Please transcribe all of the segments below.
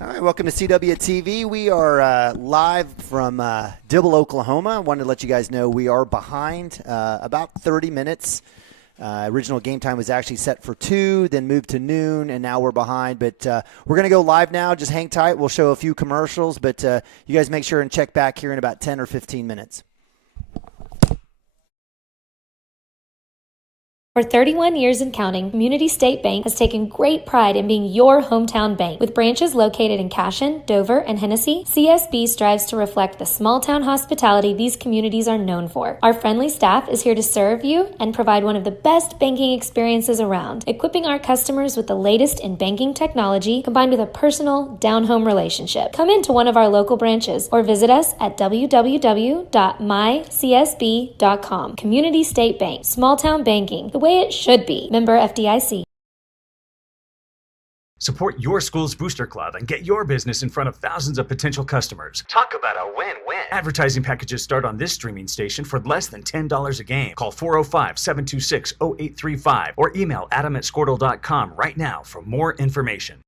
All right, welcome to CWTV. We are live from Dibble, Oklahoma. I wanted to let you guys know we are behind about 30 minutes. Original game time was actually set for 2, then moved to noon, and now we're behind. But we're going to go live now. Just hang tight. We'll show a few commercials, but you guys make sure and check back here in about 10 or 15 minutes. For 31 years and counting, Community State Bank has taken great pride in being your hometown bank. With branches located in Cashion, Dover, and Hennessy, CSB strives to reflect the small-town hospitality these communities are known for. Our friendly staff is here to serve you and provide one of the best banking experiences around, equipping our customers with the latest in banking technology combined with a personal, down-home relationship. Come into one of our local branches or visit us at www.mycsb.com. Community State Bank, small-town banking, the way it should be. Member FDIC. Support your school's booster club and get your business in front of thousands of potential customers. Talk about a win-win. Advertising packages start on this streaming station for less than $10 a game. Call 405-726-0835 or email adam@squirtle.com right now for more information.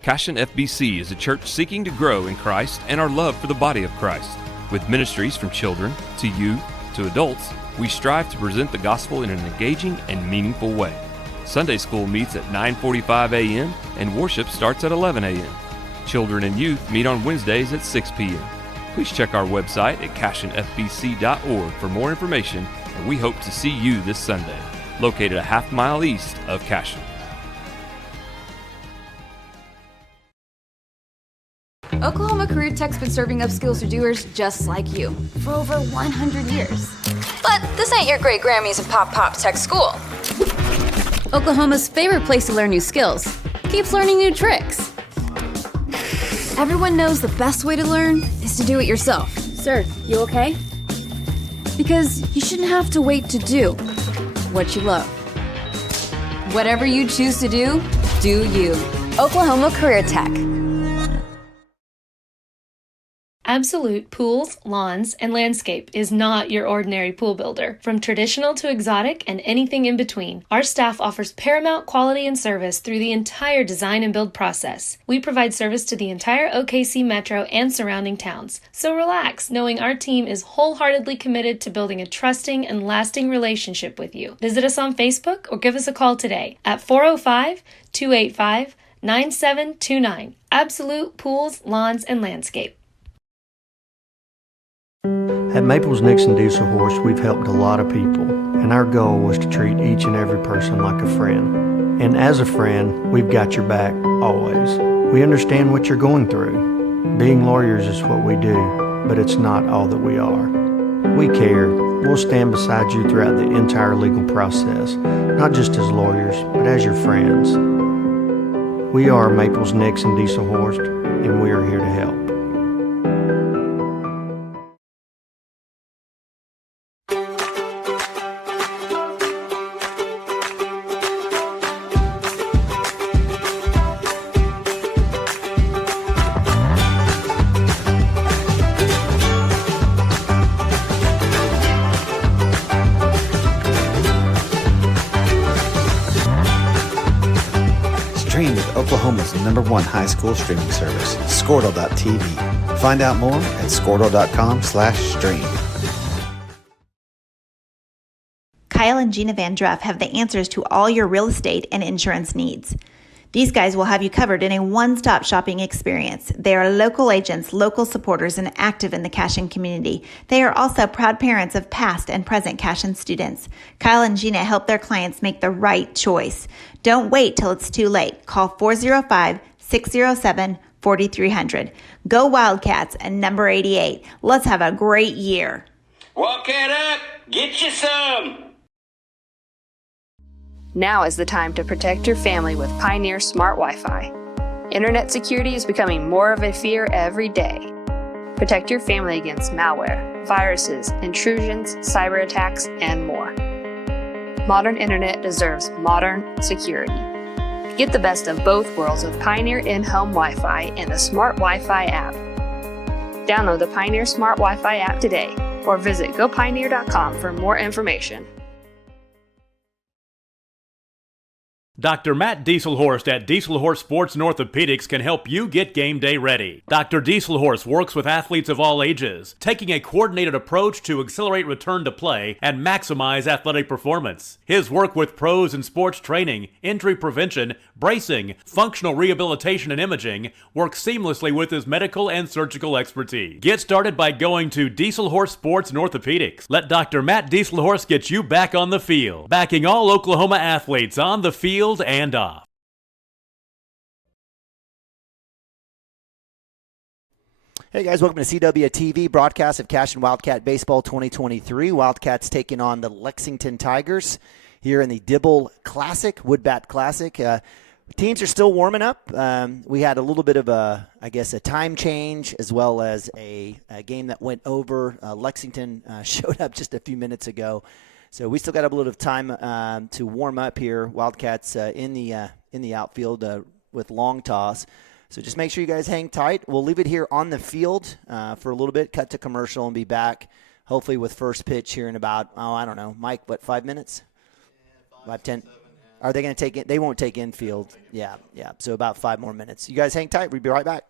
Cashion FBC is a church seeking to grow in Christ and our love for the body of Christ. With ministries from children to youth to adults, we strive to present the gospel in an engaging and meaningful way. Sunday school meets at 9:45 a.m. and worship starts at 11 a.m. Children and youth meet on Wednesdays at 6 p.m. Please check our website at cashionfbc.org for more information, and we hope to see you this Sunday, located a half-mile east of Cashion. Oklahoma Career Tech's been serving up skills to doers just like you for over 100 years. But this ain't your great Grammys and Pop Tech school. Oklahoma's favorite place to learn new skills keeps learning new tricks. Everyone knows the best way to learn is to do it yourself. Sir, you okay? Because you shouldn't have to wait to do what you love. Whatever you choose to do you. Oklahoma Career Tech. Absolute Pools, Lawns, and Landscape is not your ordinary pool builder. From traditional to exotic and anything in between, our staff offers paramount quality and service through the entire design and build process. We provide service to the entire OKC metro and surrounding towns. So relax, knowing our team is wholeheartedly committed to building a trusting and lasting relationship with you. Visit us on Facebook or give us a call today at 405-285-9729. Absolute Pools, Lawns, and Landscape. At Maples Nixon Diesel Horse, we've helped a lot of people, and our goal was to treat each and every person like a friend. And as a friend, we've got your back always. We understand what you're going through. Being lawyers is what we do, but it's not all that we are. We care. We'll stand beside you throughout the entire legal process, not just as lawyers, but as your friends. We are Maples Nixon Diesel Horse, and we are here to help. Oklahoma's #1 high school streaming service, Squirtle.tv. Find out more at squirtle.com/stream. Kyle and Gina Van Druff have the answers to all your real estate and insurance needs. These guys will have you covered in a one-stop shopping experience. They are local agents, local supporters, and active in the Cashion community. They are also proud parents of past and present Cashion students. Kyle and Gina help their clients make the right choice. Don't wait till it's too late. Call 405-607-4300. Go Wildcats and number 88. Let's have a great year. Walk it up. Get you some. Now is the time to protect your family with Pioneer Smart Wi-Fi. Internet security is becoming more of a fear every day. Protect your family against malware, viruses, intrusions, cyber attacks, and more. Modern internet deserves modern security. Get the best of both worlds with Pioneer in-home Wi-Fi and the Smart Wi-Fi app. Download the Pioneer Smart Wi-Fi app today or visit gopioneer.com for more information. Dr. Matt Dieselhorst at Dieselhorst Sports and Orthopedics can help you get game day ready. Dr. Dieselhorst works with athletes of all ages, taking a coordinated approach to accelerate return to play and maximize athletic performance. His work with pros in sports training, injury prevention, bracing, functional rehabilitation, and imaging works seamlessly with his medical and surgical expertise. Get started by going to Dieselhorst Sports and Orthopedics. Let Dr. Matt Dieselhorst get you back on the field, backing all Oklahoma athletes on the field and off. Hey guys, welcome to CWTV broadcast of Cashion Wildcat Baseball 2023. Wildcats taking on the Lexington Tigers here in the Dibble Classic, Woodbat Classic. Teams are still warming up. We had a little bit of a time change as well as a game that went over. Lexington showed up just a few minutes ago. So we still got a little time to warm up here. Wildcats in the outfield with long toss. So just make sure you guys hang tight. We'll leave it here on the field for a little bit, cut to commercial, and be back hopefully with first pitch here in about, I don't know, Mike, 5 minutes? 5, 10? Are they going to take it? They won't take infield. Yeah. So about 5 more minutes. You guys hang tight. We'll be right back.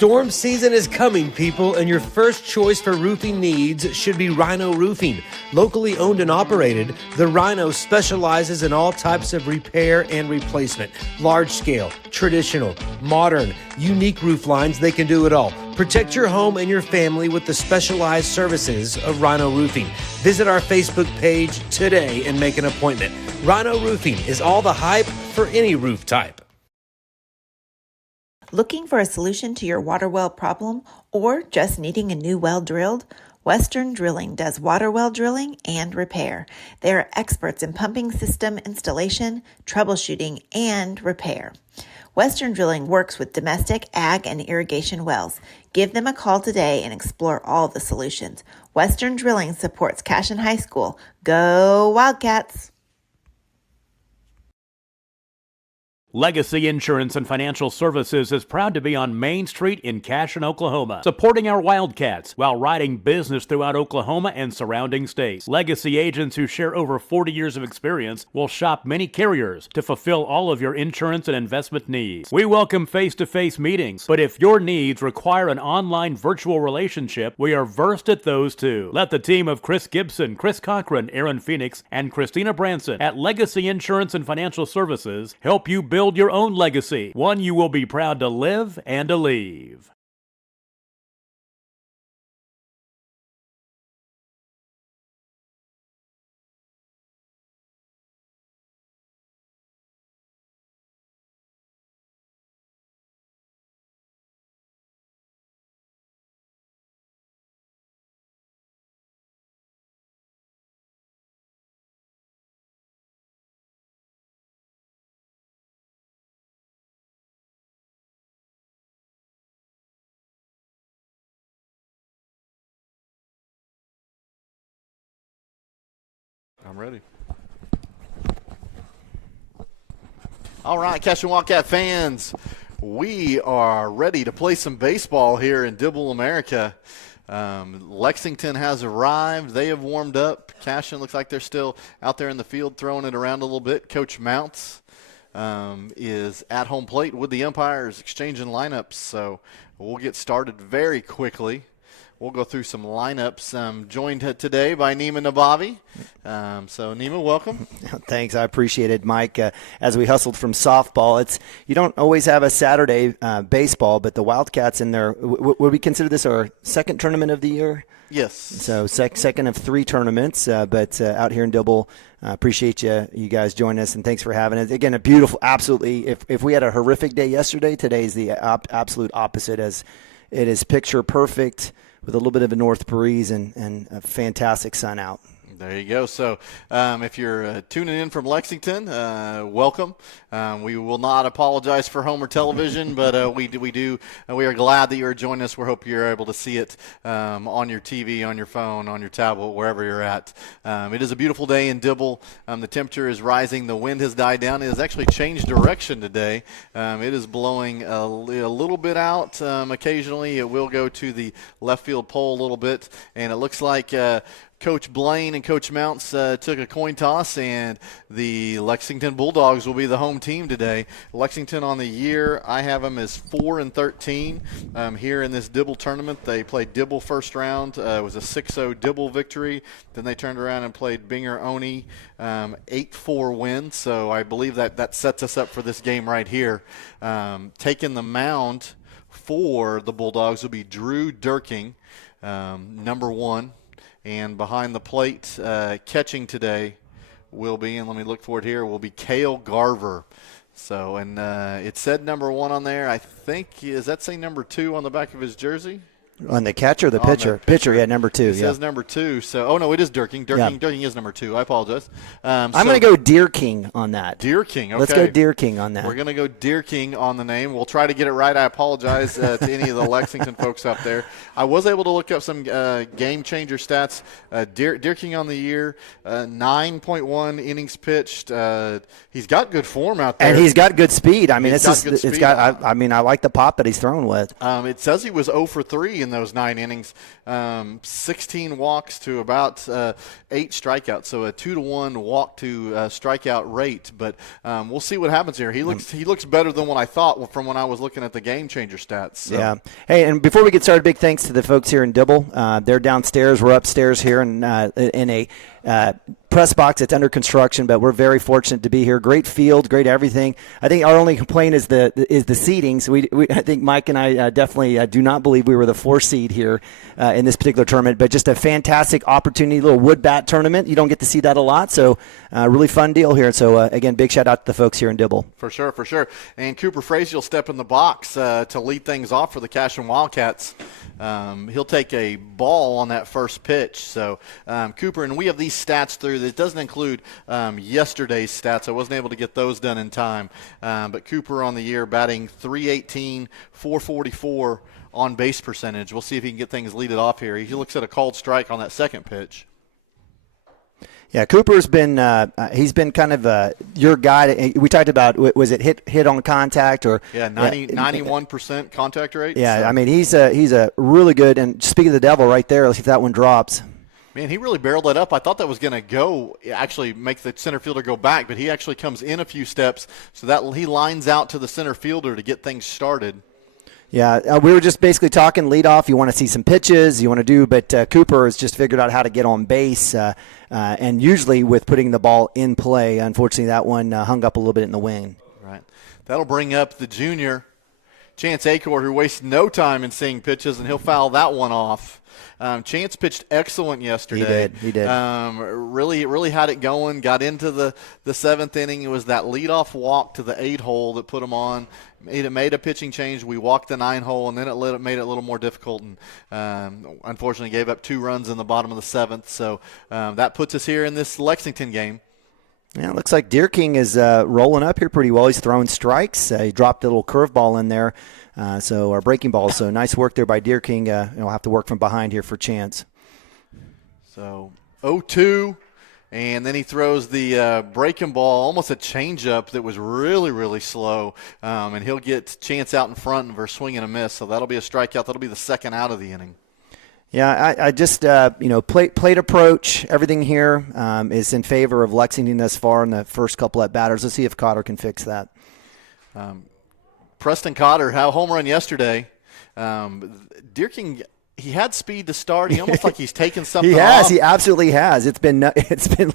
Storm season is coming, people, and your first choice for roofing needs should be Rhino Roofing. Locally owned and operated, the Rhino specializes in all types of repair and replacement. Large scale, traditional, modern, unique roof lines, they can do it all. Protect your home and your family with the specialized services of Rhino Roofing. Visit our Facebook page today and make an appointment. Rhino Roofing is all the hype for any roof type. Looking for a solution to your water well problem or just needing a new well drilled? Western Drilling does water well drilling and repair. They are experts in pumping system installation, troubleshooting, and repair. Western Drilling works with domestic, ag, and irrigation wells. Give them a call today and explore all the solutions. Western Drilling supports Cashion High School. Go Wildcats! Legacy Insurance and Financial Services is proud to be on Main Street in Cashion, Oklahoma, supporting our Wildcats while writing business throughout Oklahoma and surrounding states. Legacy agents who share over 40 years of experience will shop many carriers to fulfill all of your insurance and investment needs. We welcome face-to-face meetings, but if your needs require an online virtual relationship, we are versed at those too. Let the team of Chris Gibson, Chris Cochran, Aaron Phoenix, and Christina Branson at Legacy Insurance and Financial Services help you build your own legacy, one you will be proud to live and to leave. I'm ready. All right, Cashion Wildcat fans, we are ready to play some baseball here in Dibble, America. Lexington has arrived. They have warmed up. Cashion looks like they're still out there in the field throwing it around a little bit. Coach Mounts is at home plate with the umpires exchanging lineups. So we'll get started very quickly. We'll go through some lineups. Joined today by Nima Nabavi. So, Nima, welcome. Thanks. I appreciate it, Mike. As we hustled from softball, you don't always have a Saturday baseball, but the Wildcats in there, would we consider this our second tournament of the year? Yes. So second of three tournaments, but out here in Dibble, appreciate you guys joining us, and thanks for having it. Again, a beautiful, absolutely, if we had a horrific day yesterday, today's the absolute opposite, as it is picture perfect, with a little bit of a north breeze and a fantastic sun out. There you go. So if you're tuning in from Lexington, welcome. We will not apologize for Homer Television, but we are glad that you're joining us. We hope you're able to see it on your TV, on your phone, on your tablet, wherever you're at. It is a beautiful day in Dibble. The temperature is rising. The wind has died down. It has actually changed direction today. It is blowing a little bit out. Occasionally it will go to the left field pole a little bit, and it looks like Coach Blaine and Coach Mounts took a coin toss, and the Lexington Bulldogs will be the home team today. Lexington on the year, I have them as 4-13 here in this Dibble tournament. They played Dibble first round. It was a 6-0 Dibble victory. Then they turned around and played Binger-Oni, 8-4 win. So I believe that sets us up for this game right here. Taking the mound for the Bulldogs will be Drew Durking, number 1. And behind the plate, catching today will be, and let me look for it here, will be Cale Garver. So, and it said number 1 on there. I think, does that say number 2 on the back of his jersey? On the catcher or the pitcher? Pitcher, yeah, number 2. It says number 2. So, oh, no, it is Durking. Durking is number 2. I apologize. I'm going to go Deer King on that. Deer King, okay. Let's go Deer King on that. We're going to go Deer King on the name. We'll try to get it right. I apologize to any of the Lexington folks out there. I was able to look up some game changer stats. Deer King on the year, 9.1 innings pitched. He's got good form out there. And he's got good speed. I mean, I like the pop that he's throwing with. It says he was 0 for 3 in in those 9 innings. 16 walks to about 8 strikeouts, so a 2-to-1 walk to strikeout rate. But we'll see what happens here. He looks better than what I thought from when I was looking at the game changer stats. So. Yeah. Hey, and before we get started, big thanks to the folks here in Dibble. They're downstairs. We're upstairs here in a press box that's under construction, but we're very fortunate to be here. Great field, great everything. I think our only complaint is the seating. So I think Mike and I definitely do not believe we were the 4 seed here in this particular tournament, but just a fantastic opportunity, little wood bat tournament. You don't get to see that a lot, so really fun deal here. So again, big shout out to the folks here in Dibble. For sure. And Cooper Frazee will step in the box to lead things off for the Cashion Wildcats. He'll take a ball on that first pitch. So Cooper, and we have these stats through. It doesn't include yesterday's stats. I wasn't able to get those done in time. But Cooper on the year batting .318, .444 on base percentage. We'll see if he can get things leaded off here. He looks at a called strike on that second pitch. Yeah, Cooper's been he's been kind of your guy. We talked about, was it hit on contact or 91% contact rate. Yeah, so. I mean he's a really good. And speaking of the devil, right there, let's see if that one drops. Man, he really barreled that up. I thought that was going to actually make the center fielder go back, but he actually comes in a few steps so that he lines out to the center fielder to get things started. Yeah, we were just basically talking leadoff. You want to see some pitches, you want to do, but Cooper has just figured out how to get on base, and usually with putting the ball in play. Unfortunately, that one hung up a little bit in the wing. Right. That'll bring up the junior, Chance Acord, who wastes no time in seeing pitches, and he'll foul that one off. Chance pitched excellent yesterday. He did. Really had it going. Got into the 7th inning. It was that leadoff walk to the 8 hole that put him on. Made a pitching change. We walked the 9 hole, and then it made it a little more difficult. And unfortunately, gave up 2 runs in the bottom of the 7th. So that puts us here in this Lexington game. Yeah, it looks like Deer King is rolling up here pretty well. He's throwing strikes. He dropped a little curveball in there. So our breaking ball. So nice work there by Deer King. We'll have to work from behind here for Chance. So 0-2, and then he throws the breaking ball, almost a changeup that was really, really slow. And he'll get Chance out in front for a swing and a miss. So that'll be a strikeout. That'll be the second out of the inning. Yeah, I just, plate approach, everything here is in favor of Lexington thus far in the first couple at batters. Let's see if Cotter can fix that. Preston Cotter, home run yesterday. Deer King, he had speed to start. He almost like he's taken something off. He absolutely has. It's been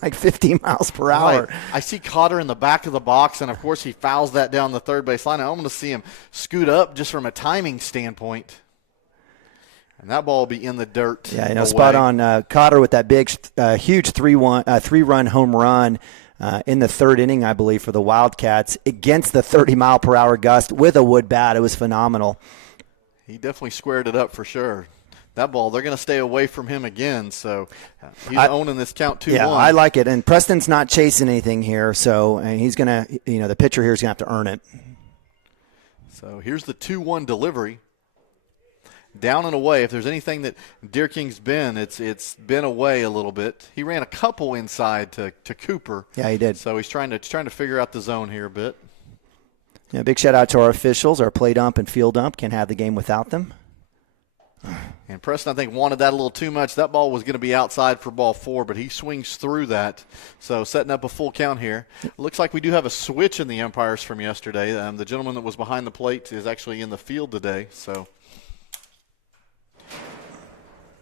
like 15 miles per hour. Right. I see Cotter in the back of the box, and, of course, he fouls that down the third base line. I'm going to see him scoot up just from a timing standpoint. And that ball will be in the dirt. Yeah, spot on. Cotter with that big, huge 3-run home run in the 3rd inning, I believe, for the Wildcats against the 30-mile-per-hour gust with a wood bat. It was phenomenal. He definitely squared it up for sure. That ball, they're going to stay away from him again. So he's owning this count 2-1. Yeah, I like it. And Preston's not chasing anything here, so and he's going to, the pitcher here is going to have to earn it. So here's the 2-1 delivery. Down and away. If there's anything that Deer King's been, it's been away a little bit. He ran a couple inside to Cooper. Yeah, he did. So he's trying to figure out the zone here a bit. Yeah, big shout out to our officials. Our plate ump and field ump can't have the game without them. And Preston, I think, wanted that a little too much. That ball was going to be outside for ball 4, but he swings through that. So setting up a full count here. Looks like we do have a switch in the umpires from yesterday. The gentleman that was behind the plate is actually in the field today. So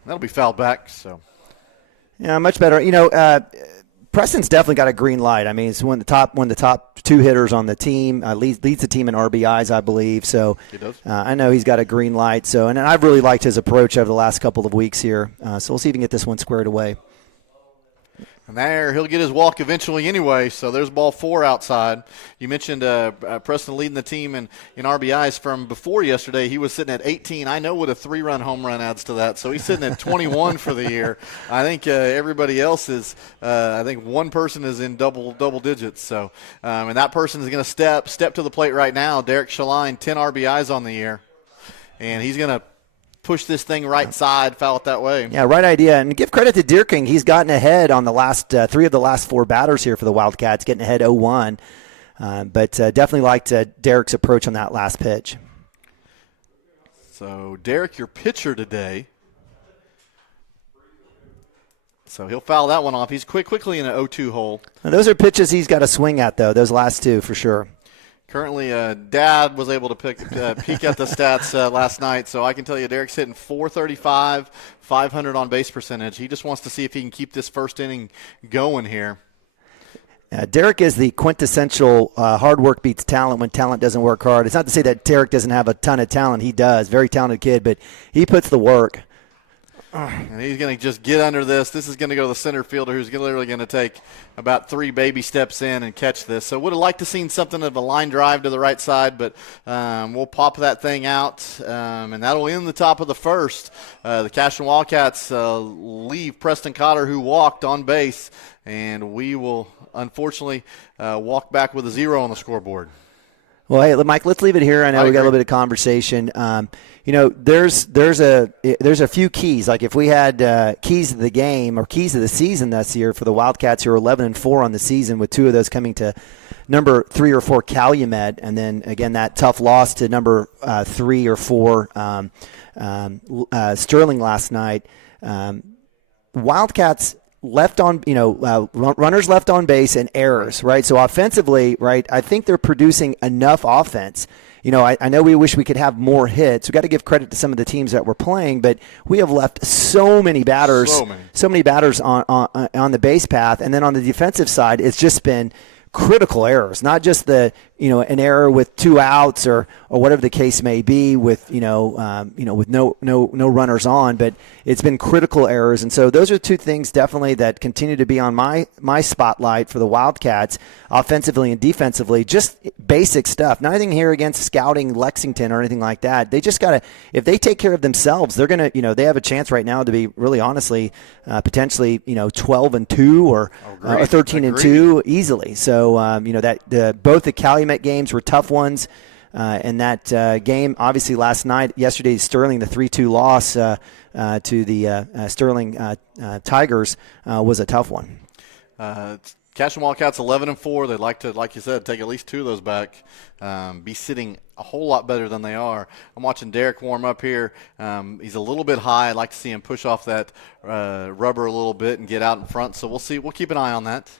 that'll be fouled back. So, yeah, much better. Preston's definitely got a green light. I mean, he's one of the top 2 hitters on the team. Leads the team in RBIs, I believe. So he does. I know he's got a green light. So, and I've really liked his approach over the last couple of weeks here. So we'll see if we can get this one squared away. And there, he'll get his walk eventually anyway, so there's ball 4 outside. You mentioned Preston leading the team in RBIs from before yesterday. He was sitting at 18. I know what a 3-run home run adds to that, so he's sitting at 21 for the year. I think everybody else is I think one person is in double digits. So, and that person is going to step to the plate right now. Derek Shaline, 10 RBIs on the year, and he's going to push this thing right side, foul it that way. Yeah, right idea. And give credit to Deer King. He's gotten ahead on the last 3 of the last 4 batters here for the Wildcats, getting ahead 0-1. But definitely liked Derek's approach on that last pitch. So, Derek, your pitcher today. So he'll foul that one off. He's quickly in an 0-2 hole. Now, those are pitches he's got to swing at, though, those last two for sure. Currently, Dad was able to peek at the stats last night, so I can tell you Derek's hitting .435, 500 on base percentage. He just wants to see if he can keep this first inning going here. Derek is the quintessential hard work beats talent when talent doesn't work hard. It's not to say that Derek doesn't have a ton of talent. He does. Very talented kid, but he puts the work. And he's going to just get under this. This is going to go to the center fielder who's literally going to take about 3 baby steps in and catch this. So would have liked to seen something of a line drive to the right side, but we'll pop that thing out, and that'll end the top of the first. The Cashion Wildcats leave Preston Cotter, who walked on base, and we will unfortunately walk back with a 0 on the scoreboard. Well, hey, Mike, let's leave it here. I know we got a little bit of conversation. There's a few keys. Like if we had keys to the game or keys to the season this year for the Wildcats, who are 11-4 on the season, with 2 of those coming to number 3 or 4 Calumet, and then again that tough loss to number 3 or 4 Sterling last night. Wildcats left on, runners left on base and errors, right? So offensively, right, I think they're producing enough offense. I know we wish we could have more hits. We've got to give credit to some of the teams that we're playing, but we have left so many batters on the base path. And then on the defensive side, it's just been critical errors, not just an error with 2 outs or whatever the case may be with with no runners on, but it's been critical errors. And so those are 2 things definitely that continue to be on my spotlight for the Wildcats, offensively and defensively. Just basic stuff. Nothing here against scouting Lexington or anything like that. They just gotta, if they take care of themselves, they're gonna, they have a chance right now to be really honestly potentially 12-2 or 13-2 easily. So both the Calumet games were tough ones, and that game obviously yesterday's Sterling, the 3-2 loss to the Sterling Tigers was a tough one. Cashion Wildcats 11-4. They'd like to, like you said, take at least 2 of those back. Be sitting a whole lot better than they are. I'm watching Derek warm up here. He's a little bit high. I'd like to see him push off that rubber a little bit and get out in front. So we'll see. We'll keep an eye on that.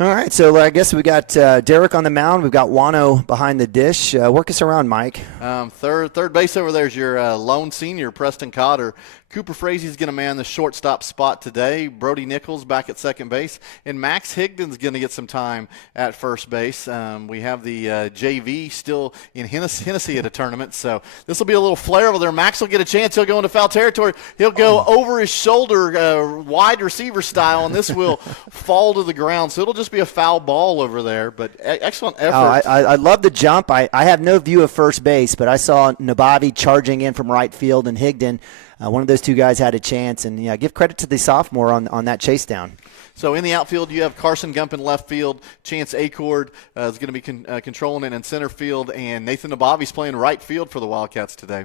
All right, so I guess we got Derek on the mound. We've got Wano behind the dish. Work us around, Mike. Third base over there is your lone senior, Preston Cotter. Cooper Frazie's going to man the shortstop spot today. Brody Nichols back at second base. And Max Higdon's going to get some time at first base. We have the JV still in Hennessy at a tournament. So this will be a little flare over there. Max will get a chance. He'll go into foul territory. He'll go over his shoulder, wide receiver style, and this will fall to the ground. So it'll just be a foul ball over there. But excellent effort. I love the jump. I have no view of first base, but I saw Nabavi charging in from right field, and Higdon, one of those 2 guys had a chance. And, give credit to the sophomore on that chase down. So in the outfield, you have Carson Gump in left field. Chance Acord is going to be controlling it in center field. And Nathan Nabavi's playing right field for the Wildcats today.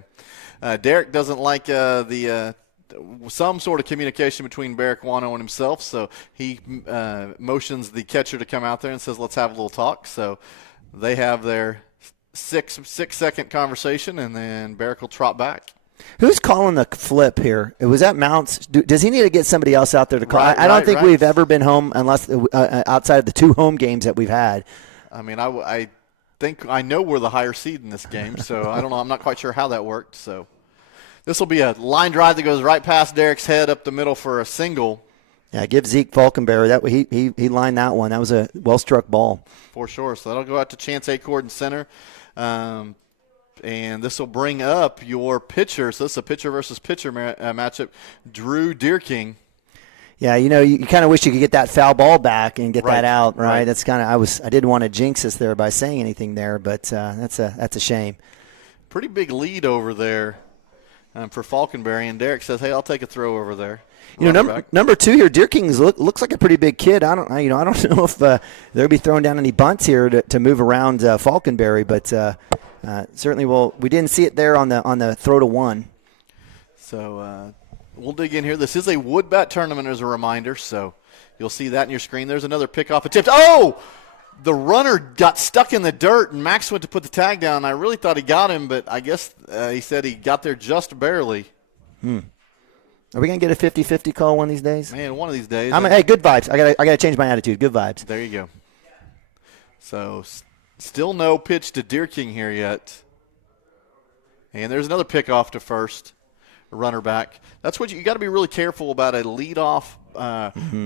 Derek doesn't like some sort of communication between Barrick Wano and himself. So he motions the catcher to come out there and says, let's have a little talk. So they have their 6-second conversation, and then Barrick will trot back. Who's calling the flip here? Was that Mounts? Does he need to get somebody else out there to call? I don't think we've ever been home unless outside of the 2 home games that we've had. I mean, I think I know we're the higher seed in this game, so I don't know. I'm not quite sure how that worked. So this will be a line drive that goes right past Derek's head up the middle for a single. Yeah, give Zeke Falkenberry that. He lined that one. That was a well-struck ball. For sure. So that'll go out to Chance Acord in center. And this will bring up your pitcher. So this is a pitcher versus pitcher matchup. Drew Deerking. Yeah, you kind of wish you could get that foul ball back and get that out, right? That's kind of I didn't want to jinx us there by saying anything there, but that's a shame. Pretty big lead over there for Falkenberry, and Derek says, "Hey, I'll take a throw over there." Number 2 here, Deerking looks like a pretty big kid. I don't know if they'll be throwing down any bunts here to move around Falkenberry, but certainly we didn't see it there on the throw to 1. So we'll dig in here. This is a wood bat tournament as a reminder, so you'll see that in your screen. There's another pickoff attempt. Oh! the runner got stuck in the dirt, and Max went to put the tag down. I really thought he got him, but I guess he said he got there just barely. Are we going to get a 50-50 call one of these days? Man, one of these days. Hey, good vibes. I gotta change my attitude. Good vibes. There you go. So still no pitch to Deer King here yet. And there's another pickoff to first, runner back. That's what you got to be really careful about, a leadoff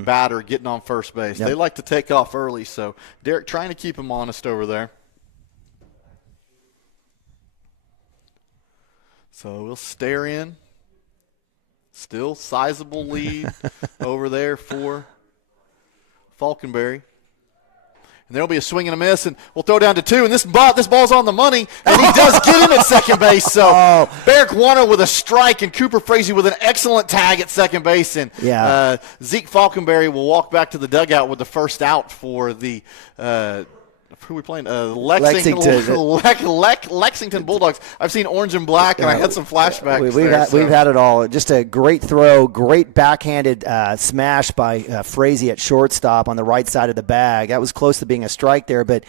batter getting on first base. Yep. They like to take off early, so Derek trying to keep him honest over there. So we'll stare in. Still sizable lead over there for Falconberry. And there'll be a swing and a miss, and we'll throw down to 2. And this ball's on the money, and he does get him at second base. So Barrick Warner with a strike, and Cooper Frazee with an excellent tag at second base. And Zeke Falconberry will walk back to the dugout with the first out for the who are we playing? Lexington Bulldogs. I've seen orange and black, and I had some flashbacks. We've had it all. Just a great throw, great backhanded smash by Frazee at shortstop on the right side of the bag. That was close to being a strike there, but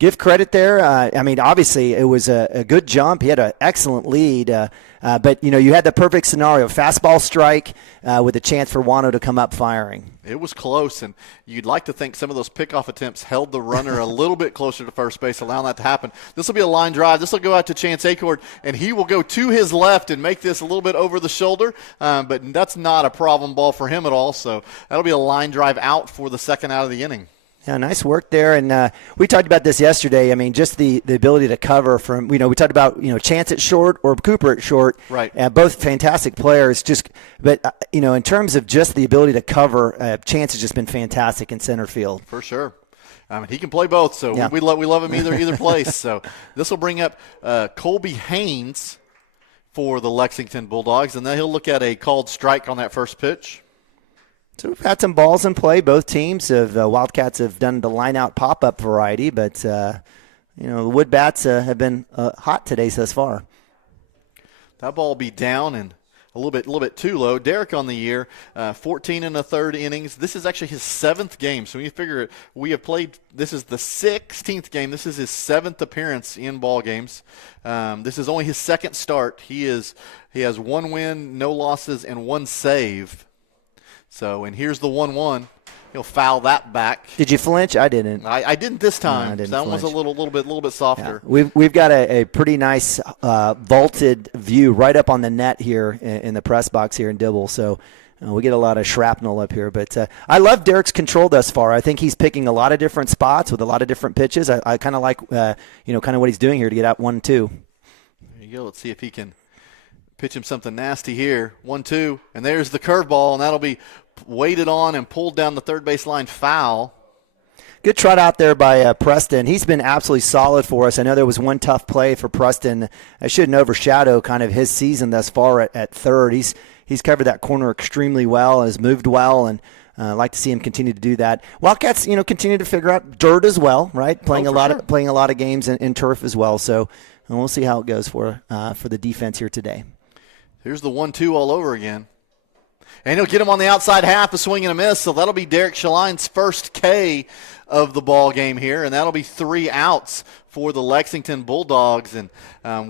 give credit there. Obviously it was a good jump. He had an excellent lead, but you had the perfect scenario: fastball strike with a chance for Wano to come up firing. It was close, and you'd like to think some of those pickoff attempts held the runner a little bit closer to first base, allowing that to happen. This will be a line drive. This will go out to Chance Acord, and he will go to his left and make this a little bit over the shoulder, but that's not a problem ball for him at all. So that'll be a line drive out for the second out of the inning. Yeah, nice work there. And we talked about this yesterday. Just the ability to cover from, we talked about, Chance at short or Cooper at short. Right. Both fantastic players. But in terms of just the ability to cover, Chance has just been fantastic in center field. For sure. He can play both, so we love him either place. So this will bring up Colby Haynes for the Lexington Bulldogs, and then he'll look at a called strike on that first pitch. So we've had some balls in play. Both teams Wildcats have done the line-out pop-up variety, but the Wood Bats have been hot today thus far. That ball will be down and a little bit too low. Derek on the year, 14 and a third innings. This is actually his 7th game. So when you figure it, we have played. This is the 16th game. This is his 7th appearance in ball games. This is only his 2nd start. He has 1 win, no losses, and 1 save. So, and here's the 1-1. He'll foul that back. Did you flinch? I didn't. I didn't this time. No, I didn't that flinch. one was a little bit softer. Yeah. We've got a pretty nice vaulted view right up on the net here in the press box here in Dibble. So we get a lot of shrapnel up here. But I love Derek's control thus far. I think he's picking a lot of different spots with a lot of different pitches. I kind of like kind of what he's doing here to get out 1-2. There you go. Let's see if he can pitch him something nasty here. 1-2, and there's the curveball, and that'll be weighted on and pulled down the third base line foul. Good trot out there by Preston. He's been absolutely solid for us. I know there was one tough play for Preston. I shouldn't overshadow kind of his season thus far at third. He's covered that corner extremely well and has moved well, and I'd like to see him continue to do that. Wildcats, continue to figure out dirt as well, right? Playing a lot of games in turf as well. So we'll see how it goes for the defense here today. Here's the 1-2 all over again. And he'll get him on the outside half, a swing and a miss. So that'll be Derek Shaline's first K of the ball game here, and that'll be 3 outs for the Lexington Bulldogs. And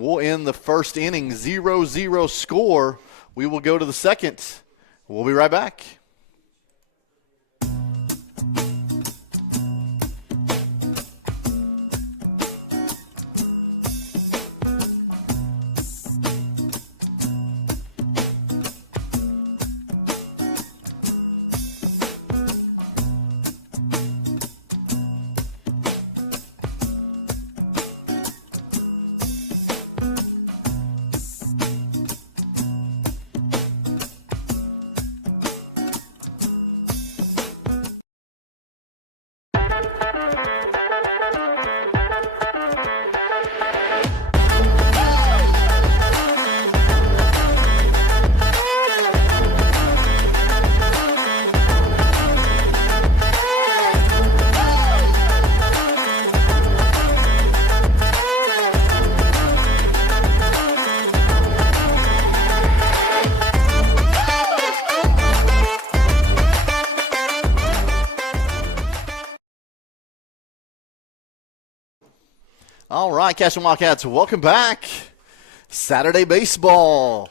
we'll end the first inning 0-0 score. We will go to the second. We'll be right back. All right, Cashion Wildcats, welcome back. Saturday baseball.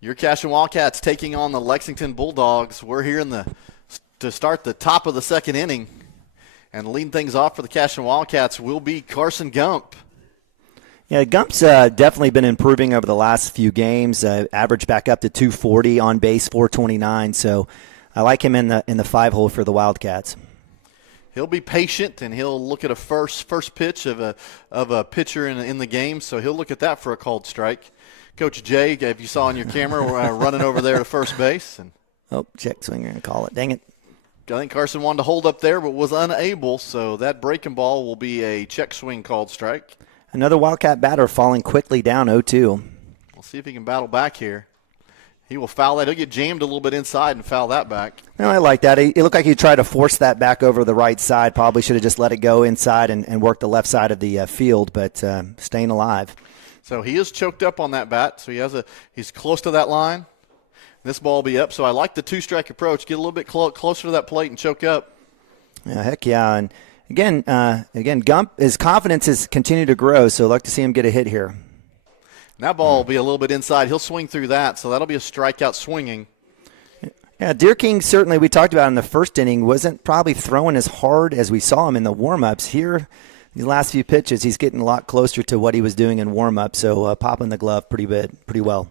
Your Cashion Wildcats taking on the Lexington Bulldogs. We're here to start the top of the second inning. And leading things off for the Cashion Wildcats will be Carson Gump. Yeah, Gump's definitely been improving over the last few games. Average back up to 240 on base, 429. So I like him in the 5-hole for the Wildcats. He'll be patient, and he'll look at a first pitch of a pitcher in the game, so he'll look at that for a called strike. Coach Jay, if you saw on your camera, running over there to first base. Check swinger and call it. Dang it. I think Carson wanted to hold up there but was unable, so that breaking ball will be a check swing called strike. Another Wildcat batter falling quickly down 0-2. We'll see if he can battle back here. He will foul that. He'll get jammed a little bit inside and foul that back. No, I like that. It looked like he tried to force that back over the right side. Probably should have just let it go inside and work the left side of the field, but staying alive. So he is choked up on that bat. So he's close to that line. This ball will be up. So I like the two-strike approach. Get a little bit closer to that plate and choke up. Yeah, heck yeah. And again, Gump, his confidence has continued to grow, so I'd like to see him get a hit here. That ball will be a little bit inside. He'll swing through that, so that'll be a strikeout swinging. Yeah, Deer King, certainly we talked about in the first inning, wasn't probably throwing as hard as we saw him in the warm-ups. Here, these last few pitches, he's getting a lot closer to what he was doing in warm-up, so popping the glove pretty well.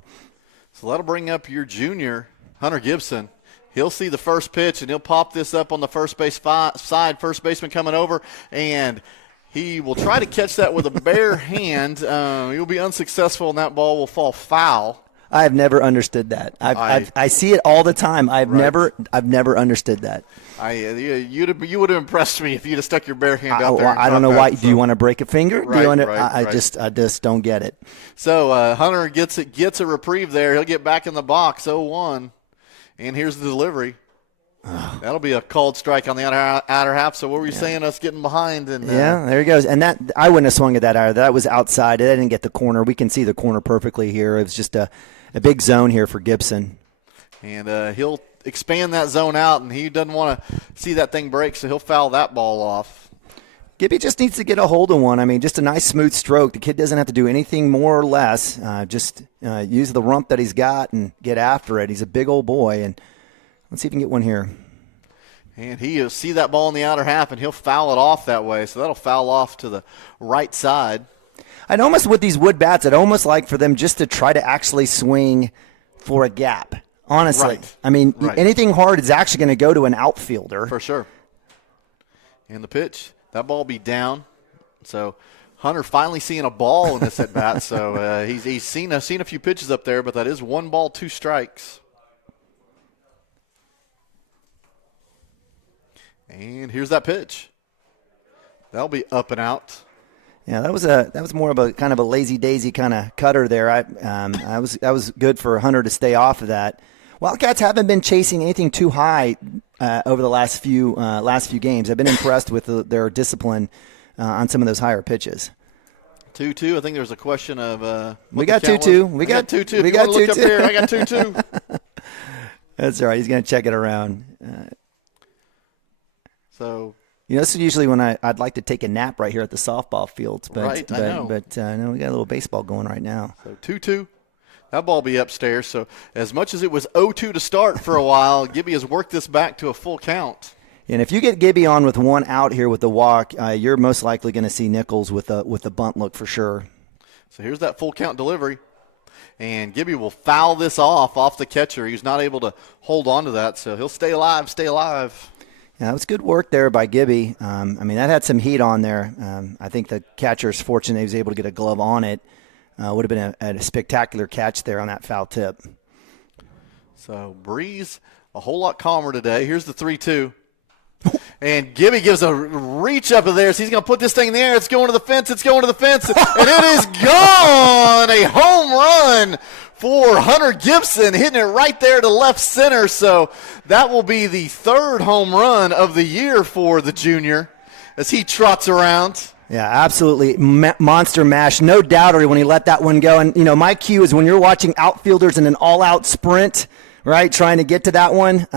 So that'll bring up your junior, Hunter Gibson. He'll see the first pitch, and he'll pop this up on the first base side. First baseman coming over, and he will try to catch that with a bare hand. He'll be unsuccessful, and that ball will fall foul. I have never understood that. I see it all the time. I've never understood that. You would have impressed me if you'd have stuck your bare hand out there. I don't know why. Do you want to break a finger? Right, I just don't get it. So Hunter gets a reprieve there. He'll get back in the box, 0-1, and here's the delivery. That'll be a called strike on the outer half. So what were you saying? Us getting behind? And yeah, there he goes. And that I wouldn't have swung at that either. That was outside. It didn't get the corner. We can see the corner perfectly here. It was just a big zone here for Gibson. And he'll expand that zone out, and he doesn't want to see that thing break, so he'll foul that ball off. Gibby just needs to get a hold of one. I mean, just a nice smooth stroke. The kid doesn't have to do anything more or less. Just use the rump that he's got and get after it. He's a big old boy, and let's see if he can get one here. And he'll see that ball in the outer half, and he'll foul it off that way. So that'll foul off to the right side. I'd almost, with these wood bats, I'd almost like for them just to try to actually swing for a gap. Honestly. Right. I mean, Right. anything hard is actually going to go to an outfielder. For sure. And the pitch, that ball will be down. So Hunter finally seeing a ball in this at bat. So he's seen a few pitches up there, but that is 1 ball, 2 strikes. And here's that pitch. That'll be up and out. Yeah, that was more of a kind of a lazy daisy kind of cutter there. That was good for Hunter to stay off of that. Wildcats haven't been chasing anything too high over the last few games. I've been impressed with their discipline on some of those higher pitches. 2-2. I think there's a question of we got 2-2. We got 2-2. We got 2-2. Up there, I got 2-2. That's all right. He's going to check it around. So. This is usually when I'd like to take a nap right here at the softball fields, but right, I know. But no, we got a little baseball going right now. So 2-2. That ball will be upstairs. So as much as it was 0-2 to start for a while, Gibby has worked this back to a full count. And if you get Gibby on with 1 out here with the walk, you're most likely going to see Nichols with a bunt look for sure. So here's that full count delivery. And Gibby will foul this off the catcher. He's not able to hold on to that, so he'll stay alive. Yeah, that was good work there by Gibby. I mean, that had some heat on there. I think the catcher's fortunate he was able to get a glove on it. Would have been a spectacular catch there on that foul tip. So Breeze, a whole lot calmer today. Here's the 3-2. And Gibby gives a reach up in there, so he's going to put this thing in the air. It's going to the fence. And it is gone. A home run for Hunter Gibson, hitting it right there to left center. So that will be the 3rd home run of the year for the junior as he trots around. Yeah, absolutely. Monster mash. No doubter when he let that one go. And, my cue is when you're watching outfielders in an all-out sprint, right, trying to get to that one.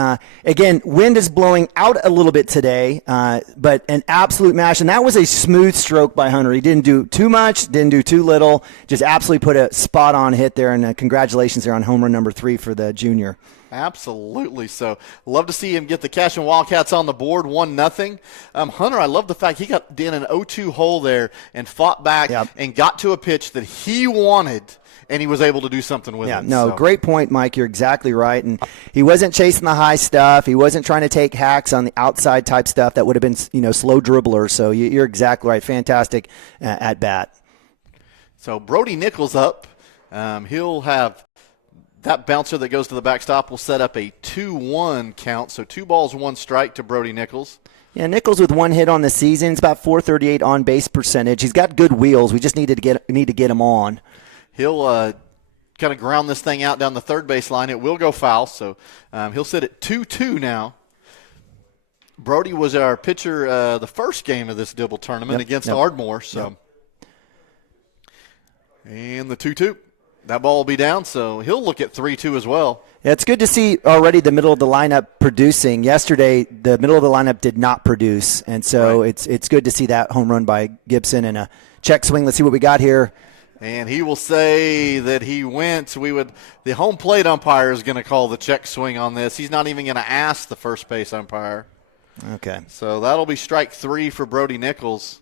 Again, wind is blowing out a little bit today, but an absolute mash. And that was a smooth stroke by Hunter. He didn't do too much, didn't do too little, just absolutely put a spot-on hit there. And congratulations there on home run number 3 for the junior. Absolutely. So love to see him get the Cashion Wildcats on the board, 1-0. Hunter, I love the fact he got in an 0-2 hole there and fought back and got to a pitch that he wanted, and he was able to do something with it. Great point, Mike. You're exactly right. And he wasn't chasing the high stuff. He wasn't trying to take hacks on the outside type stuff that would have been, slow dribblers. So you're exactly right. Fantastic at bat. So Brody Nichols up. He'll have that bouncer that goes to the backstop will set up a 2-1 count. So 2 balls, 1 strike to Brody Nichols. Yeah, Nichols with 1 hit on the season. It's about .438 on base percentage. He's got good wheels. We just need to get him on. He'll kind of ground this thing out down the third base line. It will go foul, so he'll sit at 2-2 now. Brody was our pitcher the first game of this Dibble tournament against Ardmore. So, and the 2-2. That ball will be down, so he'll look at 3-2 as well. Yeah, it's good to see already the middle of the lineup producing. Yesterday, the middle of the lineup did not produce, and so it's good to see that home run by Gibson and a check swing. Let's see what we got here. And he will say that he went. The home plate umpire is going to call the check swing on this. He's not even going to ask the first base umpire. Okay. So that'll be strike 3 for Brody Nichols.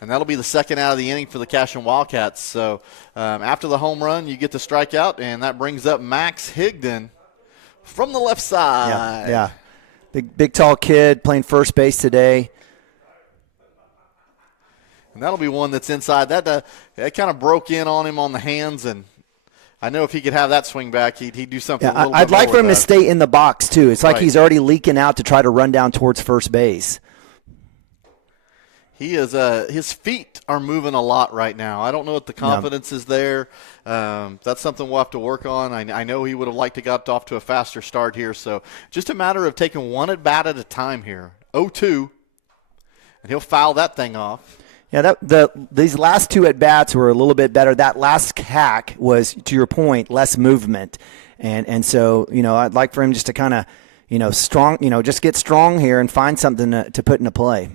And that'll be the second out of the inning for the Cashion Wildcats. So after the home run, you get the strikeout, and that brings up Max Higdon from the left side. Yeah. Big tall kid playing first base today. And that'll be one that's inside. That kind of broke in on him on the hands, and I know if he could have that swing back, he'd do something a little bit I'd like more for him to with that. stay in the box, too. It's like he's already leaking out to try to run down towards first base. He is his feet are moving a lot right now. I don't know if the confidence is there. That's something we'll have to work on. I know he would have liked to got off to a faster start here. So just a matter of taking one at bat at a time here. 0-2, and he'll foul that thing off. Yeah, these last 2 at bats were a little bit better. That last hack was, to your point, less movement, and so I'd like for him just to kind of strong, just get strong here and find something to put into play.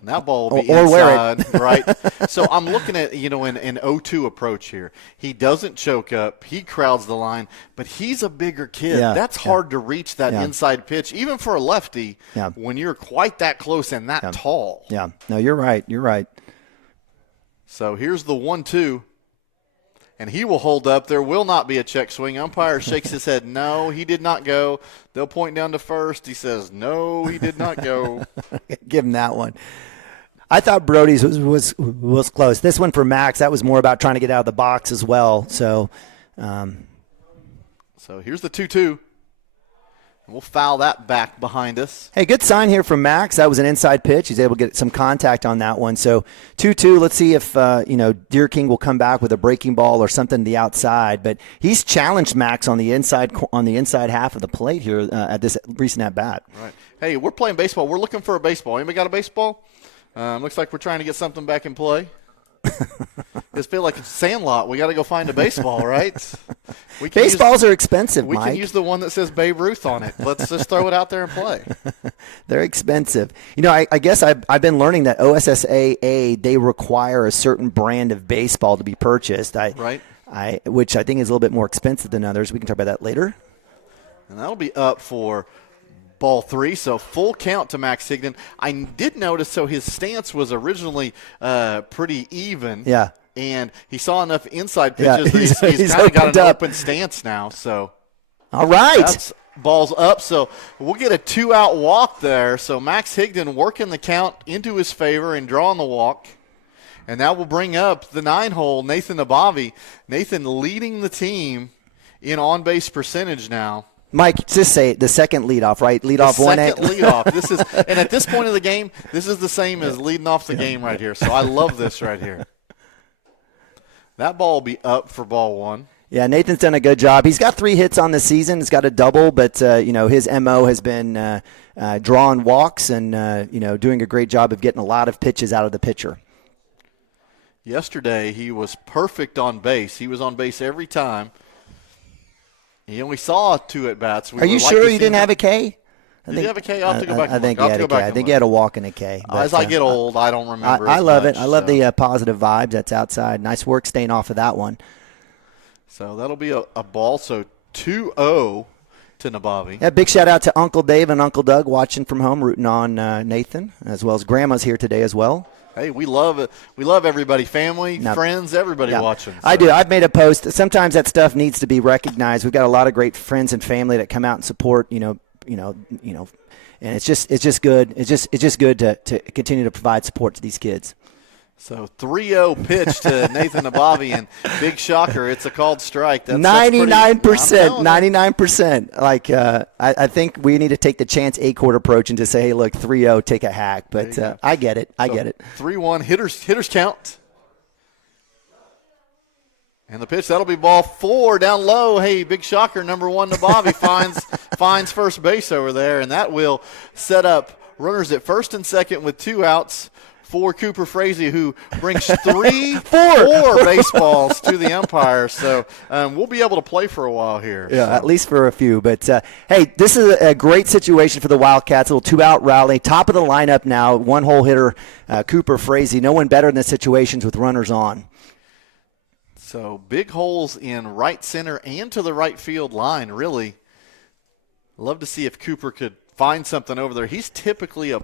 And that ball will be or inside, right? So I'm looking at, an 0-2 approach here. He doesn't choke up. He crowds the line, but he's a bigger kid. That's hard to reach that inside pitch, even for a lefty, when you're quite that close and that tall. Yeah, no, you're right. You're right. So here's the 1-2, and he will hold up. There will not be a check swing. Umpire shakes his head. No, he did not go. They'll point down to first. He says, no, he did not go. Give him that one. I thought Brody's was close. This one for Max, that was more about trying to get out of the box as well. So here's the 2-2. We'll foul that back behind us. Hey, good sign here from Max. That was an inside pitch. He's able to get some contact on that one. So 2-2. Let's see if Deer King will come back with a breaking ball or something to the outside. But he's challenged Max on the inside half of the plate here at this recent at bat. Right. Hey, we're playing baseball. We're looking for a baseball. Anybody got a baseball? Looks like we're trying to get something back in play. Just feel like it's Sandlot. We got to go find a baseball, right? Baseballs are expensive, We Mike. can use the one that says Babe Ruth on it. Let's just throw it out there and play. They're expensive. I guess I've been learning that OSSAA, they require a certain brand of baseball to be purchased. Which I think is a little bit more expensive than others. We can talk about that later. And that'll be up for ball 3, so full count to Max Higdon. I did notice, so his stance was originally pretty even. Yeah. And he saw enough inside pitches that he's kind of got an open stance now. So, all right. That's ball's up, so we'll get a 2-out walk there. So Max Higdon working the count into his favor and drawing the walk. And that will bring up the 9-hole, Nathan Abavi. Nathan leading the team in on-base percentage now. Mike, just say it, the second leadoff, right? Leadoff 1A. Second leadoff. And at this point of the game, this is the same as leading off the game right here. So I love this right here. That ball will be up for ball 1. Yeah, Nathan's done a good job. He's got 3 hits on the season. He's got a double, but his MO has been drawing walks and doing a great job of getting a lot of pitches out of the pitcher. Yesterday, he was perfect on base. He was on base every time. He only saw 2 at-bats. Are you sure you didn't have a K? Did he have a K? I'll have to go back and I think look. he had a K. I think he had a walk and a K. But, as I get old, I don't remember I love much, it. I love the positive vibes that's outside. Nice work staying off of that one. So that'll be a ball. So 2-0 to Nabavi. Yeah, big shout out to Uncle Dave and Uncle Doug watching from home, rooting on Nathan, as well as Grandma's here today as well. Hey, we love it. We love everybody, family, friends, everybody watching. So. I do. I've made a post. Sometimes that stuff needs to be recognized. We've got a lot of great friends and family that come out and support. And it's just good. It's just good to continue to provide support to these kids. So 3-0 pitch to Nathan Nabavi, and big shocker, it's a called strike. 99%. 99%. Like I think we need to take the chance A-court approach and just say, hey, look, 3-0, take a hack. But I get it. I get it. 3-1 hitters count. And the pitch, that'll be ball 4 down low. Hey, big shocker, number 1 Nabavi finds first base over there, and that will set up runners at first and second with 2 outs for Cooper Frazee, who brings 4 baseballs to the umpire. So we'll be able to play for a while here. Yeah, so. At least for a few. But, hey, this is a great situation for the Wildcats. A little 2-out rally. Top of the lineup now. 1-hole hitter, Cooper Frazee. No one better in the situations with runners on. So big holes in right center and to the right field line, really. Love to see if Cooper could find something over there. He's typically a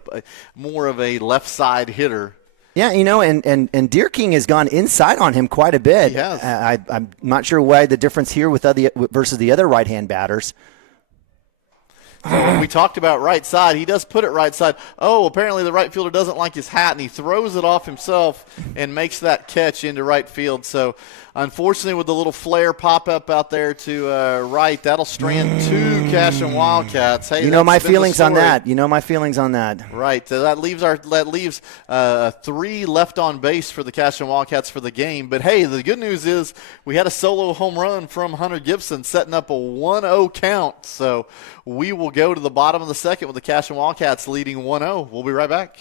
more of a left side hitter. Yeah, and Deer King has gone inside on him quite a bit. He has. I'm not sure why the difference here versus the other right-hand batters. So when we talked about right side, he does put it right side. Oh, apparently the right fielder doesn't like his hat, and he throws it off himself and makes that catch into right field. So, unfortunately, with the little flare pop-up out there to right, that'll strand 2 Cashion Wildcats. Hey, my feelings on that. Right. So that leaves 3 left on base for the Cashion Wildcats for the game. But, hey, the good news is we had a solo home run from Hunter Gibson setting up a 1-0 count. So we will go to the bottom of the second with the Cashion Wildcats leading 1-0. We'll be right back.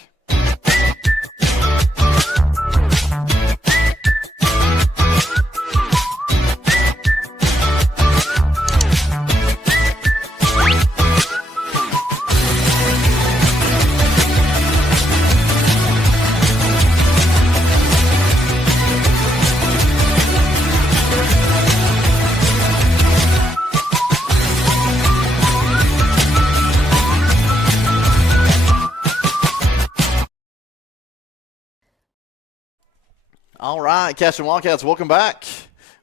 All right, Cashion Wildcats, welcome back.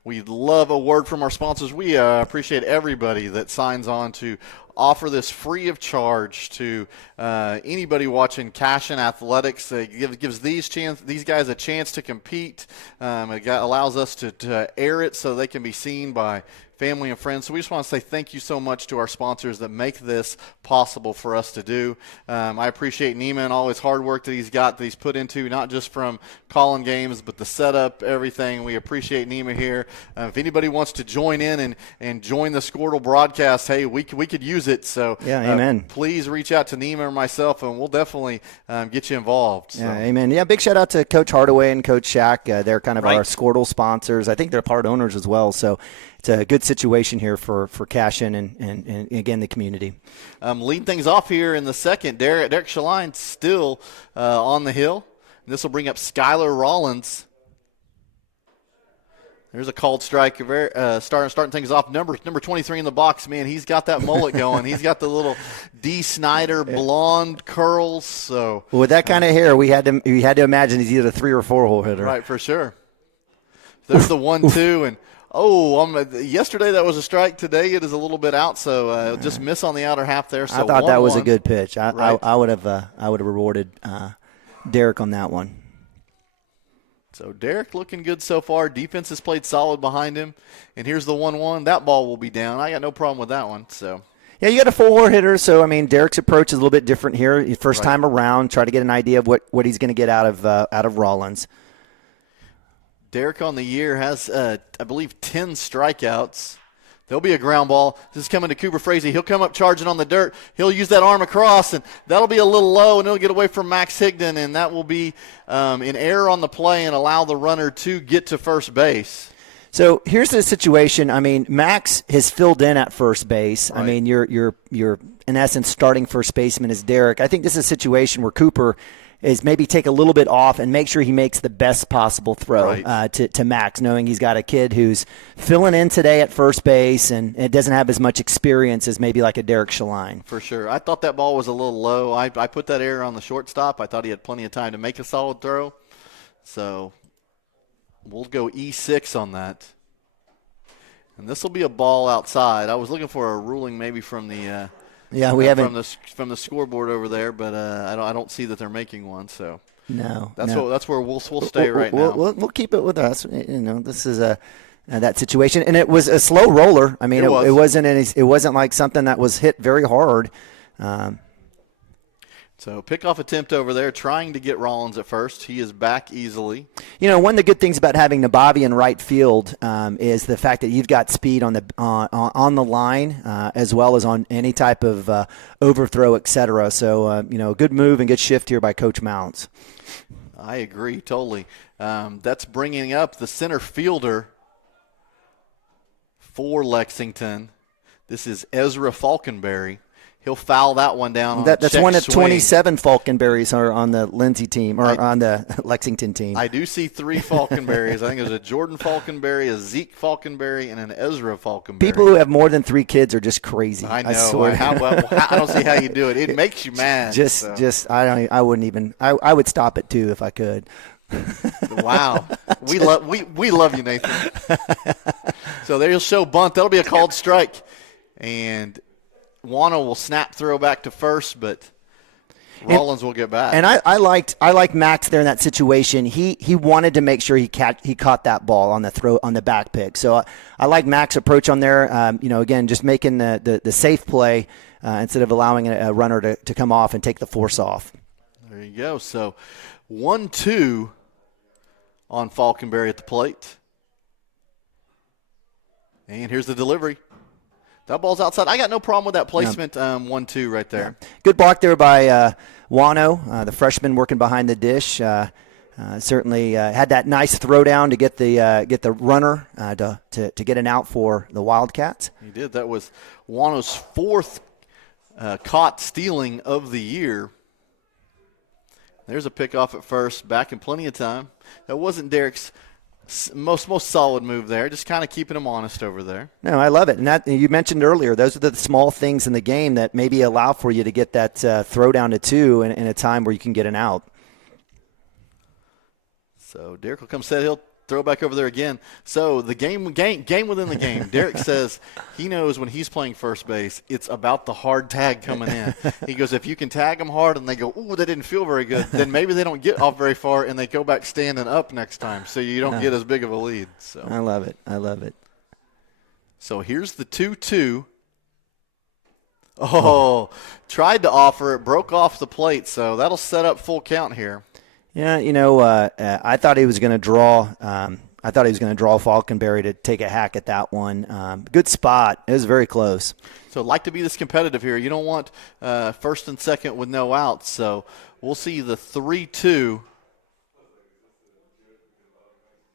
We love a word from our sponsors. We appreciate everybody that signs on to offer this free of charge to anybody watching Cashion Athletics. It gives these guys a chance to compete. It allows us to air it so they can be seen by family and friends. So we just want to say thank you so much to our sponsors that make this possible for us to do. I appreciate Neiman and all his hard work that he's put into, not just from calling games, but the setup, everything. We appreciate Neiman here. If anybody wants to join in and join the Squirtle broadcast, hey, we could use it. So amen. Please reach out to Neiman or myself, and we'll definitely get you involved. So. Yeah, amen. Yeah, big shout out to Coach Hardaway and Coach Shaq. They're kind of our Squirtle sponsors. I think they're part owners as well. So it's a good situation here for Cashion and again, the community. Lead things off here in the second. Derek Shaline still on the hill. This will bring up Skylar Rollins. There's a called strike. Starting things off. Number 23 in the box, man. He's got that mullet going. He's got the little D. Snyder blonde curls. So with that kind of hair, we had to imagine he's either a 3 or 4 hole hitter. Right, for sure. There's the 1-2 and. Yesterday that was a strike. Today it is a little bit out, so just miss on the outer half there. So I thought that was a good pitch. Right. I would have rewarded Derek on that one. So Derek looking good so far. Defense has played solid behind him, and here's the 1-1. That ball will be down. I got no problem with that one. So. Yeah, you got a 4 hitter, so I mean Derek's approach is a little bit different here. First time around, try to get an idea of what he's going to get out of Rollins. Derek on the year has, I believe, 10 strikeouts. There'll be a ground ball. This is coming to Cooper Frazee. He'll come up charging on the dirt. He'll use that arm across, and that'll be a little low, and it'll get away from Max Higdon, and that will be an error on the play and allow the runner to get to first base. So here's the situation. I mean, Max has filled in at first base. Right. I mean, you're in essence starting first baseman is Derek. I think this is a situation where Cooper is maybe take a little bit off and make sure he makes the best possible throw to Max, knowing he's got a kid who's filling in today at first base and it doesn't have as much experience as maybe like a Derek Shaline. For sure. I thought that ball was a little low. I put that error on the shortstop. I thought he had plenty of time to make a solid throw. So we'll go E6 on that. And this will be a ball outside. I was looking for a ruling maybe from the from the scoreboard over there, but I don't see that they're making one. So that's where we'll stay now. We'll keep it with us. You know, this is that situation, and it was a slow roller. I mean, it wasn't like something that was hit very hard. So pickoff attempt over there, trying to get Rollins at first. He is back easily. You know, one of the good things about having Nabavi in right field is the fact that you've got speed on the line as well as on any type of overthrow, et cetera. So, good move and good shift here by Coach Mounts. I agree totally. That's bringing up the center fielder for Lexington. This is Ezra Falkenberry. He'll foul that one down. That's one of 27 Falkenberries are on the Lindsay team or on the Lexington team. I do see 3 Falkenberries. I think there's a Jordan Falkenberry, a Zeke Falkenberry, and an Ezra Falkenberry. People who have more than 3 kids are just crazy. I know. I swear. I don't see how you do it. It makes you mad. I wouldn't even. I would stop it too if I could. Wow. We love you, Nathan. So they'll show bunt. That'll be a called strike. And Wano will snap throw back to first, but Rollins will get back. And I liked Max there in that situation. He wanted to make sure he caught that ball on the throw on the back pick. So I like Max's approach on there. Again, just making the safe play instead of allowing a runner to come off and take the force off. There you go. So 1-2 on Falkenberry at the plate. And here's the delivery. That ball's outside. I got no problem with that placement. 1-2 right there. Yeah. Good block there by Wano, the freshman working behind the dish. Certainly had that nice throwdown to get the runner to get an out for the Wildcats. He did. That was Wano's 4th caught stealing of the year. There's a pickoff at first, back in plenty of time. That wasn't Derek's most solid move there, just kind of keeping him honest over there. No, I love it. And that you mentioned earlier, those are the small things in the game that maybe allow for you to get that throw down to 2 in a time where you can get an out. So Derek will come set. He'll throw back over there again. So the game within the game. Derek says he knows when he's playing first base, it's about the hard tag coming in. He goes, if you can tag them hard and they go, ooh, that didn't feel very good, then maybe they don't get off very far and they go back standing up next time so you don't get as big of a lead. So I love it. So here's the 2-2. Oh, tried to offer it, broke off the plate, so that'll set up full count here. Yeah, I thought he was going to draw. I thought he was going to draw Falkenberry to take a hack at that one. Good spot. It was very close. So I'd like to be this competitive here. You don't want first and second with no outs. So we'll see the 3-2.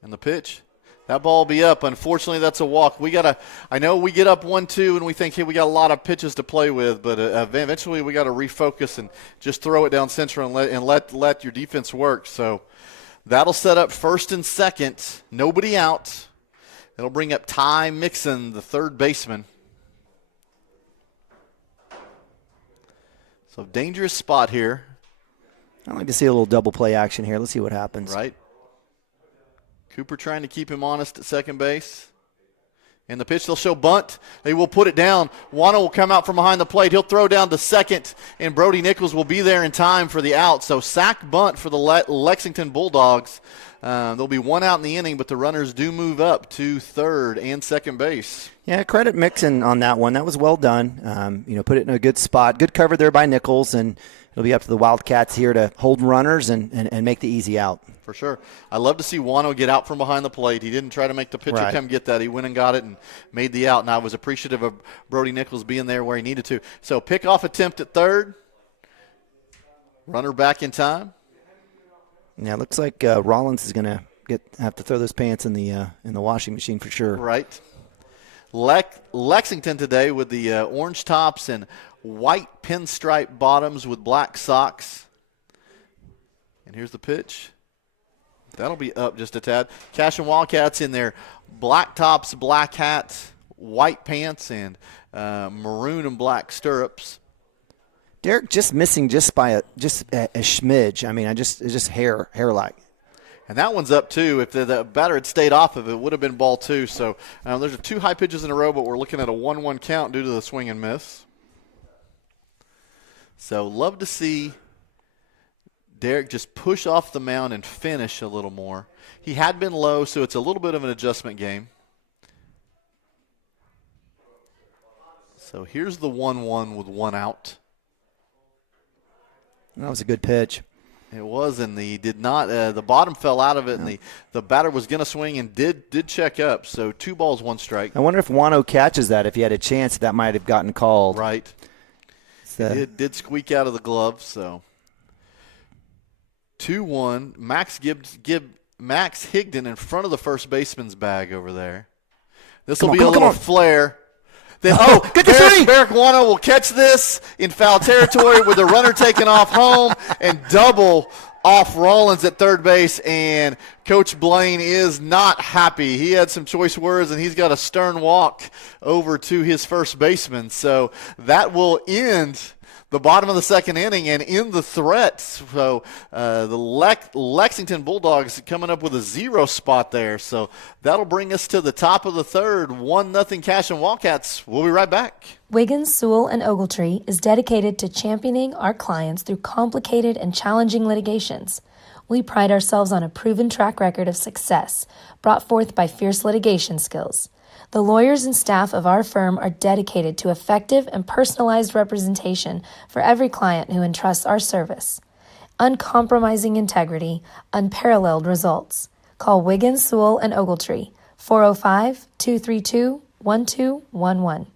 And the pitch. That ball will be up. Unfortunately, that's a walk. I know we get up 1-2 and we think, hey, we got a lot of pitches to play with, but eventually we got to refocus and just throw it down central and let your defense work. So that'll set up first and second. Nobody out. It'll bring up Ty Mixon, the third baseman. So dangerous spot here. I'd like to see a little double play action here. Let's see what happens. Right. Cooper trying to keep him honest at second base. And the pitch, they'll show bunt. They will put it down. Wano will come out from behind the plate. He'll throw down to second, and Brody Nichols will be there in time for the out. So sack bunt for the Lexington Bulldogs. There'll be one out in the inning, but the runners do move up to third and second base. Yeah, credit Mixon on that one. That was well done. Put it in a good spot. Good cover there by Nichols, and it'll be up to the Wildcats here to hold runners and make the easy out. For sure. I love to see Wano get out from behind the plate. He didn't try to make the pitcher come get that. He went and got it and made the out, and I was appreciative of Brody Nichols being there where he needed to. So pickoff attempt at third. Runner back in time. Yeah, it looks like Rollins is going to have to throw those pants in the washing machine for sure. Right. Lexington today with the orange tops and white pinstripe bottoms with black socks. And here's the pitch. That'll be up just a tad. Cashion Wildcats in their black tops, black hats, white pants, and maroon and black stirrups. Derek just missing by a smidge. I mean, it's just hair-like. And that one's up, too. If the batter had stayed off of it, it would have been ball 2. So those are 2 high pitches in a row, but we're looking at a 1-1 count due to the swing and miss. So love to see Derek just push off the mound and finish a little more. He had been low, so it's a little bit of an adjustment game. So here's the 1-1 with 1 out. That was a good pitch. It was, and the bottom fell out of it, and the batter was going to swing and did check up. So 2 balls, 1 strike. I wonder if Wano catches that. If he had a chance, that might have gotten called. Right. It did squeak out of the glove. So 2-1. Max Higdon in front of the first baseman's bag over there. This will be a little flare. Then, Barrick Wano will catch this in foul territory with the runner taken off home and double off Rollins at third base. And Coach Blaine is not happy. He had some choice words, and he's got a stern walk over to his first baseman. So that will end the bottom of the second inning and in the threat. So the Lexington Bulldogs coming up with a 0 spot there. So that'll bring us to the top of the third. 1-0 Cashion Wildcats. We'll be right back. Wiggins, Sewell, and Ogletree is dedicated to championing our clients through complicated and challenging litigations. We pride ourselves on a proven track record of success brought forth by fierce litigation skills. The lawyers and staff of our firm are dedicated to effective and personalized representation for every client who entrusts our service. Uncompromising integrity, unparalleled results. Call Wiggins, Sewell, and Ogletree, 405-232-1211.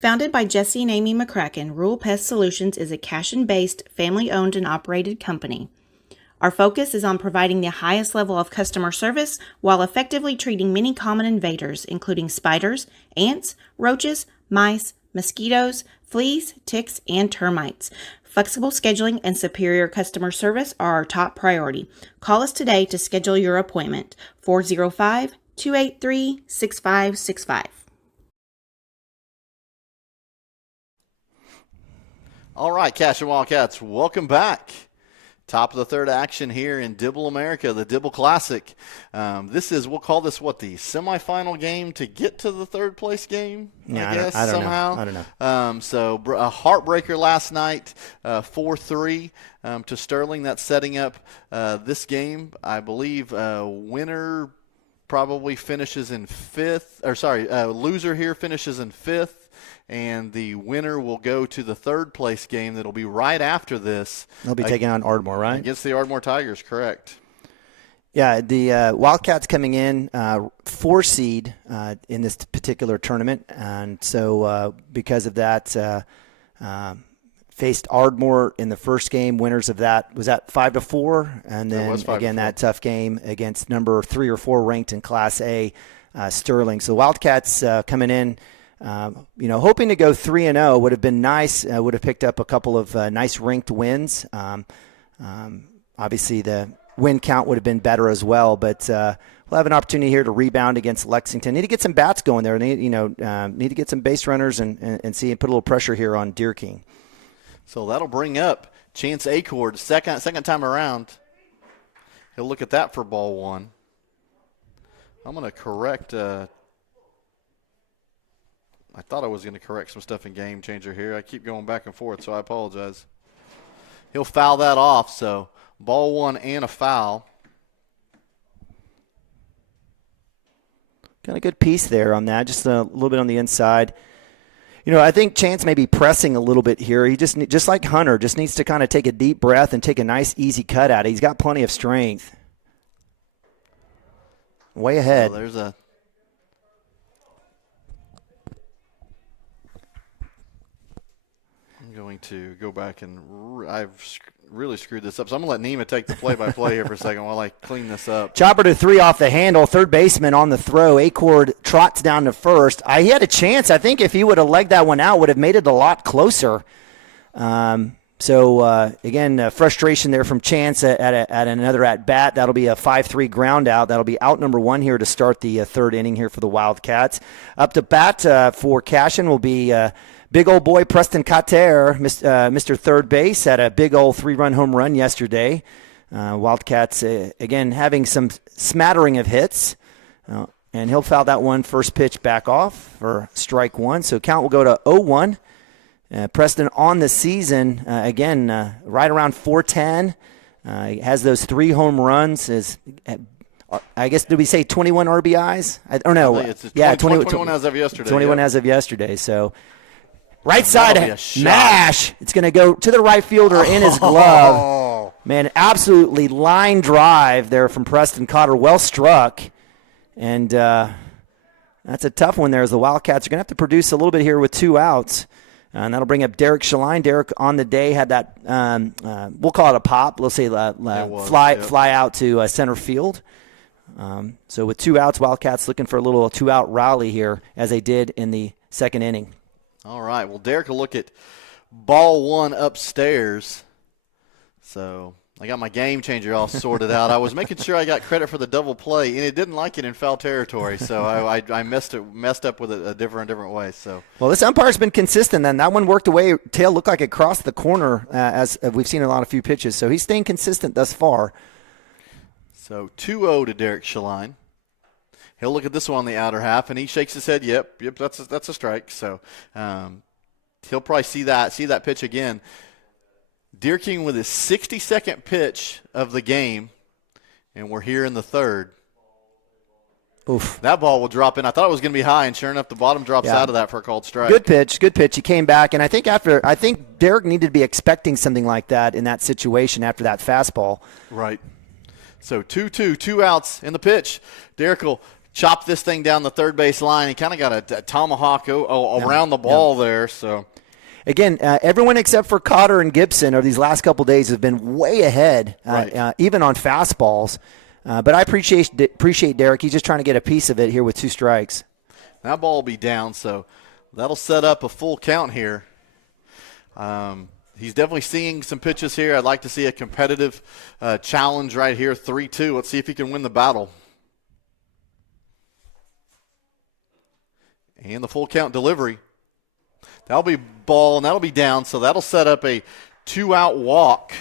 Founded by Jesse and Amy McCracken, Rural Pest Solutions is a Cashion-based, family-owned and operated company. Our focus is on providing the highest level of customer service while effectively treating many common invaders, including spiders, ants, roaches, mice, mosquitoes, fleas, ticks, and termites. Flexible scheduling and superior customer service are our top priority. Call us today to schedule your appointment. 405-283-6565. All right, Cashion Wildcats, welcome back. Top of the third action here in Dibble America, the Dibble Classic. We'll call this the semifinal game to get to the third place game, yeah, I guess, I don't somehow. know. I don't know. So a heartbreaker last night, 4-3 to Sterling. That's setting up this game. I believe winner probably finishes in fifth. Loser here finishes in fifth. And the winner will go to the third place game that'll be right after this. They'll be taking on Ardmore, right? Against the Ardmore Tigers, correct. Yeah, the Wildcats coming in 4 seed in this particular tournament. And so because of that, faced Ardmore in the first game. Winners of that, was that 5-4? And then again, that tough game against number 3 or 4 ranked in Class A, Sterling. So Wildcats coming in, hoping to go 3-0 would have been nice. Would have picked up a couple of nice ranked wins. Obviously, the win count would have been better as well. But we'll have an opportunity here to rebound against Lexington. Need to get some bats going there. Need to get some base runners and put a little pressure here on Deer King. So that'll bring up Chance Acord second time around. He'll look at that for ball 1. I'm going to correct. I thought I was going to correct some stuff in Game Changer here. I keep going back and forth, so I apologize. He'll foul that off, so ball 1 and a foul. Got a good piece there on that, just a little bit on the inside. I think Chance may be pressing a little bit here. He just like Hunter, just needs to kind of take a deep breath and take a nice, easy cut at it. He's got plenty of strength. Way ahead. So there's a going to go back and I've really screwed this up. So I'm going to let Nima take the play-by-play here for a second while I clean this up. Chopper to 3 off the handle. Third baseman on the throw. Acord trots down to first. He had a chance. I think if he would have legged that one out, would have made it a lot closer. Again, frustration there from Chance at another at-bat. That'll be a 5-3 ground out. That'll be out number 1 here to start the third inning here for the Wildcats. Up to bat for Cashion will be big old boy Preston Cater, Mr. Third Base, had a big old 3-run home run yesterday. Wildcats, again, having some smattering of hits. And he'll foul that one first pitch back off for strike 1. So count will go to 0-1. Preston on the season, right around 410. He has those 3 home runs. I guess, did we say 21 RBIs? I don't know. It's 21 as of yesterday. 21 as of yesterday. So right side mash. It's going to go to the right fielder in his glove. Man, absolutely line drive there from Preston Cotter. Well struck. And that's a tough one there as the Wildcats are going to have to produce a little bit here with 2 outs. And that'll bring up Derek Shaline. Derek on the day had that, we'll call it a pop. Let's say fly out to center field. So with 2 outs, Wildcats looking for a little 2-out rally here as they did in the second inning. All right. Well, Derek will look at ball 1 upstairs. So I got my game changer all sorted out. I was making sure I got credit for the double play, and it didn't like it in foul territory. So I messed up with it a different way. So well, this umpire's been consistent. Then that one worked away. Tail looked like it crossed the corner, as we've seen a few pitches. So he's staying consistent thus far. So 2-0 to Derek Shaline. He'll look at this one on the outer half, and he shakes his head. Yep, that's a strike. So he'll probably see that pitch again. Deer King with his 62nd pitch of the game, and we're here in the third. Oof. That ball will drop in. I thought it was going to be high, and sure enough, the bottom drops out of that for a called strike. Good pitch. He came back, and I think Derek needed to be expecting something like that in that situation after that fastball. Right. So 2-2, 2 outs in the pitch. Derek will chop this thing down the third base line. He kind of got a tomahawk around the ball there, so. Again, everyone except for Cotter and Gibson over these last couple of days have been way ahead, even on fastballs. But I appreciate Derek. He's just trying to get a piece of it here with 2 strikes. That ball will be down, so that'll set up a full count here. He's definitely seeing some pitches here. I'd like to see a competitive challenge right here, 3-2. Let's see if he can win the battle. And the full count delivery. That'll be ball, and that'll be down, so that'll set up a 2-out walk.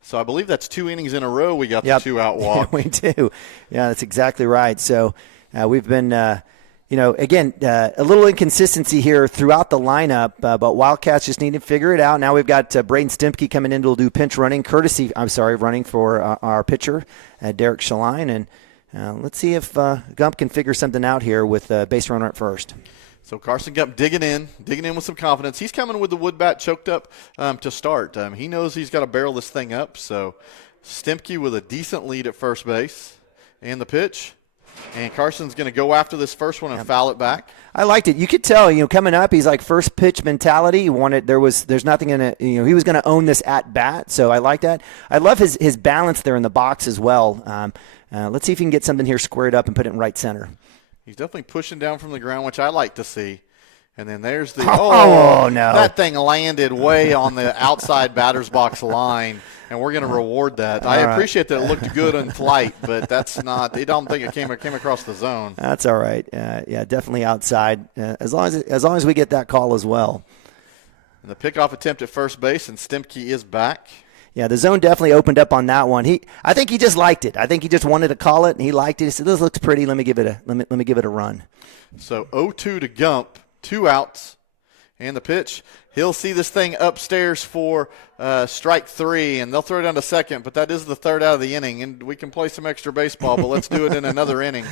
So I believe that's 2 innings in a row we got the 2-out walk. We do. Yeah, that's exactly right. So we've been, a little inconsistency here throughout the lineup, but Wildcats just need to figure it out. Now we've got Braden Stimpke coming in to do pinch running, running for our pitcher, Derek Shaline. And let's see if Gump can figure something out here with base runner at first. So Carson Gump digging in with some confidence. He's coming with the wood bat choked up to start. He knows he's got to barrel this thing up. So Stimpke with a decent lead at first base. And the pitch. And Carson's going to go after this first one and foul it back. I liked it. You could tell, coming up, he's like first pitch mentality. He wanted, there's nothing in it. He was going to own this at bat. So I like that. I love his balance there in the box as well. Let's see if he can get something here squared up and put it in right center. He's definitely pushing down from the ground, which I like to see. And then there's the no. That thing landed way on the outside batter's box line, and we're going to reward that. I appreciate that it looked good in flight, but that's not. I don't think it came across the zone. That's all right. Definitely outside. As long as we get that call as well. And the pickoff attempt at first base, and Stimpke is back. Yeah, the zone definitely opened up on that one. I think he just liked it. I think he just wanted to call it, and he liked it. He said, "This looks pretty. Let me give it a run." So 0-2 to Gump, 2 outs, and the pitch. He'll see this thing upstairs for strike 3, and they'll throw it down to second. But that is the third out of the inning, and we can play some extra baseball. But let's do it in another inning.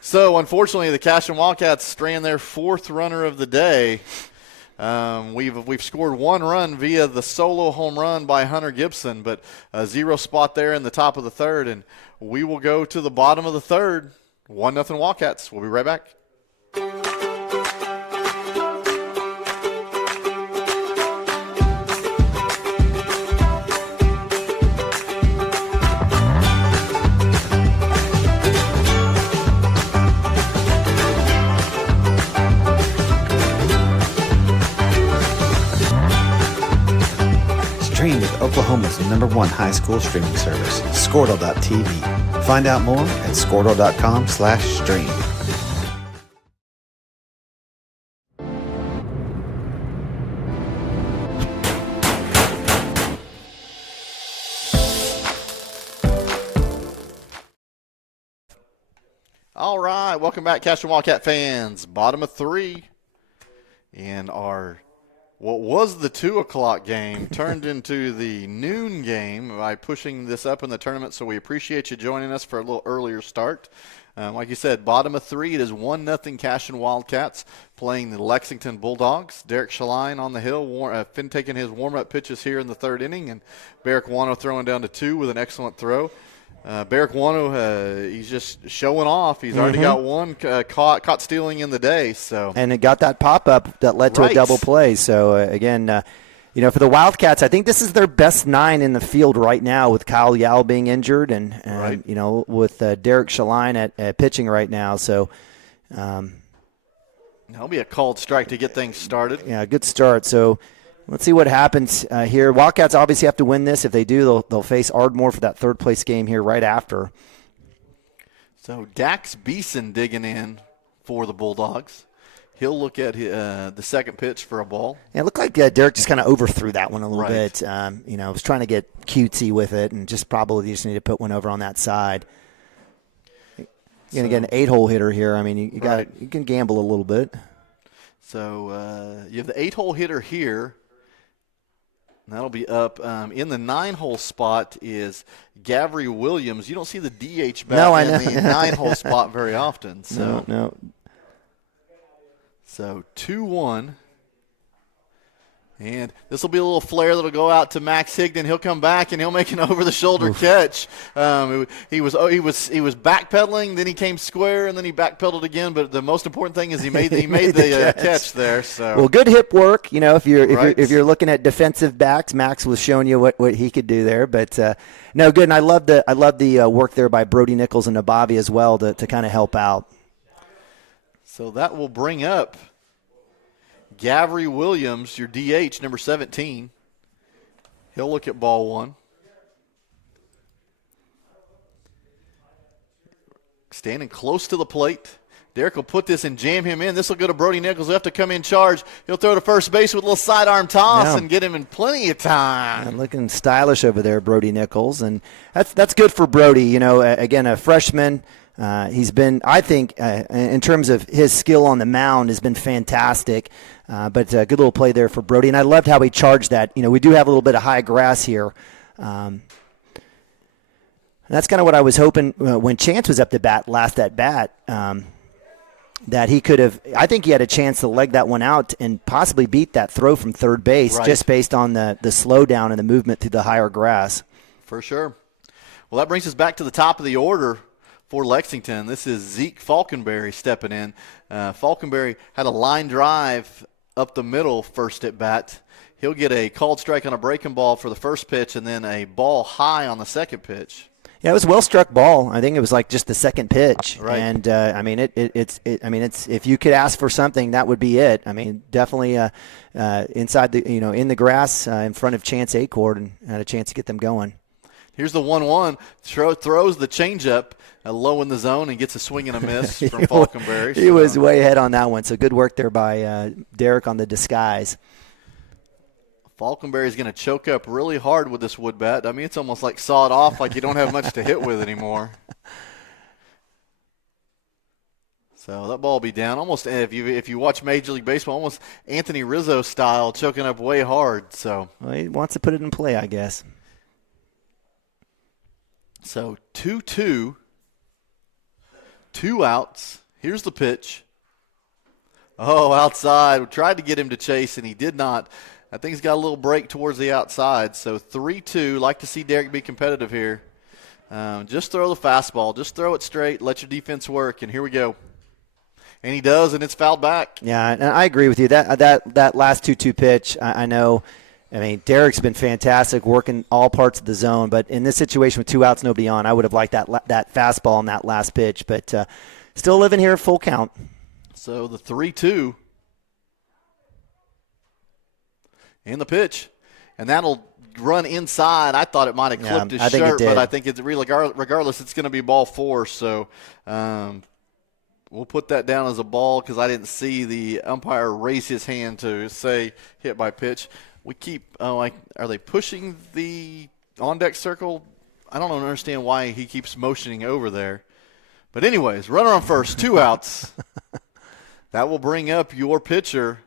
So unfortunately, the Cashion Wildcats strand their 4th runner of the day. We've scored 1 run via the solo home run by Hunter Gibson, but a 0 spot there in the top of the third, and we will go to the bottom of the third. 1-0 Wildcats. We'll be right back. Stream with Oklahoma's #1 high school streaming service, Squirtle.tv. Find out more at Squirtle.com/stream. All right, welcome back, Cashion Wildcat fans. Bottom of 3. And what was the 2 o'clock game turned into the noon game by pushing this up in the tournament, so we appreciate you joining us for a little earlier start. Like you said, bottom of 3, it is 1-0 Cashion Wildcats playing the Lexington Bulldogs. Derek Shaline on the hill, Finn taking his warm-up pitches here in the 3rd inning, and Barrick Wano throwing down to 2 with an excellent throw. Barrick Wano, he's just showing off. He's already got one caught stealing in the day. And it got that pop-up that led to a double play. So, again, for the Wildcats, I think this is their best 9 in the field right now with Kyle Yao being injured and with Derek Shaline at pitching right now. So that'll be a called strike to get things started. Yeah, good start. So let's see what happens here. Wildcats obviously have to win this. If they do, they'll face Ardmore for that 3rd place game here right after. So Dax Beeson digging in for the Bulldogs. He'll look at the 2nd pitch for a ball. Yeah, it looked like Derek just kind of overthrew that one a little bit. Was trying to get cutesy with it and just need to put one over on that side. You're going to get an 8-hole hitter here. I mean, you can gamble a little bit. So you have the 8-hole hitter here. That'll be up. In the 9-hole spot is Gavry Williams. You don't see the DH bat in the 9-hole spot very often. So. No. So 2-1. And this will be a little flare that'll go out to Max Higdon. He'll come back and he'll make an over-the-shoulder catch. He was backpedaling, then he came square, and then he backpedaled again. But the most important thing is he made the catch there. So well, good hip work. If you're looking at defensive backs, Max was showing you what he could do there. But no, good. And I love the work there by Brody Nichols and Nabavi as well to kind of help out. So that will bring up Gavry Williams, your DH, number 17. He'll look at ball 1. Standing close to the plate. Derek will put this and jam him in. This will go to Brody Nichols. He'll have to come in charge. He'll throw to first base with a little sidearm toss and get him in plenty of time. And looking stylish over there, Brody Nichols. And that's good for Brody. Again, a freshman. He's been, I think, in terms of his skill on the mound, has been fantastic. But a good little play there for Brody. And I loved how he charged that. We do have a little bit of high grass here. That's kind of what I was hoping when Chance was up to bat last at bat, that he could have. I think he had a chance to leg that one out and possibly beat that throw from third base just based on the slowdown and the movement through the higher grass. For sure. Well, that brings us back to the top of the order for Lexington. This is Zeke Falconberry stepping in. Falconberry had a line drive up the middle first at bat. He'll get a called strike on a breaking ball for the first pitch and then a ball high on the second pitch. Yeah, it was a well-struck ball. I think it was like just the second pitch. Right. And, it's if you could ask for something, that would be it. I mean, definitely inside in the grass in front of Chance Acord and had a chance to get them going. Here's the 1-1. Throws the changeup low in the zone and gets a swing and a miss from Falconberry. He was way ahead on that one, so good work there by Derek on the disguise. Falconberry's going to choke up really hard with this wood bat. I mean, it's almost like sawed off, like you don't have much to hit with anymore. So that ball will be down. Almost, if you watch Major League Baseball, almost Anthony Rizzo style, choking up way hard. So well, he wants to put it in play, I guess. So 2-2, 2 outs. Here's the pitch. Oh, outside. We tried to get him to chase, and he did not. I think he's got a little break towards the outside. So 3-2. Like to see Derek be competitive here. Just throw the fastball. Just throw it straight. Let your defense work, and here we go. And he does, and it's fouled back. Yeah, and I agree with you. That last 2-2 pitch, I know. I mean, Derek's been fantastic working all parts of the zone, but in this situation with 2 outs, nobody on, I would have liked that fastball on that last pitch. But still living here at full count. So the 3-2. And the pitch. and that'll run inside. I thought it might have clipped his shirt, but I think it's really, regardless, it's going to be ball 4. So we'll put that down as a ball because I didn't see the umpire raise his hand to say hit by pitch. We keep are they pushing the on-deck circle? I don't understand why he keeps motioning over there. But anyways, runner on first, 2 outs. That will bring up your pitcher,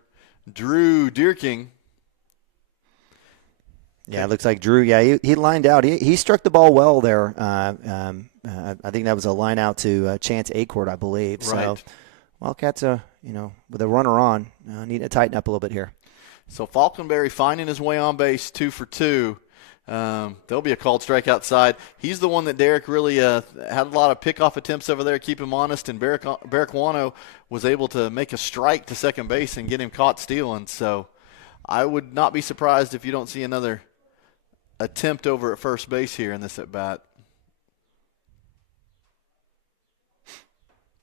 Drew Deerking. Yeah, it looks like Drew. Yeah, he lined out. He struck the ball well there. I think that was a line out to Chance Acord, I believe. Right. So Wildcats, with a runner on, need to tighten up a little bit here. So Falconberry finding his way on base, 2 for 2. There'll be a called strike outside. He's the one that Derek really had a lot of pickoff attempts over there, keep him honest, and Barraquano was able to make a strike to second base and get him caught stealing. So I would not be surprised if you don't see another attempt over at first base here in this at-bat.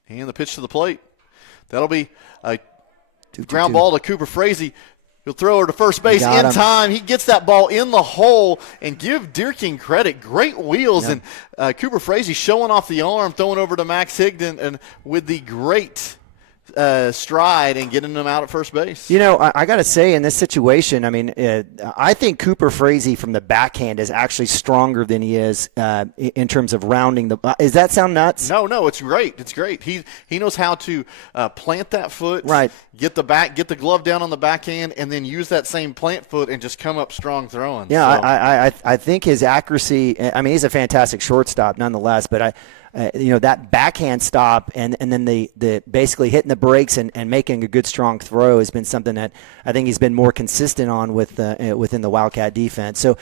And the pitch to the plate. That'll be a ground ball to Cooper Frazee. He'll throw her to first base in time. He gets that ball in the hole, and give Deerking credit. Great wheels, and Cooper Frazee showing off the arm, throwing over to Max Higdon, and with the great stride and getting them out at first base. I got to say, in this situation, I think Cooper Frazee from the backhand is actually stronger than he is in terms of rounding the. Does that sound nuts? No, it's great. It's great. He knows how to plant that foot, right? Get the glove down on the backhand, and then use that same plant foot and just come up strong throwing. Yeah, so. I think his accuracy. He's a fantastic shortstop, nonetheless. But that backhand stop and then the basically hitting the brakes and making a good strong throw has been something that I think he's been more consistent on within the Wildcat defense. So,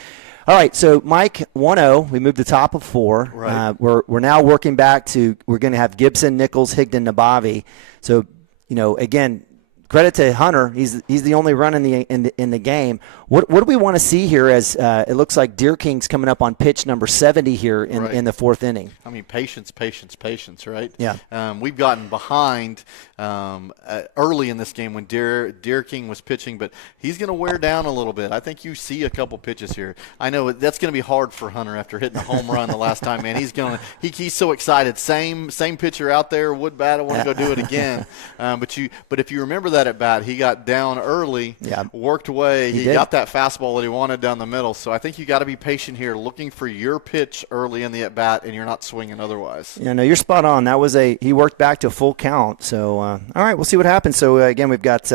all right, so Mike, 1-0. We moved the top of 4. Right. We're now working back to we're going to have Gibson, Nichols, Higdon, Nabavi. So again. Credit to Hunter. He's the only run in the game. What do we want to see here as it looks like Deerking's coming up on pitch number 70 here in the 4th inning? Patience, right? Yeah. We've gotten behind early in this game when Deerking was pitching, but he's going to wear down a little bit. I think you see a couple pitches here. I know that's going to be hard for Hunter after hitting a home run the last time, man. He's so excited. Same pitcher out there, would bat. I want to go do it again. But if you remember that at bat, he got down early, worked away. He got that fastball that he wanted down the middle. So I think you got to be patient here, looking for your pitch early in the at bat, and you're not swinging otherwise. Yeah, no, you're spot on. That was he worked back to a full count. So all right, we'll see what happens. So again, we've got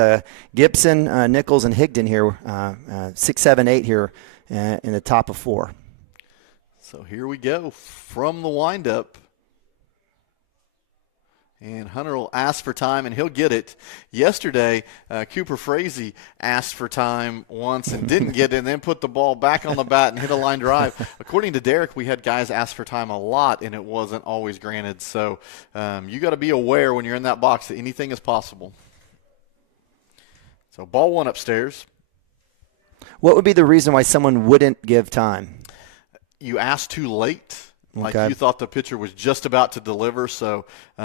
Gibson, Nichols, and Higdon here, 6, 7, 8 here in the top of 4. So here we go from the windup. And Hunter will ask for time, and he'll get it. Yesterday, Cooper Frazee asked for time once and didn't get it, and then put the ball back on the bat and hit a line drive. According to Derek, we had guys ask for time a lot, and it wasn't always granted. So you got to be aware when you're in that box that anything is possible. So ball 1 upstairs. What would be the reason why someone wouldn't give time? You asked too late. Like Okay. you thought the pitcher was just about to deliver, so he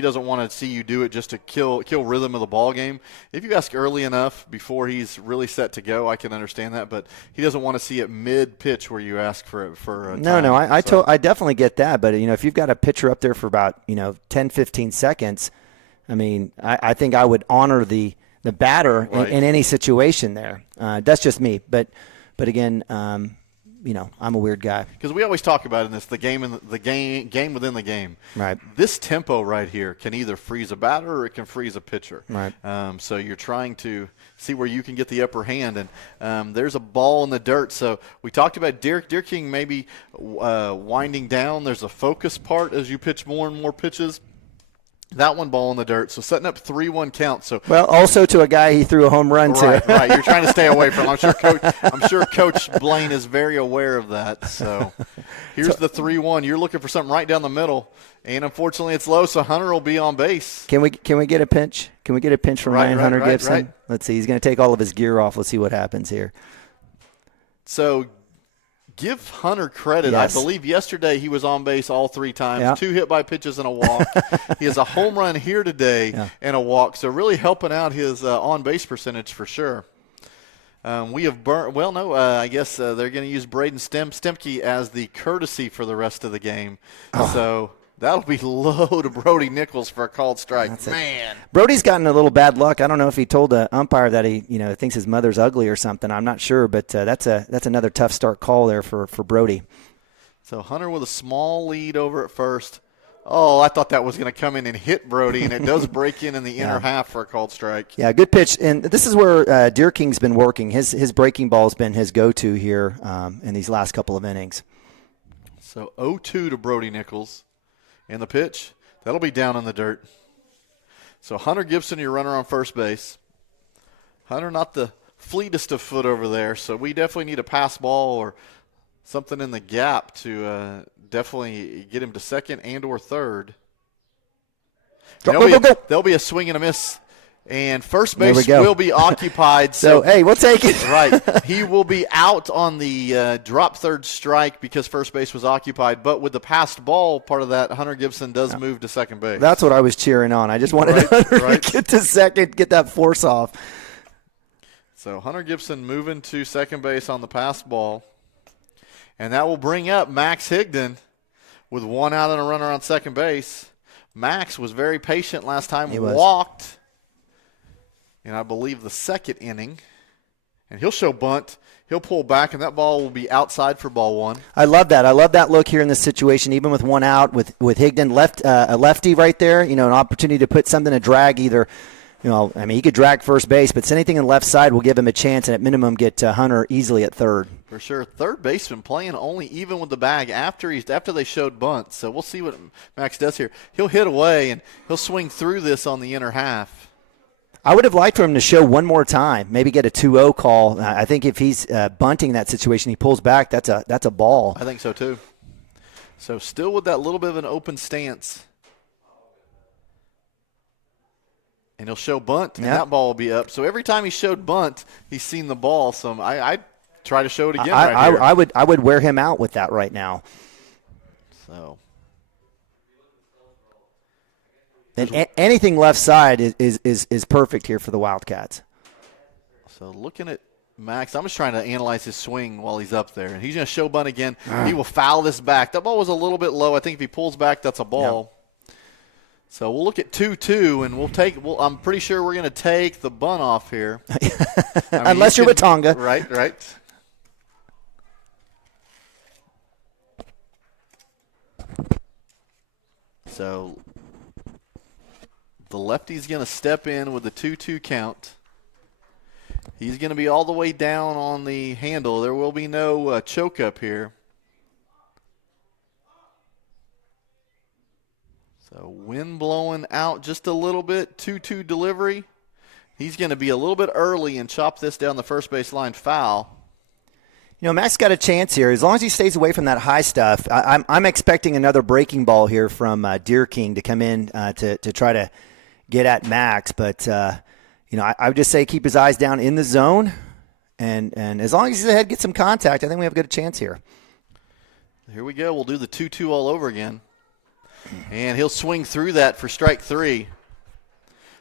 doesn't want to see you do it just to kill rhythm of the ball game. If you ask early enough before he's really set to go, I can understand that, but he doesn't want to see it mid pitch where you ask for time. No, I definitely get that, but if you've got a pitcher up there for about 10, 15 seconds, I think I would honor the batter in any situation there. That's just me, but again. I'm a weird guy. Because we always talk about in this the game within the game. Right. This tempo right here can either freeze a batter or it can freeze a pitcher. Right. So you're trying to see where you can get the upper hand, and there's a ball in the dirt. So we talked about Deerking maybe winding down. There's a focus part as you pitch more and more pitches. That one ball in the dirt, so setting up 3-1 count. So also to a guy he threw a home run to. Right. You're trying to stay away from. I'm sure Coach Blaine is very aware of that. So here's the 3-1. You're looking for something right down the middle, and unfortunately it's low. So Hunter will be on base. Can we get a pinch? Can we get a pinch from Ryan Hunter Gibson? Right. Let's see. He's going to take all of his gear off. Let's see what happens here. So. Give Hunter credit. Yes. I believe yesterday he was on base all 3 times, 2 hit by pitches and a walk. He has a home run here today and a walk, so really helping out his on-base percentage for sure. We have burnt. Well, no, I guess they're going to use Braden Stemke as the courtesy for the rest of the game. So that'll be low to Brody Nichols for a called strike. Man, Brody's gotten a little bad luck. I don't know if he told the umpire that he, thinks his mother's ugly or something. I'm not sure, but that's another tough start call there for Brody. So Hunter with a small lead over at first. Oh, I thought that was going to come in and hit Brody, and it does break in the inner half for a called strike. Yeah, good pitch. And this is where Deer King's been working. His breaking ball has been his go-to here in these last couple of innings. So 0-2 to Brody Nichols. And the pitch, that'll be down in the dirt. So Hunter Gibson, your runner on first base. Hunter not the fleetest of foot over there, so we definitely need a pass ball or something in the gap to definitely get him to second and or third. There'll be a swing and a miss, and first base will be occupied. So, hey, we'll take it. Right. He will be out on the drop third strike because first base was occupied, but with the passed ball part of that, Hunter Gibson does move to second base. That's what I was cheering on. I just wanted Hunter to get to second, get that force off. So Hunter Gibson moving to second base on the passed ball. And that will bring up Max Higdon with one out and a runner on second base. Max was very patient last time. He walked in, I believe, the second inning. And he'll show bunt. He'll pull back, and that ball will be outside for ball one. I love that. I love that look here in this situation, even with one out, with Higdon, a lefty right there, an opportunity to put something to drag either. He could drag first base, but anything on the left side will give him a chance and at minimum get Hunter easily at third. For sure. Third baseman playing only even with the bag after they showed bunt. So we'll see what Max does here. He'll hit away, and he'll swing through this on the inner half. I would have liked for him to show one more time, maybe get a 2-0 call. I think if he's bunting that situation, he pulls back, that's a ball. I think so too. So still with that little bit of an open stance. And he'll show bunt, and that ball will be up. So every time he showed bunt, he's seen the ball. So I try to show it again here. I would wear him out with that right now. So. And anything left side is perfect here for the Wildcats. So looking at Max, I'm just trying to analyze his swing while he's up there. And he's going to show bunt again. He will foul this back. That ball was a little bit low. I think if he pulls back, that's a ball. Yeah. So we'll look at 2-2, and I'm pretty sure we're going to take the bunt off here. Unless you're with Tonga. Right. So the lefty's going to step in with the 2-2 count. He's going to be all the way down on the handle. There will be no choke up here. So wind blowing out just a little bit, 2-2 delivery. He's going to be a little bit early and chop this down the first base line foul. Max got a chance here. As long as he stays away from that high stuff, I'm expecting another breaking ball here from Deer King to come in to try to get at Max. But, I would just say keep his eyes down in the zone. And as long as he's ahead, get some contact, I think we have a good chance here. Here we go. We'll do the 2-2 all over again. And he'll swing through that for strike three.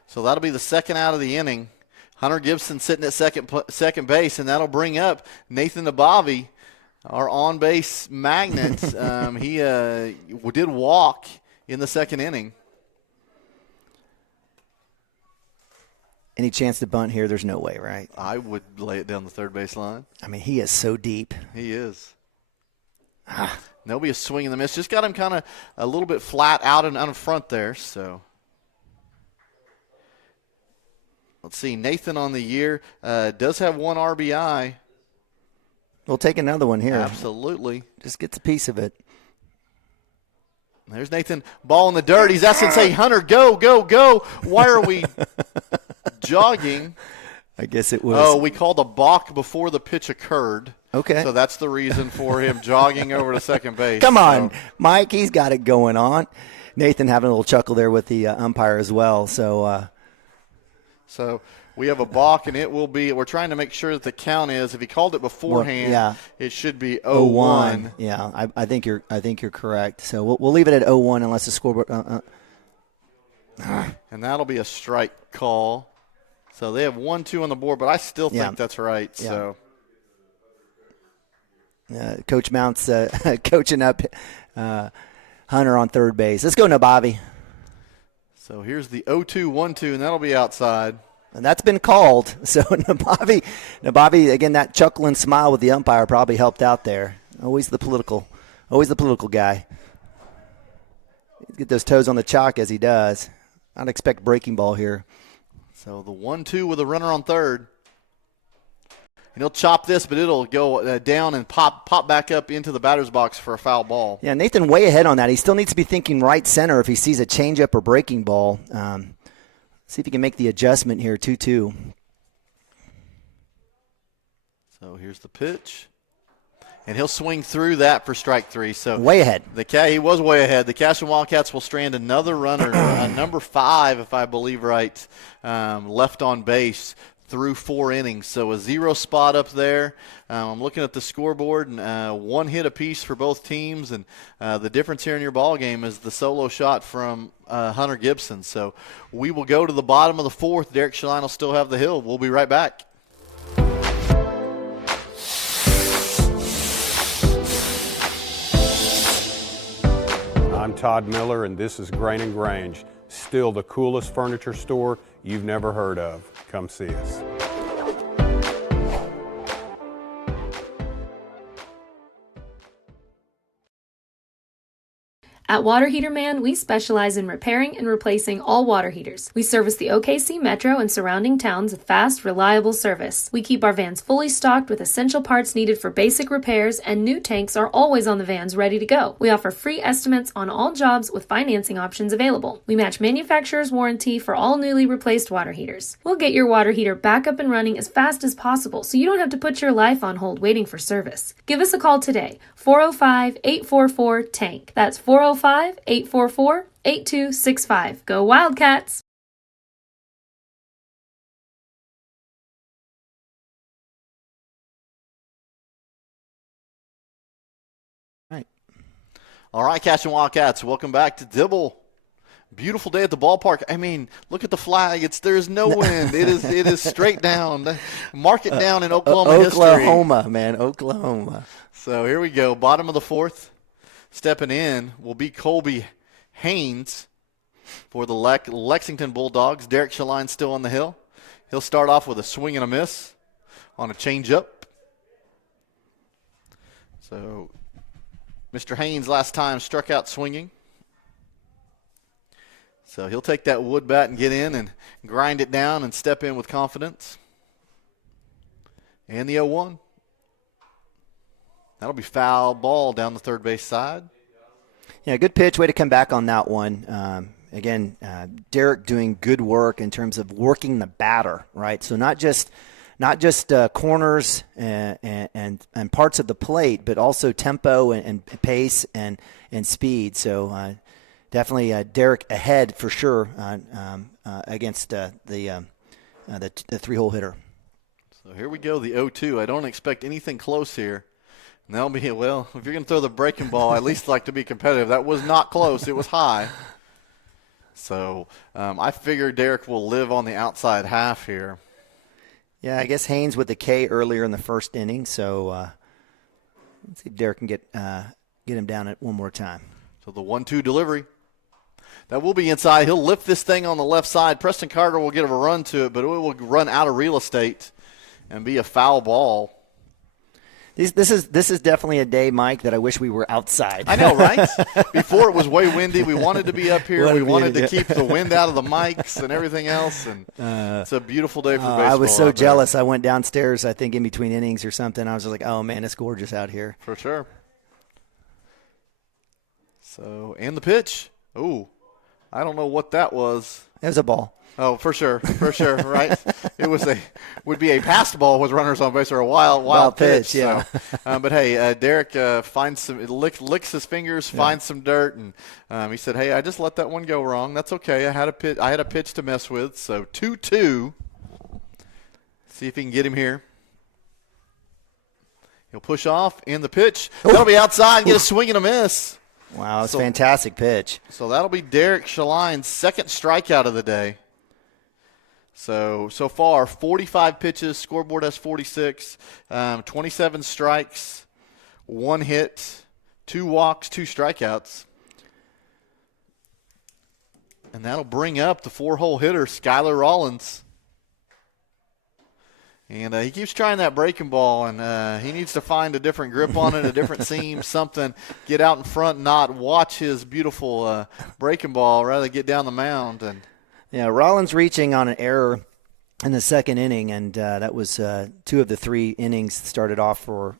So that'll be the second out of the inning. Hunter Gibson sitting at second base, and that'll bring up Nathan Nabavi, our on-base magnet. He did walk in the second inning. Any chance to bunt here? There's no way, right? I would lay it down the third base line. I mean, he is so deep. He is. There'll be a swing and a miss. Just got him kind of a little bit flat out and out in front there. So let's see. Nathan on the year does have one RBI. We'll take another one here. Absolutely. Just gets a piece of it. There's Nathan. Ball in the dirt. He's asking, say, Hunter, go, go, go. Why are we jogging? I guess it was. Oh, we called a balk before the pitch occurred. Okay. So that's the reason for him jogging over to second base. Come on, Mike. He's got it going on. Nathan having a little chuckle there with the umpire as well. So we have a balk, and it will be – we're trying to make sure that the count is – if he called it beforehand, it should be 0-1. Yeah, I think you're correct. So we'll leave it at 0-1 unless the scoreboard and that'll be a strike call. So they have 1-2 on the board, but I still think Yeah. that's right. Yeah. So Coach Mounts coaching up Hunter on third base. Let's go, Nabavi. So here's the 0-2-1-2, and that'll be outside. And that's been called. So Nabavi, again, that chuckling smile with the umpire probably helped out there. Always the political guy. Get those toes on the chalk as he does. I'd expect breaking ball here. So the 1-2 with a runner on third. And he'll chop this, but it'll go down and pop back up into the batter's box for a foul ball. Yeah, Nathan way ahead on that. He still needs to be thinking right center if he sees a changeup or breaking ball. See if he can make the adjustment here, 2-2. So here's the pitch. And he'll swing through that for strike three. So way ahead. He was way ahead. The Cashion Wildcats will strand another runner, number 5, if I believe right, left on base through 4 innings. So a 0 spot up there. I'm looking at the scoreboard, and 1 hit apiece for both teams. And the difference here in your ball game is the solo shot from Hunter Gibson. So we will go to the bottom of the 4th. Derek Shaline will still have the hill. We'll be right back. I'm Todd Miller, and this is Grain & Grange, still the coolest furniture store you've never heard of. Come see us. At Water Heater Man, we specialize in repairing and replacing all water heaters. We service the OKC Metro and surrounding towns with fast, reliable service. We keep our vans fully stocked with essential parts needed for basic repairs, and new tanks are always on the vans ready to go. We offer free estimates on all jobs with financing options available. We match manufacturer's warranty for all newly replaced water heaters. We'll get your water heater back up and running as fast as possible so you don't have to put your life on hold waiting for service. Give us a call today, 405-844-TANK. That's 405-844-8265. Go Wildcats! All right, Cashion Wildcats, welcome back to Dibble. Beautiful day at the ballpark. I mean, look at the flag. There's no wind. It is straight down. Mark it down in Oklahoma history. Oklahoma. So here we go. Bottom of the 4th. Stepping in will be Colby Haynes for the Lexington Bulldogs. Derek Shaline still on the hill. He'll start off with a swing and a miss on a changeup. So Mr. Haynes last time struck out swinging. So he'll take that wood bat and get in and grind it down and step in with confidence. And the 0-1. That'll be foul ball down the third base side. Yeah, good pitch. Way to come back on that one. Again, Derek doing good work in terms of working the batter, right? So not just corners and parts of the plate, but also tempo and pace and speed. So definitely Derek ahead for sure against the 3-hole hitter. So here we go, the 0-2. I don't expect anything close here. And that'll be, well, if you're going to throw the breaking ball, I at least like to be competitive. That was not close. It was high. So I figure Derek will live on the outside half here. Yeah, I guess Haynes with the K earlier in the first inning. So let's see if Derek can get him down at one more time. So the 1-2 delivery. That will be inside. He'll lift this thing on the left side. Preston Carter will get a run to it, but it will run out of real estate and be a foul ball. This is definitely a day, Mike, that I wish we were outside. I know, right? Before it was way windy. We wanted to be up here. We wanted to keep the wind out of the mics and everything else. And it's a beautiful day for baseball. I was so jealous. I went downstairs, I think, in between innings or something. I was just like, oh, man, it's gorgeous out here. For sure. So, and the pitch. Ooh, I don't know what that was. It was a ball. Oh, for sure, right? It would be a passed ball with runners on base or a wild pitch. Yeah. So, but hey, Derek finds licks his fingers, finds some dirt, and he said, "Hey, I just let that one go wrong. That's okay. I had a pitch to mess with." So 2-2. See if he can get him here. He'll push off in the pitch. That'll be outside and get a swing and a miss. Wow, it's a fantastic pitch. So that'll be Derek Shaline's second strikeout of the day. So far, 45 pitches. Scoreboard has 46. 27 strikes, 1 hit, 2 walks, 2 strikeouts. And that'll bring up the 4-hole hitter, Skylar Rollins. And he keeps trying that breaking ball, and he needs to find a different grip on it, a different seam, something. Get out in front, not watch his beautiful breaking ball, rather get down the mound. And yeah, Rollins reaching on an error in the second inning, and that was 2 of the 3 innings started off for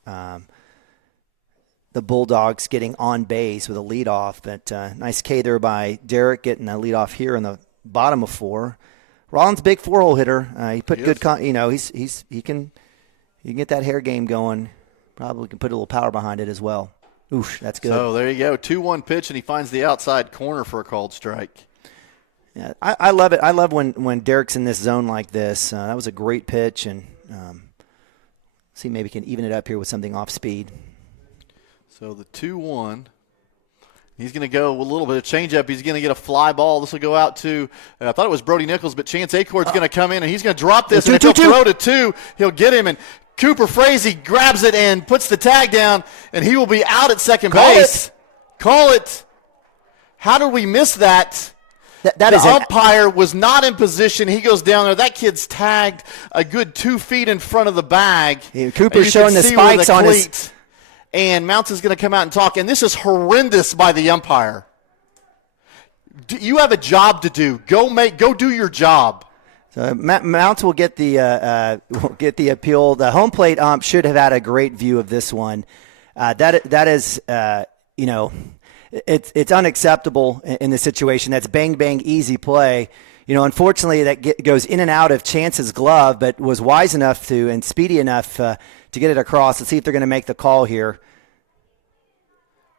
the Bulldogs getting on base with a leadoff. But nice K there by Derek getting a leadoff here in the bottom of 4. Rollins, big 4-hole hitter. He put good, he can get that hair game going. Probably can put a little power behind it as well. Oof, that's good. So there you go, 2-1 pitch, and he finds the outside corner for a called strike. Yeah, I love it. I love when Derek's in this zone like this. That was a great pitch, and see maybe can even it up here with something off speed. So the 2-1. He's going to go with a little bit of changeup. He's going to get a fly ball. This will go out to, I thought it was Brody Nichols, but Chance Acorn's going to come in, and he's going to drop this, and he'll throw to 2. He'll get him, and Cooper Frazee grabs it and puts the tag down, and he will be out at second base. Call it. How did we miss that? The umpire was not in position. He goes down there. That kid's tagged a good 2 feet in front of the bag. Yeah, Cooper's showing the spikes on his. And Mounts is going to come out and talk, and this is horrendous by the umpire. You have a job to do. Go do your job. So Mounts will get the appeal. The home plate ump should have had a great view of this one. That is it's unacceptable in the situation. That's bang bang easy play. Unfortunately that goes in and out of Chance's glove, but was wise enough and speedy enough to get it across. Let's see if they're going to make the call here.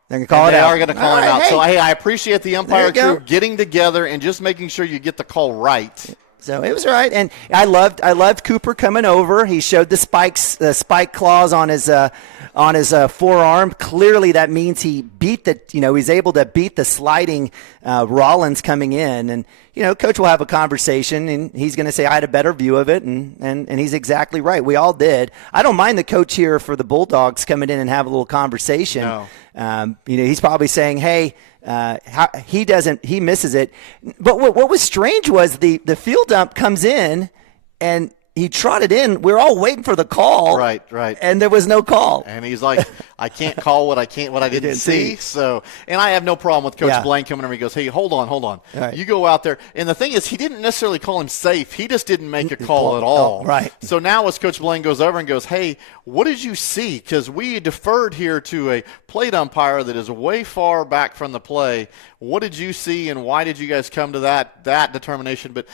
They're going to call it out. They are going to call him out. Hey. So, I appreciate the umpire crew getting together and just making sure you get the call right. So it was right, and I loved Cooper coming over. He showed the spike claws on his forearm. Clearly, that means he beat he's able to beat the sliding Rollins coming in, and Coach will have a conversation, and he's going to say I had a better view of it, and he's exactly right. We all did. I don't mind the coach here for the Bulldogs coming in and have a little conversation. No. He's probably saying, hey. He misses it. But what was strange was the field ump comes in and he trotted in. We're all waiting for the call. Right. And there was no call. And he's like, I can't call what I didn't see. So, and I have no problem with Coach Blaine coming over. He goes, hey, hold on. Right. You go out there. And the thing is, he didn't necessarily call him safe. He just didn't make a call at all. Right. So now as Coach Blaine goes over and goes, hey, what did you see? Because we deferred here to a plate umpire that is way far back from the play. What did you see, and why did you guys come to that determination? But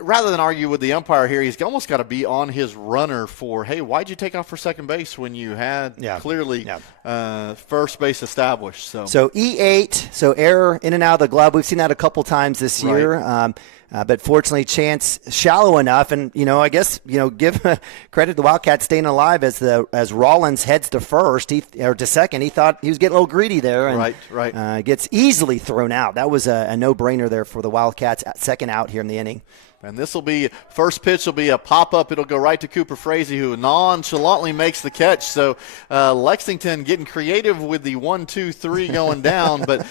rather than argue with the umpire here, he's almost got to be on his runner for, hey, why'd you take off for second base when you had clearly first base established? So E8, so error in and out of the glove. We've seen that a couple times this year. But fortunately, Chance shallow enough, and I guess give credit to the Wildcats staying alive as Rollins heads to first or to second. He thought he was getting a little greedy there, and gets easily thrown out. That was a no-brainer there for the Wildcats. Second out here in the inning. And this will be first pitch will be a pop-up. It'll go right to Cooper Frazee, who nonchalantly makes the catch. So Lexington getting creative with the 1-2-3 going down, but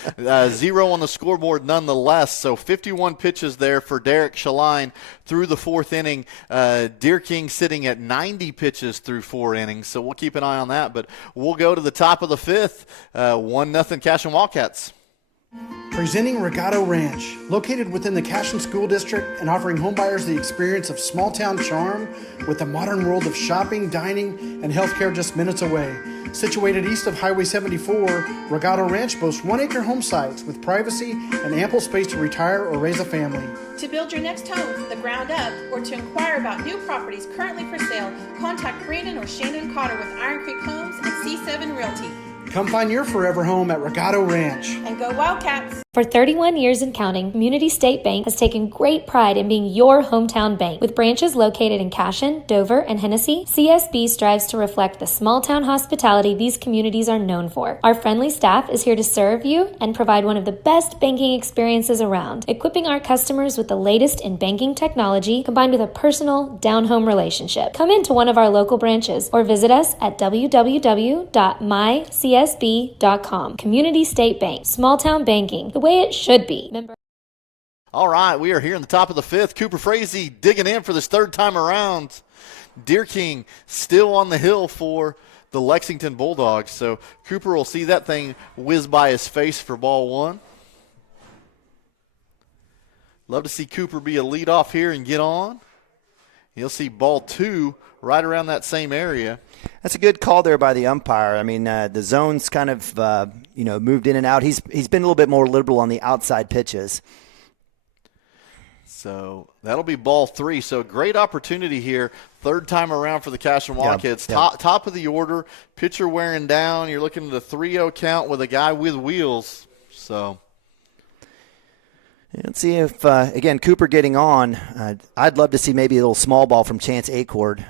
0 on the scoreboard nonetheless. So 51 pitches there for Derek Shaline through the 4th inning. Deer King sitting at 90 pitches through 4 innings. So we'll keep an eye on that. But we'll go to the top of the 5th. 1-0 Cashion Wildcats. Presenting Regato Ranch, located within the Cashion School District and offering homebuyers the experience of small-town charm with the modern world of shopping, dining, and healthcare just minutes away. Situated east of Highway 74, Regato Ranch boasts 1-acre home sites with privacy and ample space to retire or raise a family. To build your next home from the ground up or to inquire about new properties currently for sale, contact Brandon or Shannon Cotter with Iron Creek Homes and C7 Realty. Come find your forever home at Regato Ranch. And go Wildcats! For 31 years and counting, Community State Bank has taken great pride in being your hometown bank. With branches located in Cashion, Dover, and Hennessy, CSB strives to reflect the small-town hospitality these communities are known for. Our friendly staff is here to serve you and provide one of the best banking experiences around, equipping our customers with the latest in banking technology combined with a personal, down-home relationship. Come into one of our local branches or visit us at www.mycsb.com. Community State Bank, small-town banking, the way it should be. All right, we are here in the top of the fifth. Cooper Frazee digging in for this third time around. Deer King still on the hill for the Lexington Bulldogs. So Cooper will see that thing whiz by his face for ball one. Love to see Cooper be a leadoff here and get on. You'll see ball two right around that same area. That's a good call there by the umpire. I mean, the zone's kind of moved in and out. He's been a little bit more liberal on the outside pitches. So that'll be ball three. So great opportunity here. Third time around for the Cashion Wildcats. Top of the order. Pitcher wearing down. You're looking at a 3-0 count with a guy with wheels. So let's see if, again, Cooper getting on. I'd love to see maybe a little small ball from Chance Acord.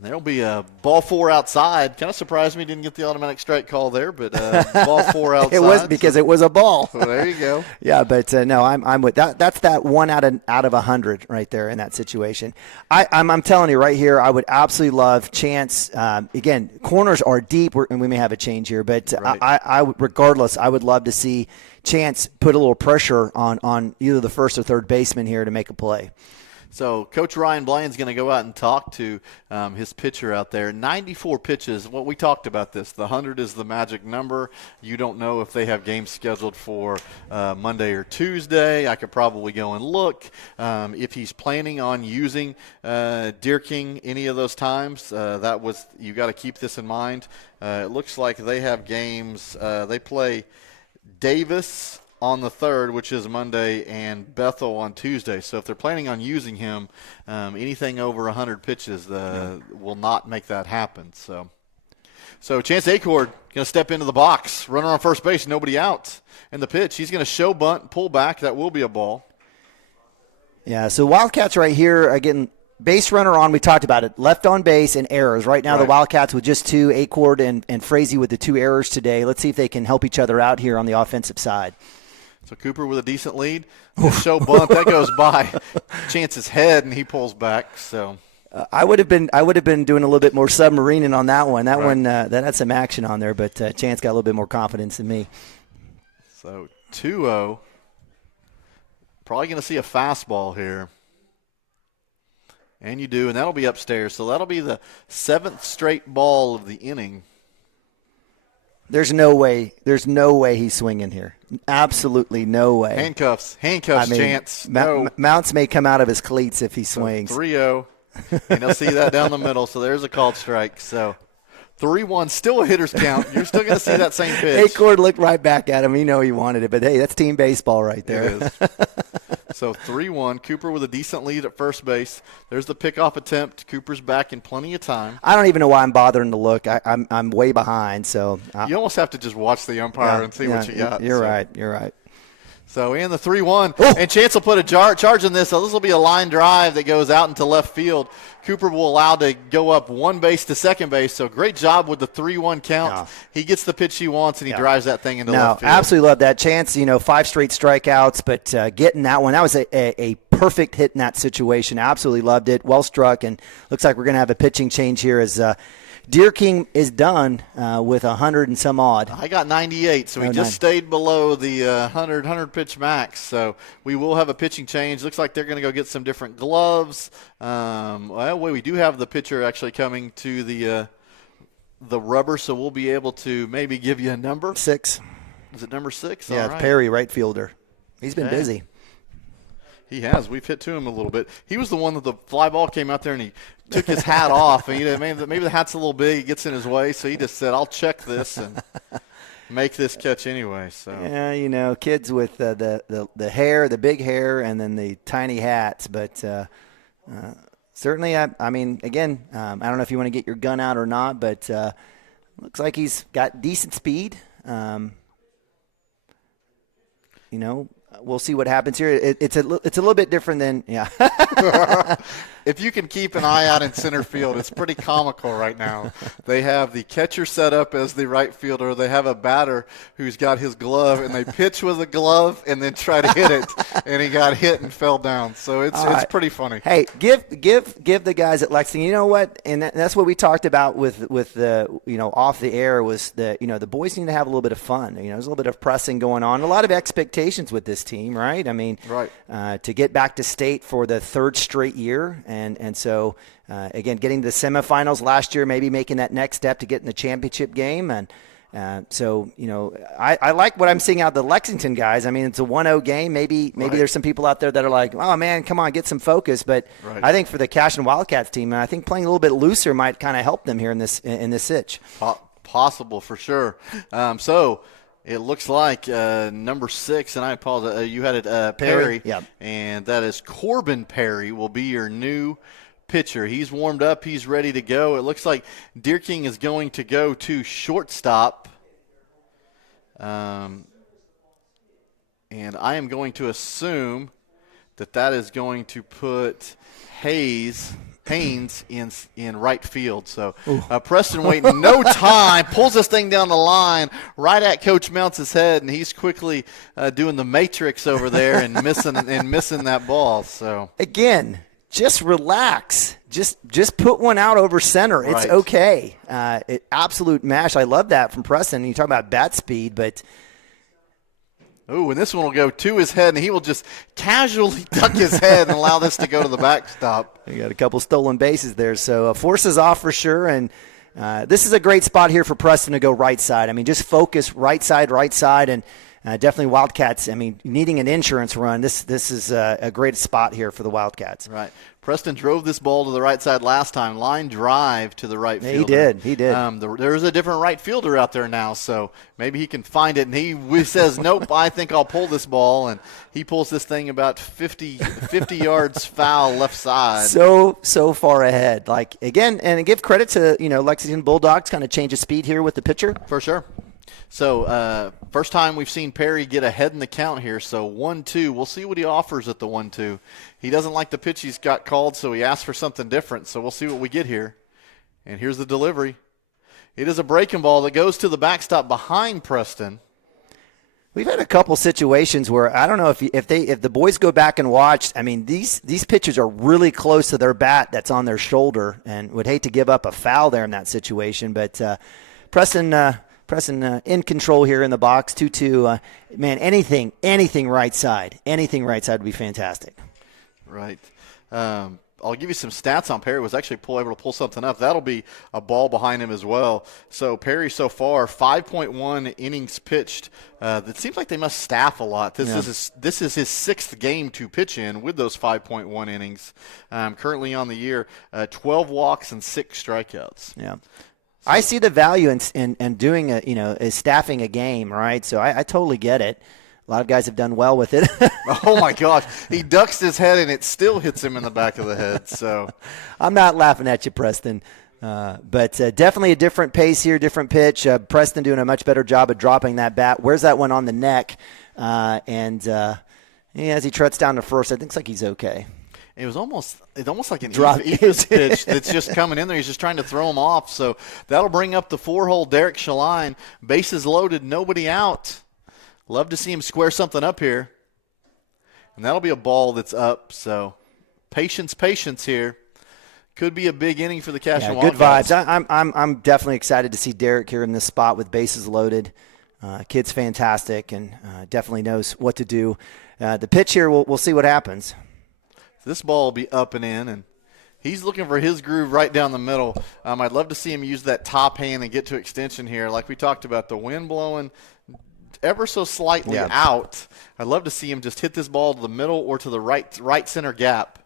There'll be a ball four outside. Kind of surprised me didn't get the automatic strike call there, but ball four outside. It was because it was a ball. Well, there you go. Yeah, but no, I'm with that. That's that 1 out of 100 right there in that situation. I'm telling you right here, I would absolutely love Chance. Again, corners are deep, and we may have a change here, but right. I regardless, I would love to see Chance put a little pressure on either the first or third baseman here to make a play. So Coach Ryan Blaine's going to go out and talk to his pitcher out there. 94 pitches. Well, we talked about this. The 100 is the magic number. You don't know if they have games scheduled for Monday or Tuesday. I could probably go and look. If he's planning on using Deer King any of those times, you got to keep this in mind. It looks like they have games. They play Davis on the 3rd, which is Monday, and Bethel on Tuesday. So if they're planning on using him, anything over 100 pitches will not make that happen. So Chance Acord going to step into the box, runner on first base, nobody out. And the pitch, he's going to show bunt, pull back. That will be a ball. Yeah, so Wildcats right here, again, base runner on, we talked about it, left on base and errors. Right now the Wildcats with just two, Acord and Frazee with the 2 errors today. Let's see if they can help each other out here on the offensive side. So Cooper with a decent lead. Show bunt, that goes by Chance's head, and he pulls back. So I would have been doing a little bit more submarining on that one. That one that had some action on there, but Chance got a little bit more confidence than me. So 2-0. Probably going to see a fastball here. And you do, and that'll be upstairs. So that'll be the 7th straight ball of the inning. There's no way he's swinging here. Absolutely no way. Handcuffs, Chance. No. Mounts may come out of his cleats if he swings. 3-0, and he'll see that down the middle. So there's a called strike. So 3-1, still a hitter's count. You're still going to see that same pitch. Acord looked right back at him. He knew he wanted it, but hey, that's team baseball right there. It is. So 3-1, Cooper with a decent lead at first base. There's the pickoff attempt. Cooper's back in plenty of time. I don't even know why I'm bothering to look. I'm way behind. So you almost have to just watch the umpire and see what you got. You're right. So in the 3-1, and Chance will put a charge in this. So this will be a line drive that goes out into left field. Cooper will allow to go up one base to second base. So great job with the 3-1 count. Yeah. He gets the pitch he wants, and he drives that thing into left field. Absolutely love that. Chance, 5 straight strikeouts, but getting that one, that was a perfect hit in that situation. Absolutely loved it. Well struck, and looks like we're going to have a pitching change here as Deer King is done with 100 and some odd. I got 98, so he just stayed below the 100 pitch max. So we will have a pitching change. Looks like they're going to go get some different gloves. We do have the pitcher actually coming to the rubber, so we'll be able to maybe give you a number. 6. Is it number 6? Yeah, right. Perry, right fielder. He's been busy. He has. We've hit to him a little bit. He was the one that the fly ball came out there and he took his hat off. And maybe the hat's a little big. It gets in his way. So he just said, I'll check this and make this catch anyway. So yeah, kids with the hair, the big hair, and then the tiny hats. But certainly, I mean, again, I don't know if you want to get your gun out or not, but looks like he's got decent speed. we'll see what happens here. It's a little bit different than If you can keep an eye out in center field, it's pretty comical right now. They have the catcher set up as the right fielder. They have a batter who's got his glove, and they pitch with a glove and then try to hit it, and he got hit and fell down. So it's pretty funny. Hey, give the guys at Lexington. You know what? And that's what we talked about with the off the air was the boys need to have a little bit of fun. There's a little bit of pressing going on, a lot of expectations with this team, right? I mean, to get back to state for the third straight year. And so, again, getting to the semifinals last year, maybe making that next step to get in the championship game. And so, I like what I'm seeing out of the Lexington guys. I mean, it's a 1-0 game. Maybe there's some people out there that are like, oh, man, come on, get some focus. But I think for the Cashion Wildcats team, I think playing a little bit looser might kind of help them here in this sitch. Possible for sure. So it looks like number 6, and I apologize, you had it Perry. Yeah. And that is Corbin Perry will be your new pitcher. He's warmed up. He's ready to go. It looks like Deer King is going to go to shortstop. And I am going to assume that is going to put Haynes in right field. So Preston waiting no time, pulls this thing down the line right at Coach Mounts' head, and he's quickly doing the matrix over there and missing that ball. So again, just relax. Just put one out over center. It's okay. Absolute mash. I love that from Preston. You talk about bat speed, but and this one will go to his head, and he will just casually duck his head and allow this to go to the backstop. You got a couple stolen bases there, so forces off for sure. And this is a great spot here for Preston to go right side. I mean, just focus right side, and definitely Wildcats. I mean, needing an insurance run. This is a great spot here for the Wildcats. Right. Preston drove this ball to the right side last time. Line drive to the right fielder. He did. There's a different right fielder out there now, so maybe he can find it. And he says, nope, I think I'll pull this ball. And he pulls this thing about 50 yards foul left side. So far ahead. Like, again, and give credit to, Lexington Bulldogs kind of change of speed here with the pitcher. For sure. So first time we've seen Perry get ahead in the count here. So 1-2. We'll see what he offers at the 1-2. He doesn't like the pitch he's got called, so he asked for something different. So we'll see what we get here. And here's the delivery. It is a breaking ball that goes to the backstop behind Preston. We've had a couple situations where I don't know if the boys go back and watch. I mean, these pitchers are really close to their bat that's on their shoulder, and would hate to give up a foul there in that situation. But Preston in control here in the box, 2-2. Man, anything right side would be fantastic. Right. I'll give you some stats on Perry. Was actually able to pull something up. That'll be a ball behind him as well. So Perry so far 5.1 innings pitched. It seems like they must staff a lot. This is his 6th game to pitch in with those 5.1 innings. Currently on the year, 12 walks and 6 strikeouts. Yeah. I see the value in doing staffing a game, right? So I totally get it. A lot of guys have done well with it. Oh my gosh, he ducks his head and it still hits him in the back of the head. So I'm not laughing at you, Preston, but definitely a different pace here, different pitch. Preston doing a much better job of dropping that bat. Where's that one on the neck? And as he trots down to first, I think it's like he's okay. It's almost like an easy pitch that's just coming in there. He's just trying to throw him off. So that'll bring up the 4-hole Derek Shaline. Bases loaded, nobody out. Love to see him square something up here. And that'll be a ball that's up. So patience here. Could be a big inning for the Cashion Good Wildcats. vibes. I'm definitely excited to see Derek here in this spot with bases loaded. Kid's fantastic and definitely knows what to do. The pitch here, we'll see what happens. This ball will be up and in, and he's looking for his groove right down the middle. I'd love to see him use that top hand and get to extension here. Like we talked about, the wind blowing ever so slightly out. I'd love to see him just hit this ball to the middle or to the right center gap.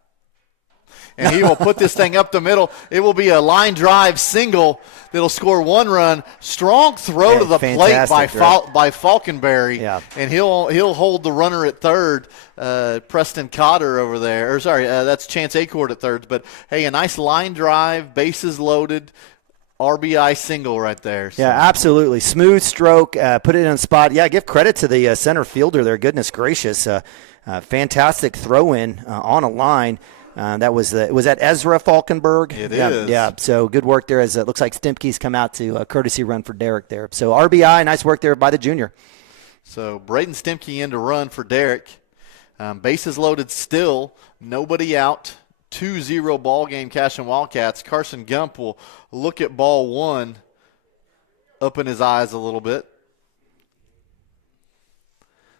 And he will put this thing up the middle. It will be a line drive single that'll score 1 run. Strong throw to the plate by Falkenberry. Yeah. And he'll hold the runner at third, Preston Cotter over there. Or sorry, that's Chance Acord at third. But, hey, a nice line drive, bases loaded. RBI single right there. So. Yeah, absolutely. Smooth stroke, put it in a spot. Yeah, give credit to the center fielder there. Goodness gracious. Fantastic throw-in on a line. Was that Ezra Falkenberg? It is. is. Yeah, so good work there as it looks like Stimke's come out to a courtesy run for Derek there. So RBI, nice work there by the junior. So Braden Stimke in to run for Derek. Bases loaded still, nobody out. 2-0 ball game, Cashion Wildcats. Carson Gump will look at ball one, open his eyes a little bit.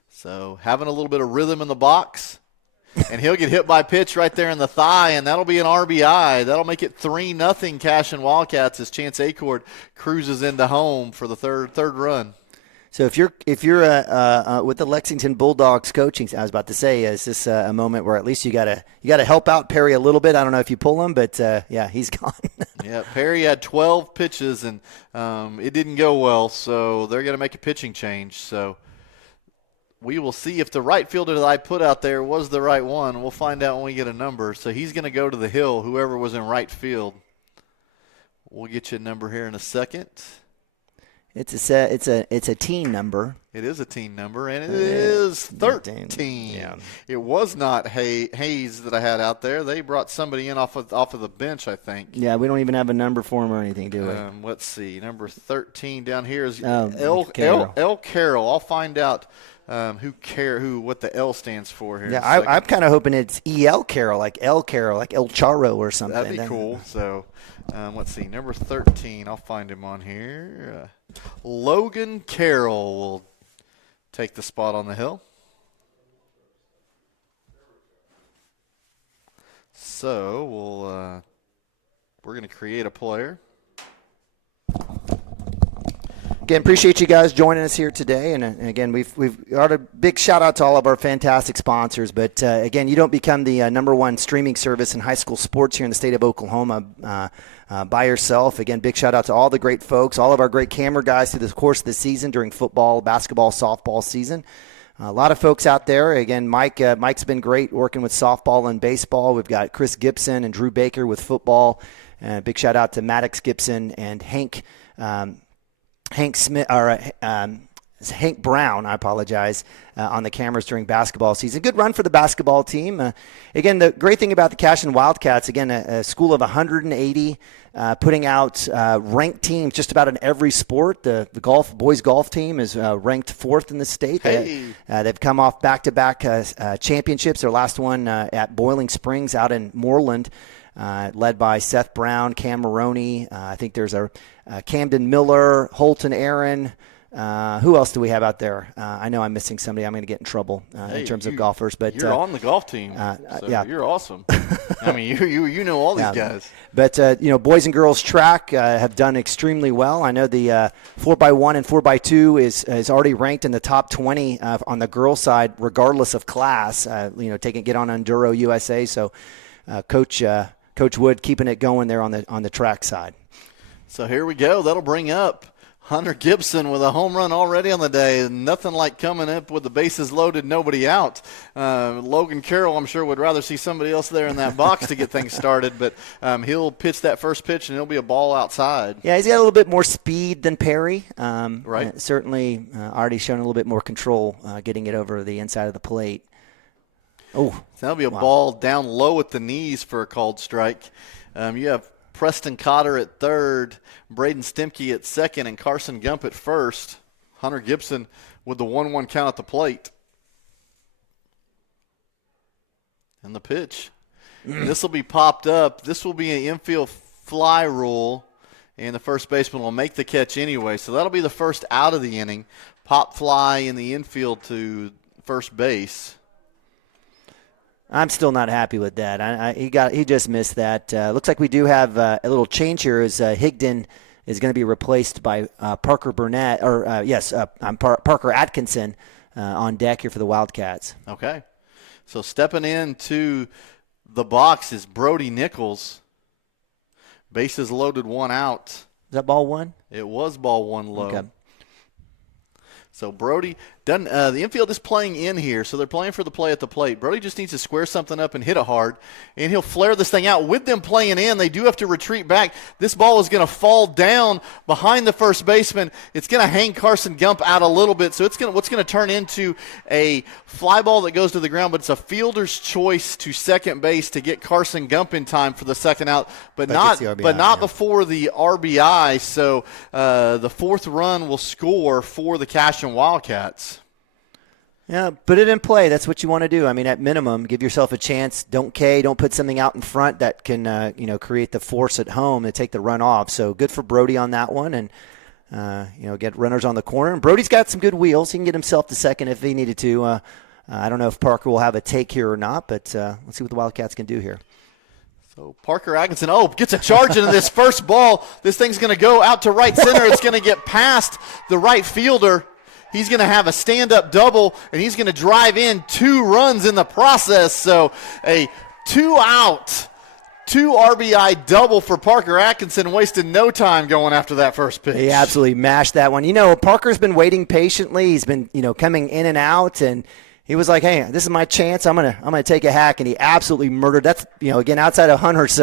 So having a little bit of rhythm in the box. And he'll get hit by a pitch right there in the thigh, and that'll be an RBI. That'll make it 3-0 Cashion Wildcats as Chance Acord cruises into home for the third run. So if you're with the Lexington Bulldogs coaching, I was about to say, is this a moment where at least you gotta help out Perry a little bit? I don't know if you pull him, but yeah, he's gone. Yeah, Perry had 12 pitches, and it didn't go well, so they're gonna make a pitching change. So we will see if the right fielder that I put out there was the right one. We'll find out when we get a number. So he's going to go to the hill, whoever was in right field. We'll get you a number here in a second. It's a teen number. It is a teen number, and it is 13. Yeah. It was not Hayes that I had out there. They brought somebody in off of the bench, I think. Yeah, we don't even have a number for him or anything, do we? Let's see. Number 13 down here is Carroll. L. Carroll. I'll find out what the L stands for here. Yeah, I'm kind of hoping it's E.L. Carroll, like El Carroll, like El Charro or something. That'd be cool. So let's see. Number 13, I'll find him on here. Logan Carroll will take the spot on the hill. So we're going to create a player. Again, appreciate you guys joining us here today, and again, we've got a big shout out to all of our fantastic sponsors. But again, you don't become the number one streaming service in high school sports here in the state of Oklahoma by yourself. Again, big shout out to all the great folks, all of our great camera guys through the course of the season during football, basketball, softball season. A lot of folks out there. Again, Mike's been great working with softball and baseball. We've got Chris Gibson and Drew Baker with football. Big shout out to Maddox Gibson and Hank Brown, I apologize, on the cameras during basketball season. Good run for the basketball team. Again, the great thing about the Cashion Wildcats, again, a school of 180, putting out ranked teams just about in every sport. The boys golf team is ranked 4th in the state. They've come off back-to-back championships. Their last one at Boiling Springs out in Moreland, led by Seth Brown, Cam Maroney. I think there's a Camden Miller, Holton Aaron. Who else do we have out there? I know I'm missing somebody. I'm going to get in trouble in terms of golfers. But you're on the golf team. So yeah, you're awesome. I mean, you know all these guys. But boys and girls track have done extremely well. I know the 4x1 and 4x2 is already ranked in the top 20 on the girls' side, regardless of class. Get on Enduro USA. So, Coach Wood keeping it going there on the track side. So here we go. That'll bring up Hunter Gibson with a home run already on the day. Nothing like coming up with the bases loaded, nobody out. Logan Carroll, I'm sure, would rather see somebody else there in that box to get things started, but he'll pitch that first pitch, and it'll be a ball outside. Yeah, he's got a little bit more speed than Perry. Right. Certainly already shown a little bit more control getting it over the inside of the plate. Oh, so that'll be a ball down low at the knees for a called strike. You have Preston Cotter at third, Braden Stimke at second, and Carson Gump at first. Hunter Gibson with the 1-1 count at the plate. And the pitch. This will be popped up. This will be an infield fly rule, and the first baseman will make the catch anyway. So that'll be the first out of the inning. Pop fly in the infield to first base. I'm still not happy with that. He just missed that. Looks like we do have a little change here as Higdon is going to be replaced by Parker Burnett, Parker Atkinson on deck here for the Wildcats. Okay. So stepping into the box is Brody Nichols. Bases loaded, one out. Is that ball one? It was ball one low. Okay. So Brody doesn't. The infield is playing in here, so they're playing for the play at the plate. Brody just needs to square something up and hit it hard, and he'll flare this thing out. With them playing in, they do have to retreat back. This ball is going to fall down behind the first baseman. It's going to hang Carson Gump out a little bit, so what's going to turn into a fly ball that goes to the ground, but it's a fielder's choice to second base to get Carson Gump in time for the second out, but not before the RBI. So the fourth run will score for the Cashion Wildcats. Yeah, put it in play. That's what you want to do. I mean, at minimum, give yourself a chance. Don't put something out in front that can create the force at home and take the run off. So good for Brody on that one, and get runners on the corner. And Brody's got some good wheels. He can get himself to second if he needed to. I don't know if Parker will have a take here or not, but let's see what the Wildcats can do here. So Parker Atkinson, gets a charge into this first ball. This thing's going to go out to right center. It's going to get past the right fielder. He's going to have a stand-up double, and he's going to drive in 2 runs in the process. So a 2-out, 2 RBI double for Parker Atkinson, wasted no time going after that first pitch. He absolutely mashed that one. Parker's been waiting patiently. He's been, coming in and out, and he was like, hey, this is my chance. I'm gonna take a hack, and he absolutely murdered. That's, again, outside of Hunter's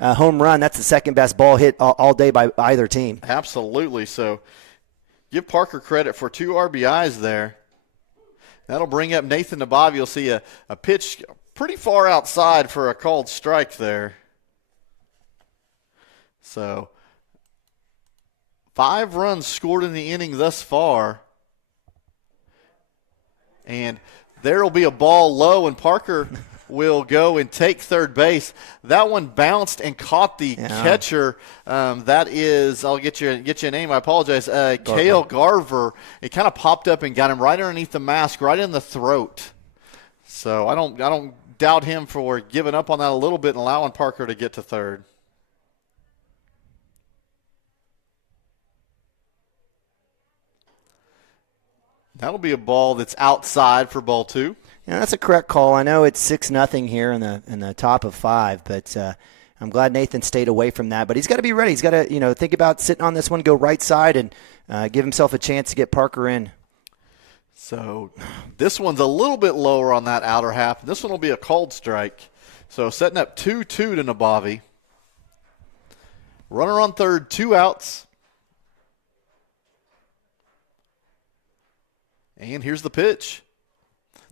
home run, that's the second best ball hit all day by either team. Absolutely. So give Parker credit for 2 RBIs there. That'll bring up Nathan Nabavi. You'll see a pitch pretty far outside for a called strike there. So 5 runs scored in the inning thus far. And there will be a ball low, and Parker will go and take third base. That one bounced and caught the catcher. That is, I'll get you a name. I apologize. Cale Garver. It kind of popped up and got him right underneath the mask, right in the throat. So I don't doubt him for giving up on that a little bit and allowing Parker to get to third. That'll be a ball that's outside for ball 2. Yeah, that's a correct call. I know it's 6-0 here in the top of 5, but I'm glad Nathan stayed away from that. But he's got to be ready. He's got to think about sitting on this one, go right side, and give himself a chance to get Parker in. So this one's a little bit lower on that outer half. This one will be a called strike. So setting up 2-2 to Nabavi. Runner on third, 2 outs. And here's the pitch.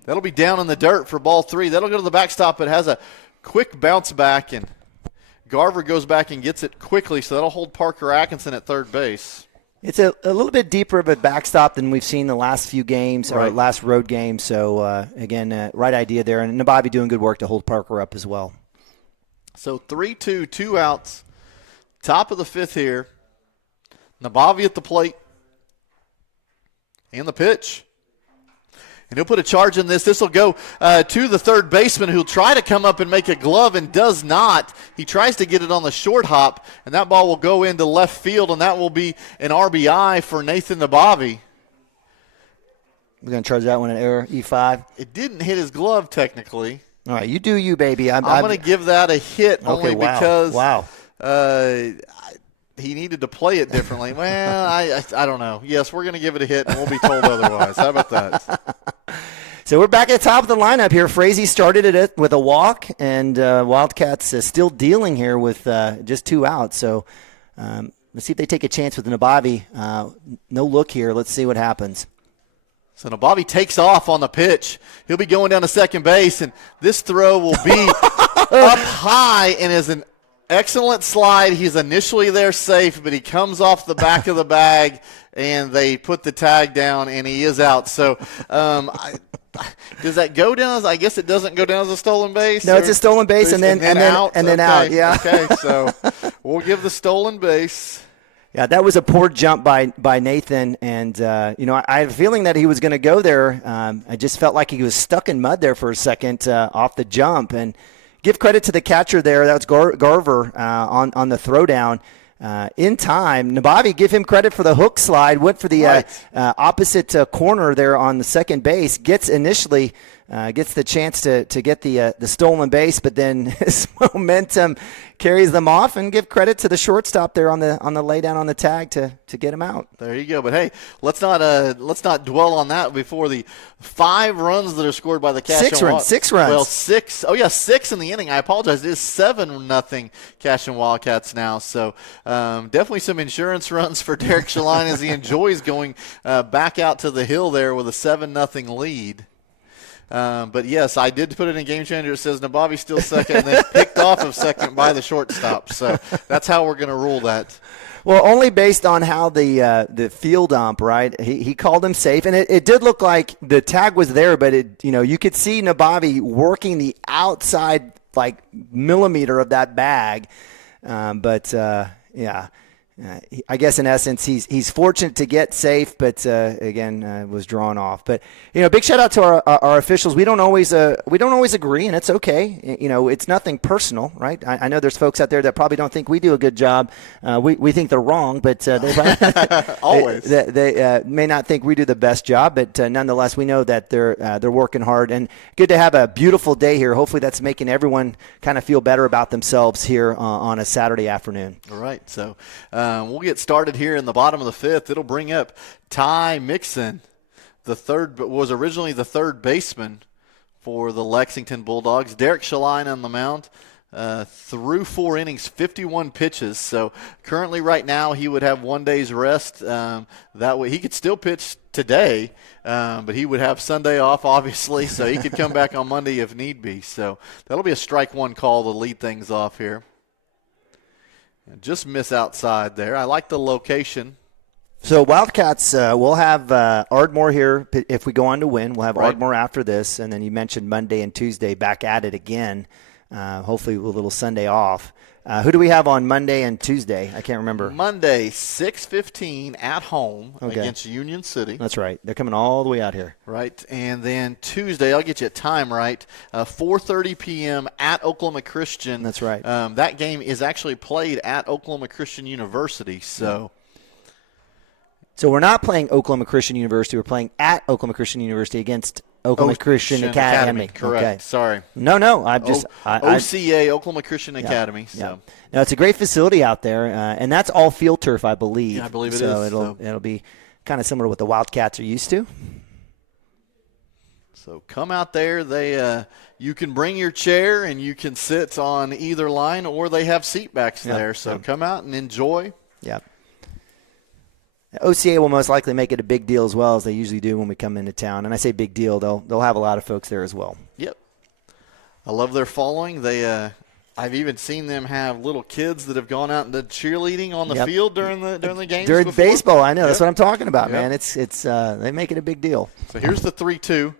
That'll be down in the dirt for ball 3. That'll go to the backstop. It has a quick bounce back, and Garver goes back and gets it quickly, so that'll hold Parker Atkinson at third base. It's a little bit deeper of a backstop than we've seen the last few games, or last road game. So, again, right idea there. And Nabavi doing good work to hold Parker up as well. So 3-2, 2 outs. Top of the 5th here. Nabavi at the plate. And the pitch. And he'll put a charge in this. This will go to the third baseman, who'll try to come up and make a glove and does not. He tries to get it on the short hop, and that ball will go into left field, and that will be an RBI for Nathan Nabavi. We're going to charge that one an error, E5. It didn't hit his glove technically. All right, you do you, baby. I'm going to give that a hit only because wow. He needed to play it differently. Well, I don't know. Yes, we're going to give it a hit, and we'll be told otherwise. How about that? So we're back at the top of the lineup here. Frazee started it with a walk, and Wildcats still dealing here with just 2 outs. So let's see if they take a chance with Nabavi. No look here. Let's see what happens. So Nabavi takes off on the pitch. He'll be going down to second base, and this throw will be up high and is an excellent slide. He's initially there safe, but he comes off the back of the bag, and they put the tag down, and he is out. So does that go down? I guess it doesn't go down as a stolen base. No, it's a stolen base, and then out. Yeah. Okay, so we'll give the stolen base. Yeah, that was a poor jump by Nathan, and I had a feeling that he was going to go there. I just felt like he was stuck in mud there for a second off the jump, and give credit to the catcher there. That was Garver on the throwdown. In time, Nabavi, give him credit for the hook slide, went for the opposite corner there on the second base, gets initially gets the chance to get the stolen base, but then his momentum carries them off, and give credit to the shortstop there on the laydown on the tag to get him out. There you go. But hey, let's not dwell on that before the 5 runs that are scored by the Cashion. 6 runs. Well, 6. Oh yeah, 6 in the inning. I apologize. It is 7-0 Cashion Wildcats now. So definitely some insurance runs for Derek Shaline as he enjoys going back out to the hill there with a 7-0 lead. But yes, I did put it in Game Changer. It says Nabavi's still second, and then picked off of second by the shortstop. So that's how we're going to rule that. Well, only based on how the field ump, right? He called him safe, and it did look like the tag was there, but you could see Nabavi working the outside millimeter of that bag. Yeah. I guess in essence he's fortunate to get safe, but again was drawn off. But big shout out to our officials. We don't always agree, and it's okay. It's nothing personal, right? I know there's folks out there that probably don't think we do a good job. We think they're wrong, but always they may not think we do the best job. But nonetheless, we know that they're working hard, and good to have a beautiful day here. Hopefully, that's making everyone kind of feel better about themselves here on a Saturday afternoon. All right, so. We'll get started here in the bottom of the 5th. It'll bring up Ty Mixon, was originally the third baseman for the Lexington Bulldogs. Derek Shaline on the mound. Through 4 innings, 51 pitches. So currently right now he would have 1 day's rest. That way he could still pitch today, but he would have Sunday off, obviously, so he could come back on Monday if need be. So that'll be a strike 1 call to lead things off here. Just miss outside there. I like the location. So Wildcats, we'll have Ardmore here if we go on to win. We'll have Ardmore after this, and then you mentioned Monday and Tuesday back at it again, hopefully with a little Sunday off. Who do we have on Monday and Tuesday? I can't remember. Monday, 6:15 at home against Union City. That's right. They're coming all the way out here. Right. And then Tuesday, I'll get you a time right, 4:30 p.m. at Oklahoma Christian. That's right. That game is actually played at Oklahoma Christian University. So we're not playing Oklahoma Christian University. We're playing at Oklahoma Christian University against Oklahoma Christian Academy. Correct. Okay. Sorry. No. I'm just OCA, Oklahoma Christian Academy. So. Yeah. No, it's a great facility out there, and that's all field turf, I believe. Yeah, I believe it is. So it'll be kind of similar to what the Wildcats are used to. So come out there. You can bring your chair and you can sit on either line, or they have seat backs there. So come out and enjoy. Yeah. OCA will most likely make it a big deal as well, as they usually do when we come into town. And I say big deal, they'll have a lot of folks there as well. Yep. I love their following. I've even seen them have little kids that have gone out and did cheerleading on the field during the games. During before. Baseball, I know. That's what I'm talking about, man. It's they make it a big deal. So here's the 3-2.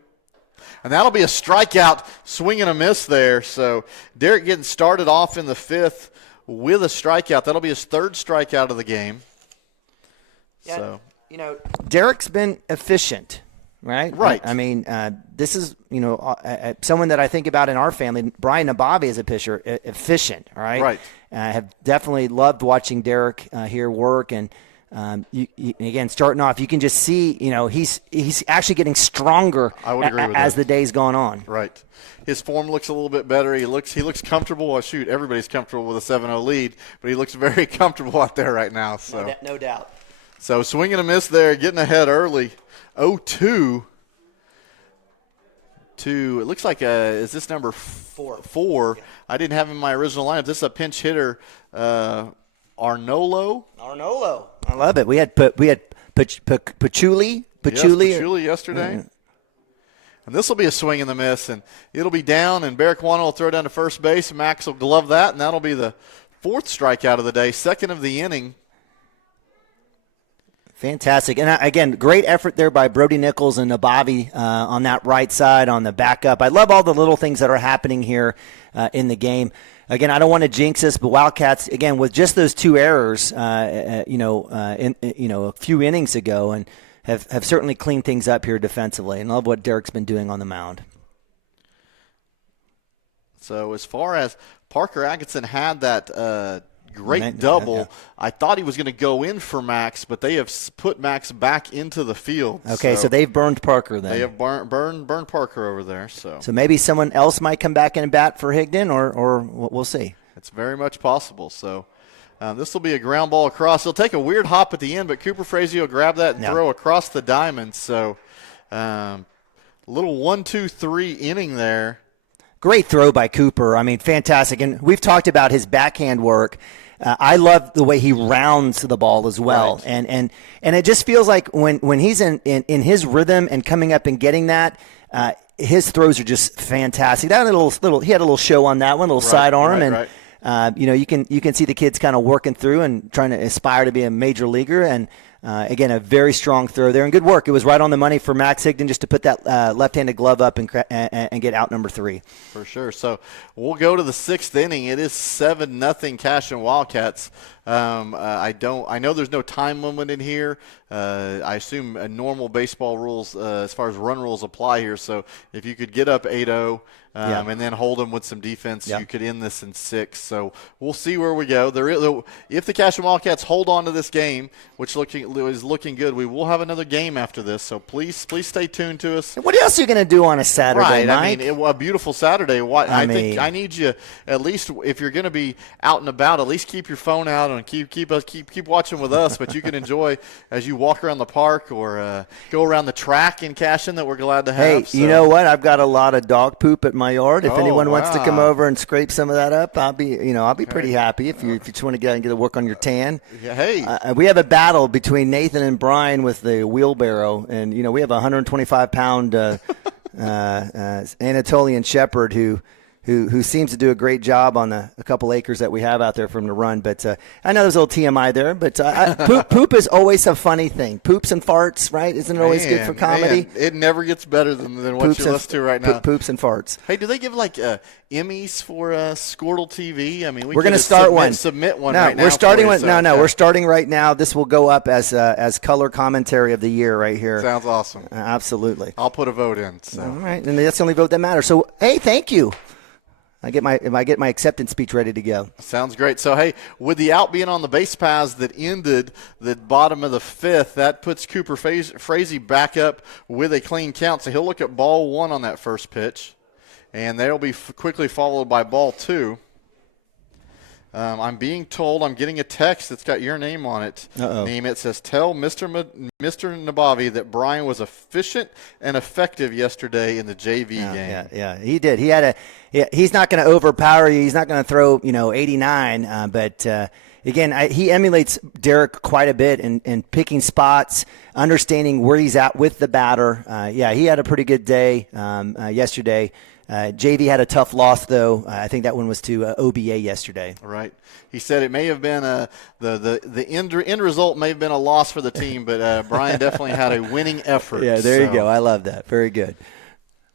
And that'll be a strikeout, swing and a miss there. So Derek getting started off in the 5th with a strikeout. That'll be his 3rd strikeout of the game. Yeah, so Derek's been efficient, right? Right. I mean, this is someone that I think about in our family. Brian Nabavi is a pitcher, efficient. All right. Right. I have definitely loved watching Derek here work, and again, starting off, you can just see he's actually getting stronger. I would agree with as that. the day's gone on. Right. His form looks a little bit better. He looks comfortable. Well, shoot, everybody's comfortable with a 7-0 lead, but he looks very comfortable out there right now. So no doubt. So swing and a miss there, getting ahead early. 0-2 to, it looks like, is this number 4? I didn't have him in my original lineup. This is a pinch hitter, Arnolo. I love it. We had Pachuli. Pachuli yesterday. Mm-hmm. And this will be a swing and the miss, and it'll be down, and Barraquano will throw down to first base. Max will glove that, and that'll be the 4th strikeout of the day, 2nd of the inning. Fantastic. And again, great effort there by Brody Nichols and Nabavi on that right side on the backup. I love all the little things that are happening here in the game. Again, I don't want to jinx this, but Wildcats, again, with just those 2 errors, a few innings ago, and have certainly cleaned things up here defensively. And I love what Derek's been doing on the mound. So as far as Parker Atkinson had that great double. Yeah. I thought he was going to go in for Max, but they have put Max back into the field. Okay, so they've burned Parker then. They have burned Parker over there. So maybe someone else might come back and bat for Higdon, or we'll see. It's very much possible. So this will be a ground ball across. He'll take a weird hop at the end, but Cooper Frazio will grab that and throw across the diamond. So little 1-2-3 inning there. Great throw by Cooper. I mean, fantastic. And we've talked about his backhand work. I love the way he rounds the ball as well. Right. And it just feels like when he's in his rhythm and coming up and getting that, his throws are just fantastic. That he had a little show on that one, a little sidearm. You can see the kids kind of working through and trying to aspire to be a major leaguer. And again, a very strong throw there and good work. It was right on the money for Max Higdon just to put that left-handed glove up and get out number 3. For sure. So we'll go to the 6th inning. It is 7-0 Cashion Wildcats. I know there's no time limit in here. I assume normal baseball rules as far as run rules apply here. So if you could get up 8-0 and then hold them with some defense, you could end this in 6. So we'll see where we go. If the Cashion Wildcats hold on to this game, which is looking good, we will have another game after this. So please stay tuned to us. What else are you going to do on a Saturday, Mike? I mean, a beautiful Saturday. I think I need you, at least if you're going to be out and about, at least keep your phone out and keep watching with us. But you can enjoy as you walk around the park or go around the track in Cashion that we're glad to have. Hey, you know what? I've got a lot of dog poop at my yard. If anyone wants to come over and scrape some of that up, I'll be pretty happy. If you just want to get to work on your tan. Yeah, hey, we have a battle between Nathan and Brian with the wheelbarrow, and we have a 125-pound Anatolian Shepherd who seems to do a great job on a couple acres that we have out there for him to run. But I know there's a little TMI there, but poop is always a funny thing. Poops and farts, right? Isn't it always good for comedy? It never gets better than what you're listening to right now. Poops and farts. Hey, do they give Emmys for Squirtle TV? I mean, we're going to start one. Submit one. No, right now. We're starting one. No, we're starting right now. This will go up as color commentary of the year right here. Sounds awesome. Absolutely. I'll put a vote in. So. All right, and that's the only vote that matters. So, hey, thank you. I get my acceptance speech ready to go. Sounds great. So, hey, with the out being on the base paths that ended the bottom of the 5th, that puts Cooper Frazee back up with a clean count. So he'll look at ball 1 on that first pitch, and they'll be quickly followed by ball 2. I'm being told, I'm getting a text that's got your name on it. It says, tell Mr. Nabavi that Brian was efficient and effective yesterday in the JV game. Yeah, he did. He's not going to overpower you. He's not going to throw 89. But again, he emulates Derek quite a bit in picking spots, understanding where he's at with the batter. He had a pretty good day yesterday. JV had a tough loss, though. I think that one was to OBA yesterday. Right. He said it may have been the end result may have been a loss for the team, but Brian definitely had a winning effort. Yeah, there you go. I love that. Very good.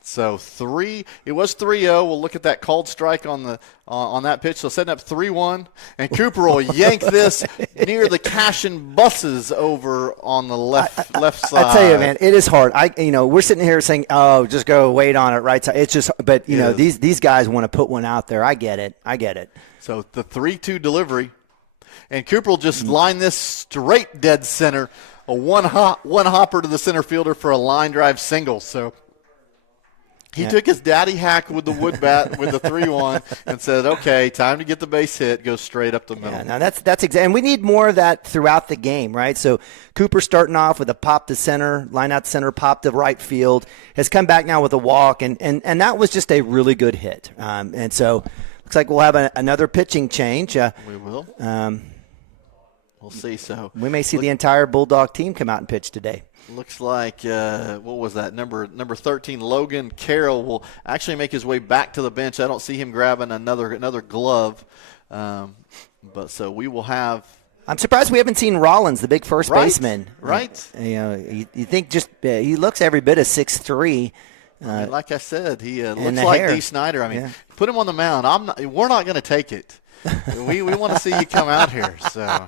So it was 3-0. We'll look at that called strike on that pitch. So setting up 3-1, and Cooper will yank this near the Cashion buses over on the left side. I tell you, man, it is hard. We're sitting here saying, "Oh, just go wait on it right side." It's just, but these guys want to put one out there. I get it. So the 3-2 delivery, and Cooper will just line this straight dead center, a one hopper to the center fielder for a line drive single. So. He took his daddy hack with the wood bat with the 3-1 and said, okay, time to get the base hit, go straight up the middle. Yeah, now that's exactly, and we need more of that throughout the game, right? So Cooper starting off with a pop to center, line out to center, pop to right field, has come back now with a walk, and that was just a really good hit. And so looks like we'll have another pitching change. We will. We'll see. So we may see the entire Bulldog team come out and pitch today. Looks like, what was that, number 13, Logan Carroll, will actually make his way back to the bench. I don't see him grabbing another glove. But so we will have. I'm surprised we haven't seen Rollins, the big first baseman. Right. You think just he looks every bit of 6'3". Like I said, he looks like Dee Snyder. Put him on the mound. We're not going to take it. we want to see you come out here. So,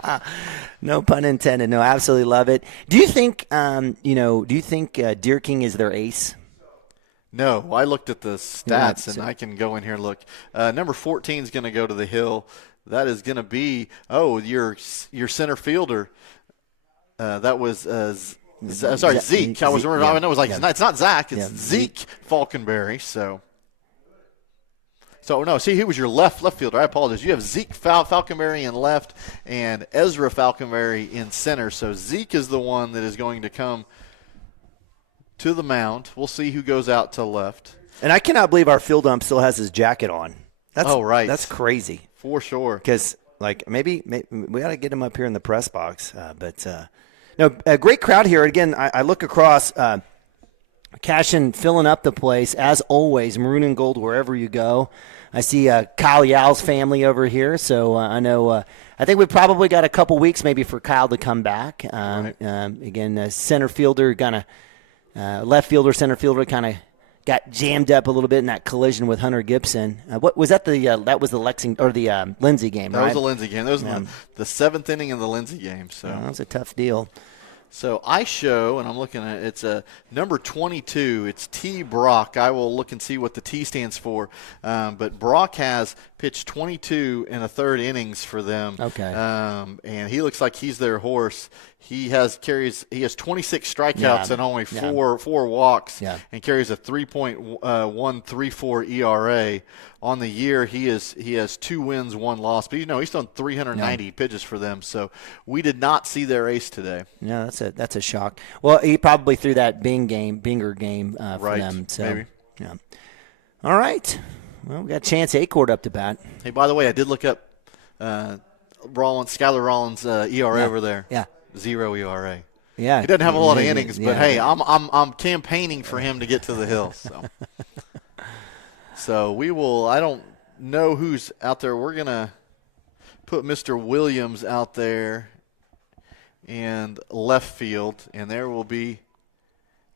no pun intended. No, absolutely love it. Do you think Deer King is their ace? No, I looked at the stats, and I can go in here and look. Number 14 is going to go to the hill. that is going to be your center fielder. That was Zeke. I was wondering. I know it was it's not Zach. It's Zeke Falconberry. So no. See, he was your left fielder. I apologize. You have Zeke Falconberry in left and Ezra Falconberry in center. So Zeke is the one that is going to come to the mound. We'll see who goes out to left. And I cannot believe our field ump still has his jacket on. Right. That's crazy. For sure. Because, maybe we got to get him up here in the press box. No, a great crowd here. Again, I look across, Cashion filling up the place, as always, maroon and gold wherever you go. I see Kyle Yow's family over here, so I know I think we've probably got a couple weeks maybe for Kyle to come back. Again, center fielder left fielder, center fielder kind of got jammed up a little bit in that collision with Hunter Gibson. What was that? That was the Lexington or the Lindsay game, right? That was the Lindsay game. That was the seventh inning of the Lindsay game. So that was a tough deal. So I show, and I'm looking at it's number 22. It's T. Brock. I will look and see what the T stands for. But Brock has pitched 22 in a third innings for them. Okay. And he looks like he's their horse. He has 26 strikeouts and only four walks, and carries a 3.134 ERA. On the year, he has 2 wins, 1 loss. But he's thrown 390 pitches for them. So we did not see their ace today. Yeah, that's a shock. Well, he probably threw that Binger game for them. So maybe. Yeah. All right. Well, we got Chance Acord up to bat. Hey, by the way, I did look up Skylar Rollins' ERA over there. Yeah. 0 ERA. Yeah. He doesn't have a lot of innings, but hey, I'm campaigning for him to get to the hill. So we will. I don't know who's out there. We're gonna put Mr. Williams out there in left field, and there will be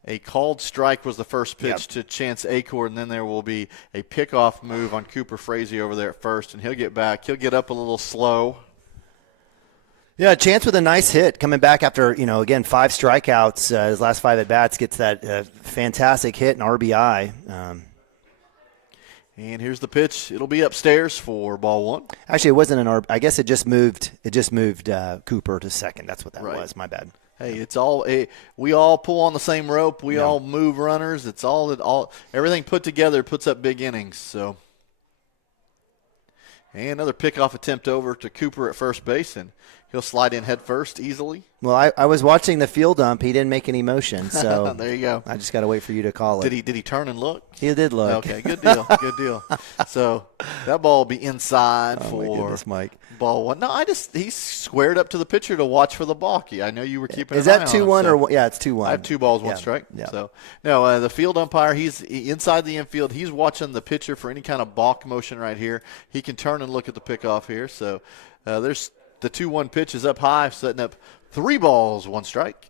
a called strike was the first pitch to Chance Acord, and then there will be a pickoff move on Cooper Frazee over there at first, and he'll get back. He'll get up a little slow. Yeah, Chance with a nice hit coming back after, again, 5 strikeouts. His last 5 at-bats, gets that fantastic hit and RBI. And here's the pitch. It'll be upstairs for ball 1. Actually, it wasn't an RBI. I guess it just moved Cooper to second. That's what that was. My bad. Hey, it's all we all pull on the same rope. We all move runners. It's all everything put together puts up big innings. So, and another pickoff attempt over to Cooper at first base, and he'll slide in head first easily. Well, I was watching the field ump. He didn't make any motion, so there you go. I just got to wait for you to call it. Did he turn and look? He did look. Okay, good deal. Good deal. So that ball will be inside for my goodness, Mike. Ball 1. No, he squared up to the pitcher to watch for the balk. I know you were keeping an eye on it. Is that 2-1 or yeah, it's 2-1. I have 2 balls, 1 strike. Yeah. So no, the field umpire, he's inside the infield. He's watching the pitcher for any kind of balk motion right here. He can turn and look at the pickoff here. So there's the 2-1 pitch is up high, setting up 3 balls, 1 strike.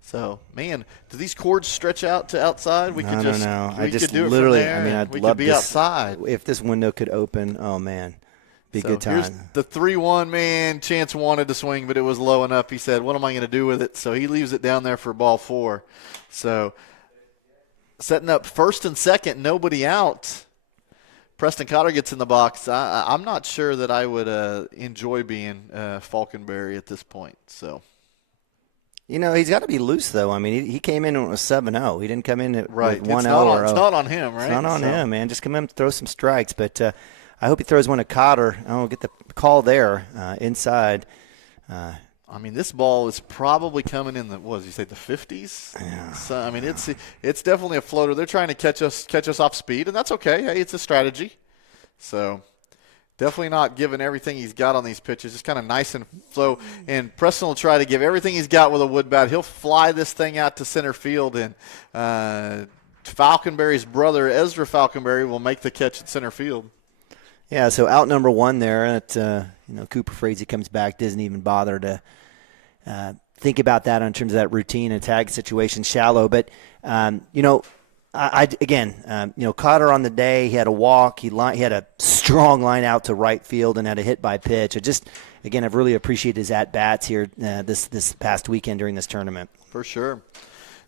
So, man, do these cords stretch out to outside? We could just no. We could do it literally. from there. I mean, I'd we love could be this, outside. If this window could open, oh man, be a good time. Here's the 3-1. Man, Chance wanted to swing, but it was low enough. He said, "What am I going to do with it?" So he leaves it down there for ball 4. So setting up first and second, nobody out. Preston Cotter gets in the box. I'm not sure that I would enjoy being Falconberry at this point. So. He's got to be loose, though. I mean, he came in when it was 7-0. He didn't come in with 1-0 or 0. It's not on him, right? It's not on him, man. Just come in and throw some strikes. But I hope he throws one to Cotter. I don't get the call there inside. I mean, this ball is probably coming in the 50s? Yeah. So, I mean, it's definitely a floater. They're trying to catch us off speed, and that's okay. Hey, it's a strategy. So definitely not giving everything he's got on these pitches. Just kind of nice and slow. And Preston will try to give everything he's got with a wood bat. He'll fly this thing out to center field, and Falconberry's brother, Ezra Falconberry, will make the catch at center field. Yeah, so out number 1 there. At, Cooper Frazee comes back, doesn't even bother to think about that in terms of that routine and tag situation, shallow. But, Cotter on the day, he had a walk. He had a strong line out to right field and had a hit by pitch. I've really appreciated his at-bats here this past weekend during this tournament. For sure.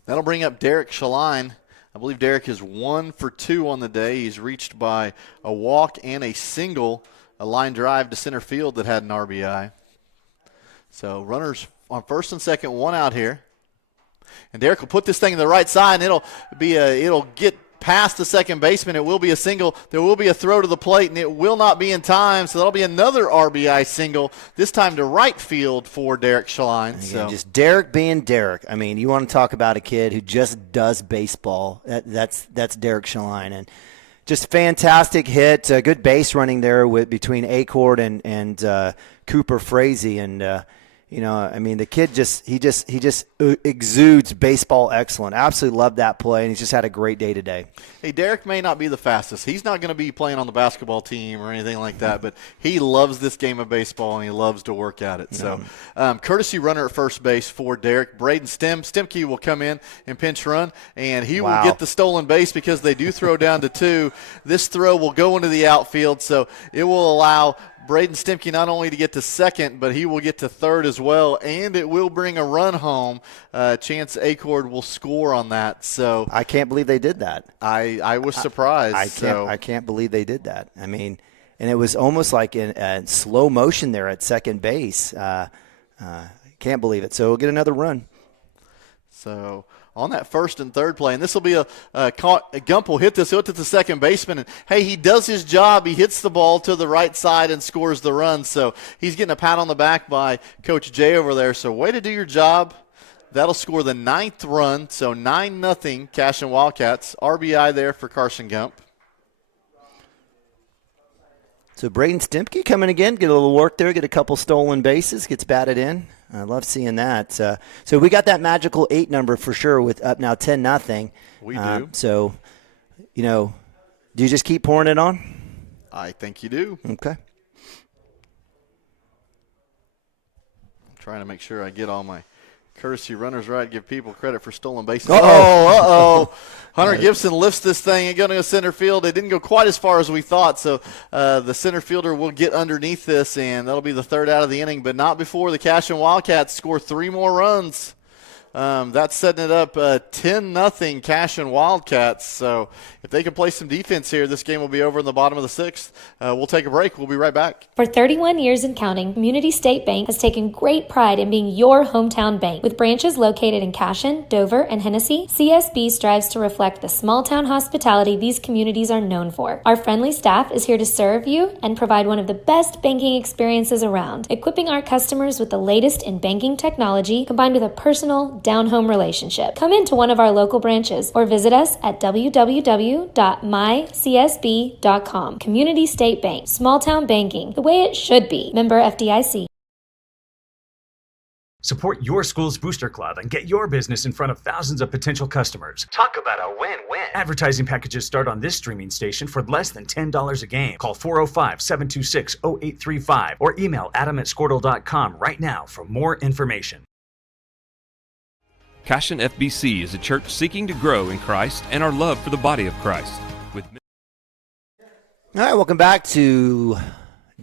That'll bring up Derek Shaline. I believe Derek is 1 for 2 on the day. He's reached by a walk and a single, a line drive to center field that had an RBI. So runners on first and second, one out here. And Derek will put this thing to the right side, and it'll get past the second baseman. It will be a single. There will be a throw to the plate, and it will not be in time. So that'll be another RBI single, this time to right field for Derek Schlein. So just Derek being Derek. I mean, you want to talk about a kid who just does baseball. That's Derek Schlein. And just fantastic hit, good base running there between Acord and Cooper Frazee. And I mean, the kid just exudes baseball excellence. Absolutely love that play, and he's just had a great day today. Hey, Derek may not be the fastest. He's not going to be playing on the basketball team or anything like that, but he loves this game of baseball, and he loves to work at it. So, courtesy runner at first base for Derek. Braden Stemke will come in and pinch run, and he will get the stolen base because they do throw down to 2. This throw will go into the outfield, so it will allow Braden Stemke not only to get to second, but he will get to third as well, and it will bring a run home. Chance Acord will score on that. So I can't believe they did that. I was surprised. I can't believe they did that. I mean, and it was almost like in slow motion there at second base. Can't believe it. So we'll get another run. So on that first and third play, and this will be Gump will hit this. He'll hit it to the second baseman, and hey, he does his job. He hits the ball to the right side and scores the run. So he's getting a pat on the back by Coach Jay over there. So way to do your job. That'll score the 9th run. So 9-0 Cashion Wildcats. RBI there for Carson Gump. So Braden Stemke coming again, get a little work there, get a couple stolen bases, gets batted in. I love seeing that. So we got that magical 8 number for sure with up now 10-0. We do. So, do you just keep pouring it on? I think you do. Okay. I'm trying to make sure I get all my courtesy runners right, give people credit for stolen bases. Hunter Gibson lifts this thing and going to go center field. It didn't go quite as far as we thought, so the center fielder will get underneath this, and that'll be the 3rd out of the inning, but not before the Cashion Wildcats score 3 more runs. That's setting it up 10-0 Cashion Wildcats. So if they can play some defense here, this game will be over in the bottom of the 6th. We'll take a break. We'll be right back. For 31 years and counting, Community State Bank has taken great pride in being your hometown bank. With branches located in Cashion, Dover, and Hennessy, CSB strives to reflect the small-town hospitality these communities are known for. Our friendly staff is here to serve you and provide one of the best banking experiences around, equipping our customers with the latest in banking technology combined with a personal, down-home relationship. Come into one of our local branches or visit us at www.mycsb.com. Community State Bank. Small-town banking. The way it should be. Member FDIC. Support your school's booster club and get your business in front of thousands of potential customers. Talk about a win-win. Advertising packages start on this streaming station for less than $10 a game. Call 405-726-0835 or email adam@squirtle.com right now for more information. Cashion FBC is a church seeking to grow in Christ and our love for the body of Christ. All right, welcome back to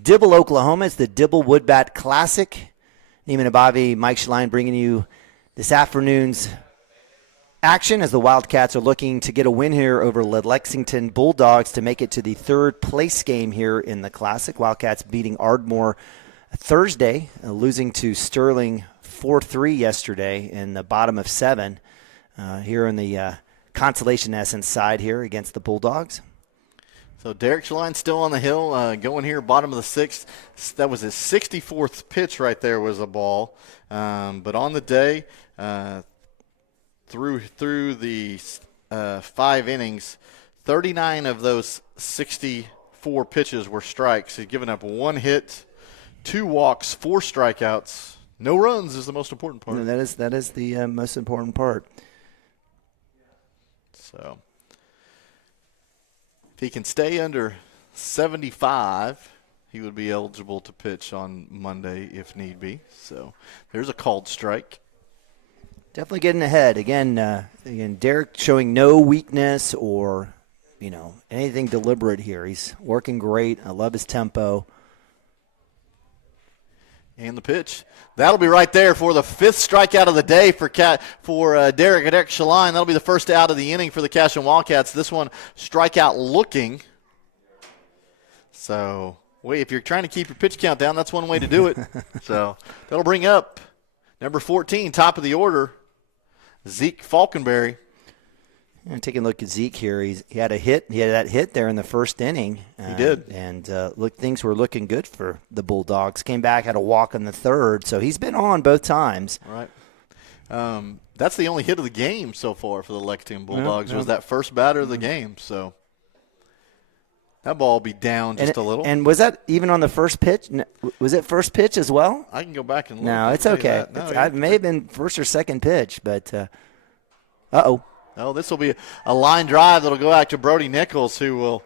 Dibble, Oklahoma. It's the Dibble Woodbat Classic. Neiman Abavi, Mike Schlein bringing you this afternoon's action as the Wildcats are looking to get a win here over the Lexington Bulldogs to make it to the 3rd place game here in the Classic. Wildcats beating Ardmore Thursday, losing to Sterling 4-3 yesterday in the bottom of 7 here in the consolation essence side here against the Bulldogs. So Derek Schlein still on the hill, going here, bottom of the 6th. That was his 64th pitch right there was a ball. But on the day, through the 5 innings, 39 of those 64 pitches were strikes. He's given up 1 hit, 2 walks, 4 strikeouts. No runs is the most important part. No, that is the most important part. So if he can stay under 75, he would be eligible to pitch on Monday if need be. So there's a called strike. Definitely getting ahead. Again, Derek showing no weakness or, anything deliberate here. He's working great. I love his tempo. And the pitch. That'll be right there for the 5th strikeout of the day for Derek Shaline. That'll be the first out of the inning for the Cashion Wildcats. This one strikeout looking. So, if you're trying to keep your pitch count down, that's one way to do it. So that'll bring up number 14, top of the order, Zeke Falkenberry. And taking a look at Zeke here, he had a hit. He had that hit there in the first inning. He did. And things were looking good for the Bulldogs. Came back, had a walk in the third, so he's been on both times. Right. That's the only hit of the game so far for the Lexington Bulldogs was that first batter of the game. So that ball will be down just a little. And was that even on the first pitch? Was it first pitch as well? I can go back and look. No, it's okay. It may have been first or second pitch, but uh-oh. Oh, this will be a line drive that will go out to Brody Nichols, who will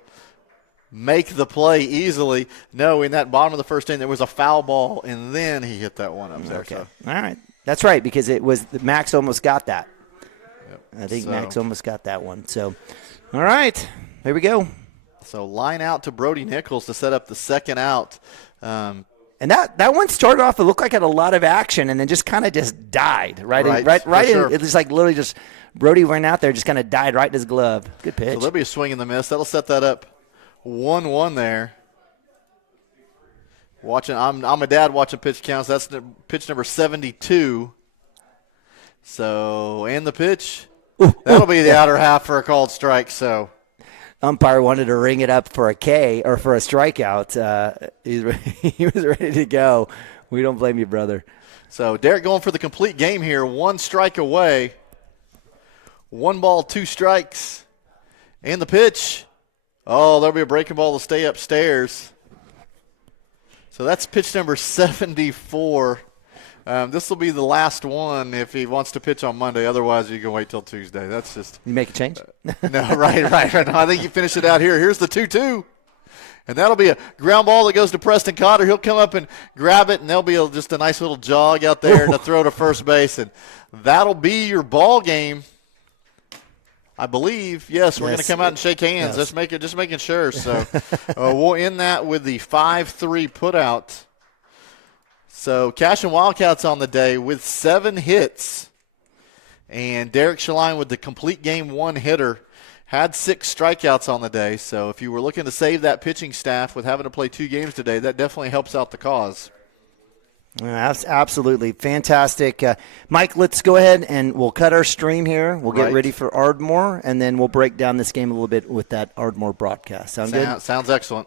make the play easily. No, in that bottom of the first inning, there was a foul ball, and then he hit that one up there. Okay. So. All right. That's right, because it was Max almost got that. Yep. I think Max almost got that one. So, all right. Here we go. So line out to Brody Nichols to set up the second out. And that one started off, it looked like it had a lot of action, and then just kind of just died. Right sure. It was like literally just Brody went out there, just kind of died right in his glove. Good pitch. So there'll be a swing and the miss. That'll set that up 1-1 there. I'm a dad watching pitch counts. That's pitch number 72. So, and the pitch. That'll be the outer half for a called strike. So, umpire wanted to ring it up for a K or for a strikeout. He was ready to go. We don't blame you, brother. So, Derek going for the complete game here. 1 strike away. 1 ball, 2 strikes. And the pitch. Oh, there'll be a breaking ball to stay upstairs. So that's pitch number 74. This will be the last one if he wants to pitch on Monday. Otherwise, you can wait till Tuesday. That's just – You make a change? No, right. No, I think you finish it out here. Here's the 2-2. And that'll be a ground ball that goes to Preston Cotter. He'll come up and grab it, and there'll be just a nice little jog out there to throw to first base. And that'll be your ball game. I believe, yes, we're going to come out and shake hands. Yes. Just making sure. So we'll end that with the 5-3 putout. So Cashion Wildcats on the day with 7 hits. And Derek Shaline with the complete game 1 hitter had 6 strikeouts on the day. So if you were looking to save that pitching staff with having to play 2 games today, that definitely helps out the cause. Absolutely. Fantastic. Mike, let's go ahead and we'll cut our stream here. We'll get ready for Ardmore, and then we'll break down this game a little bit with that Ardmore broadcast. Sound good? Sounds excellent.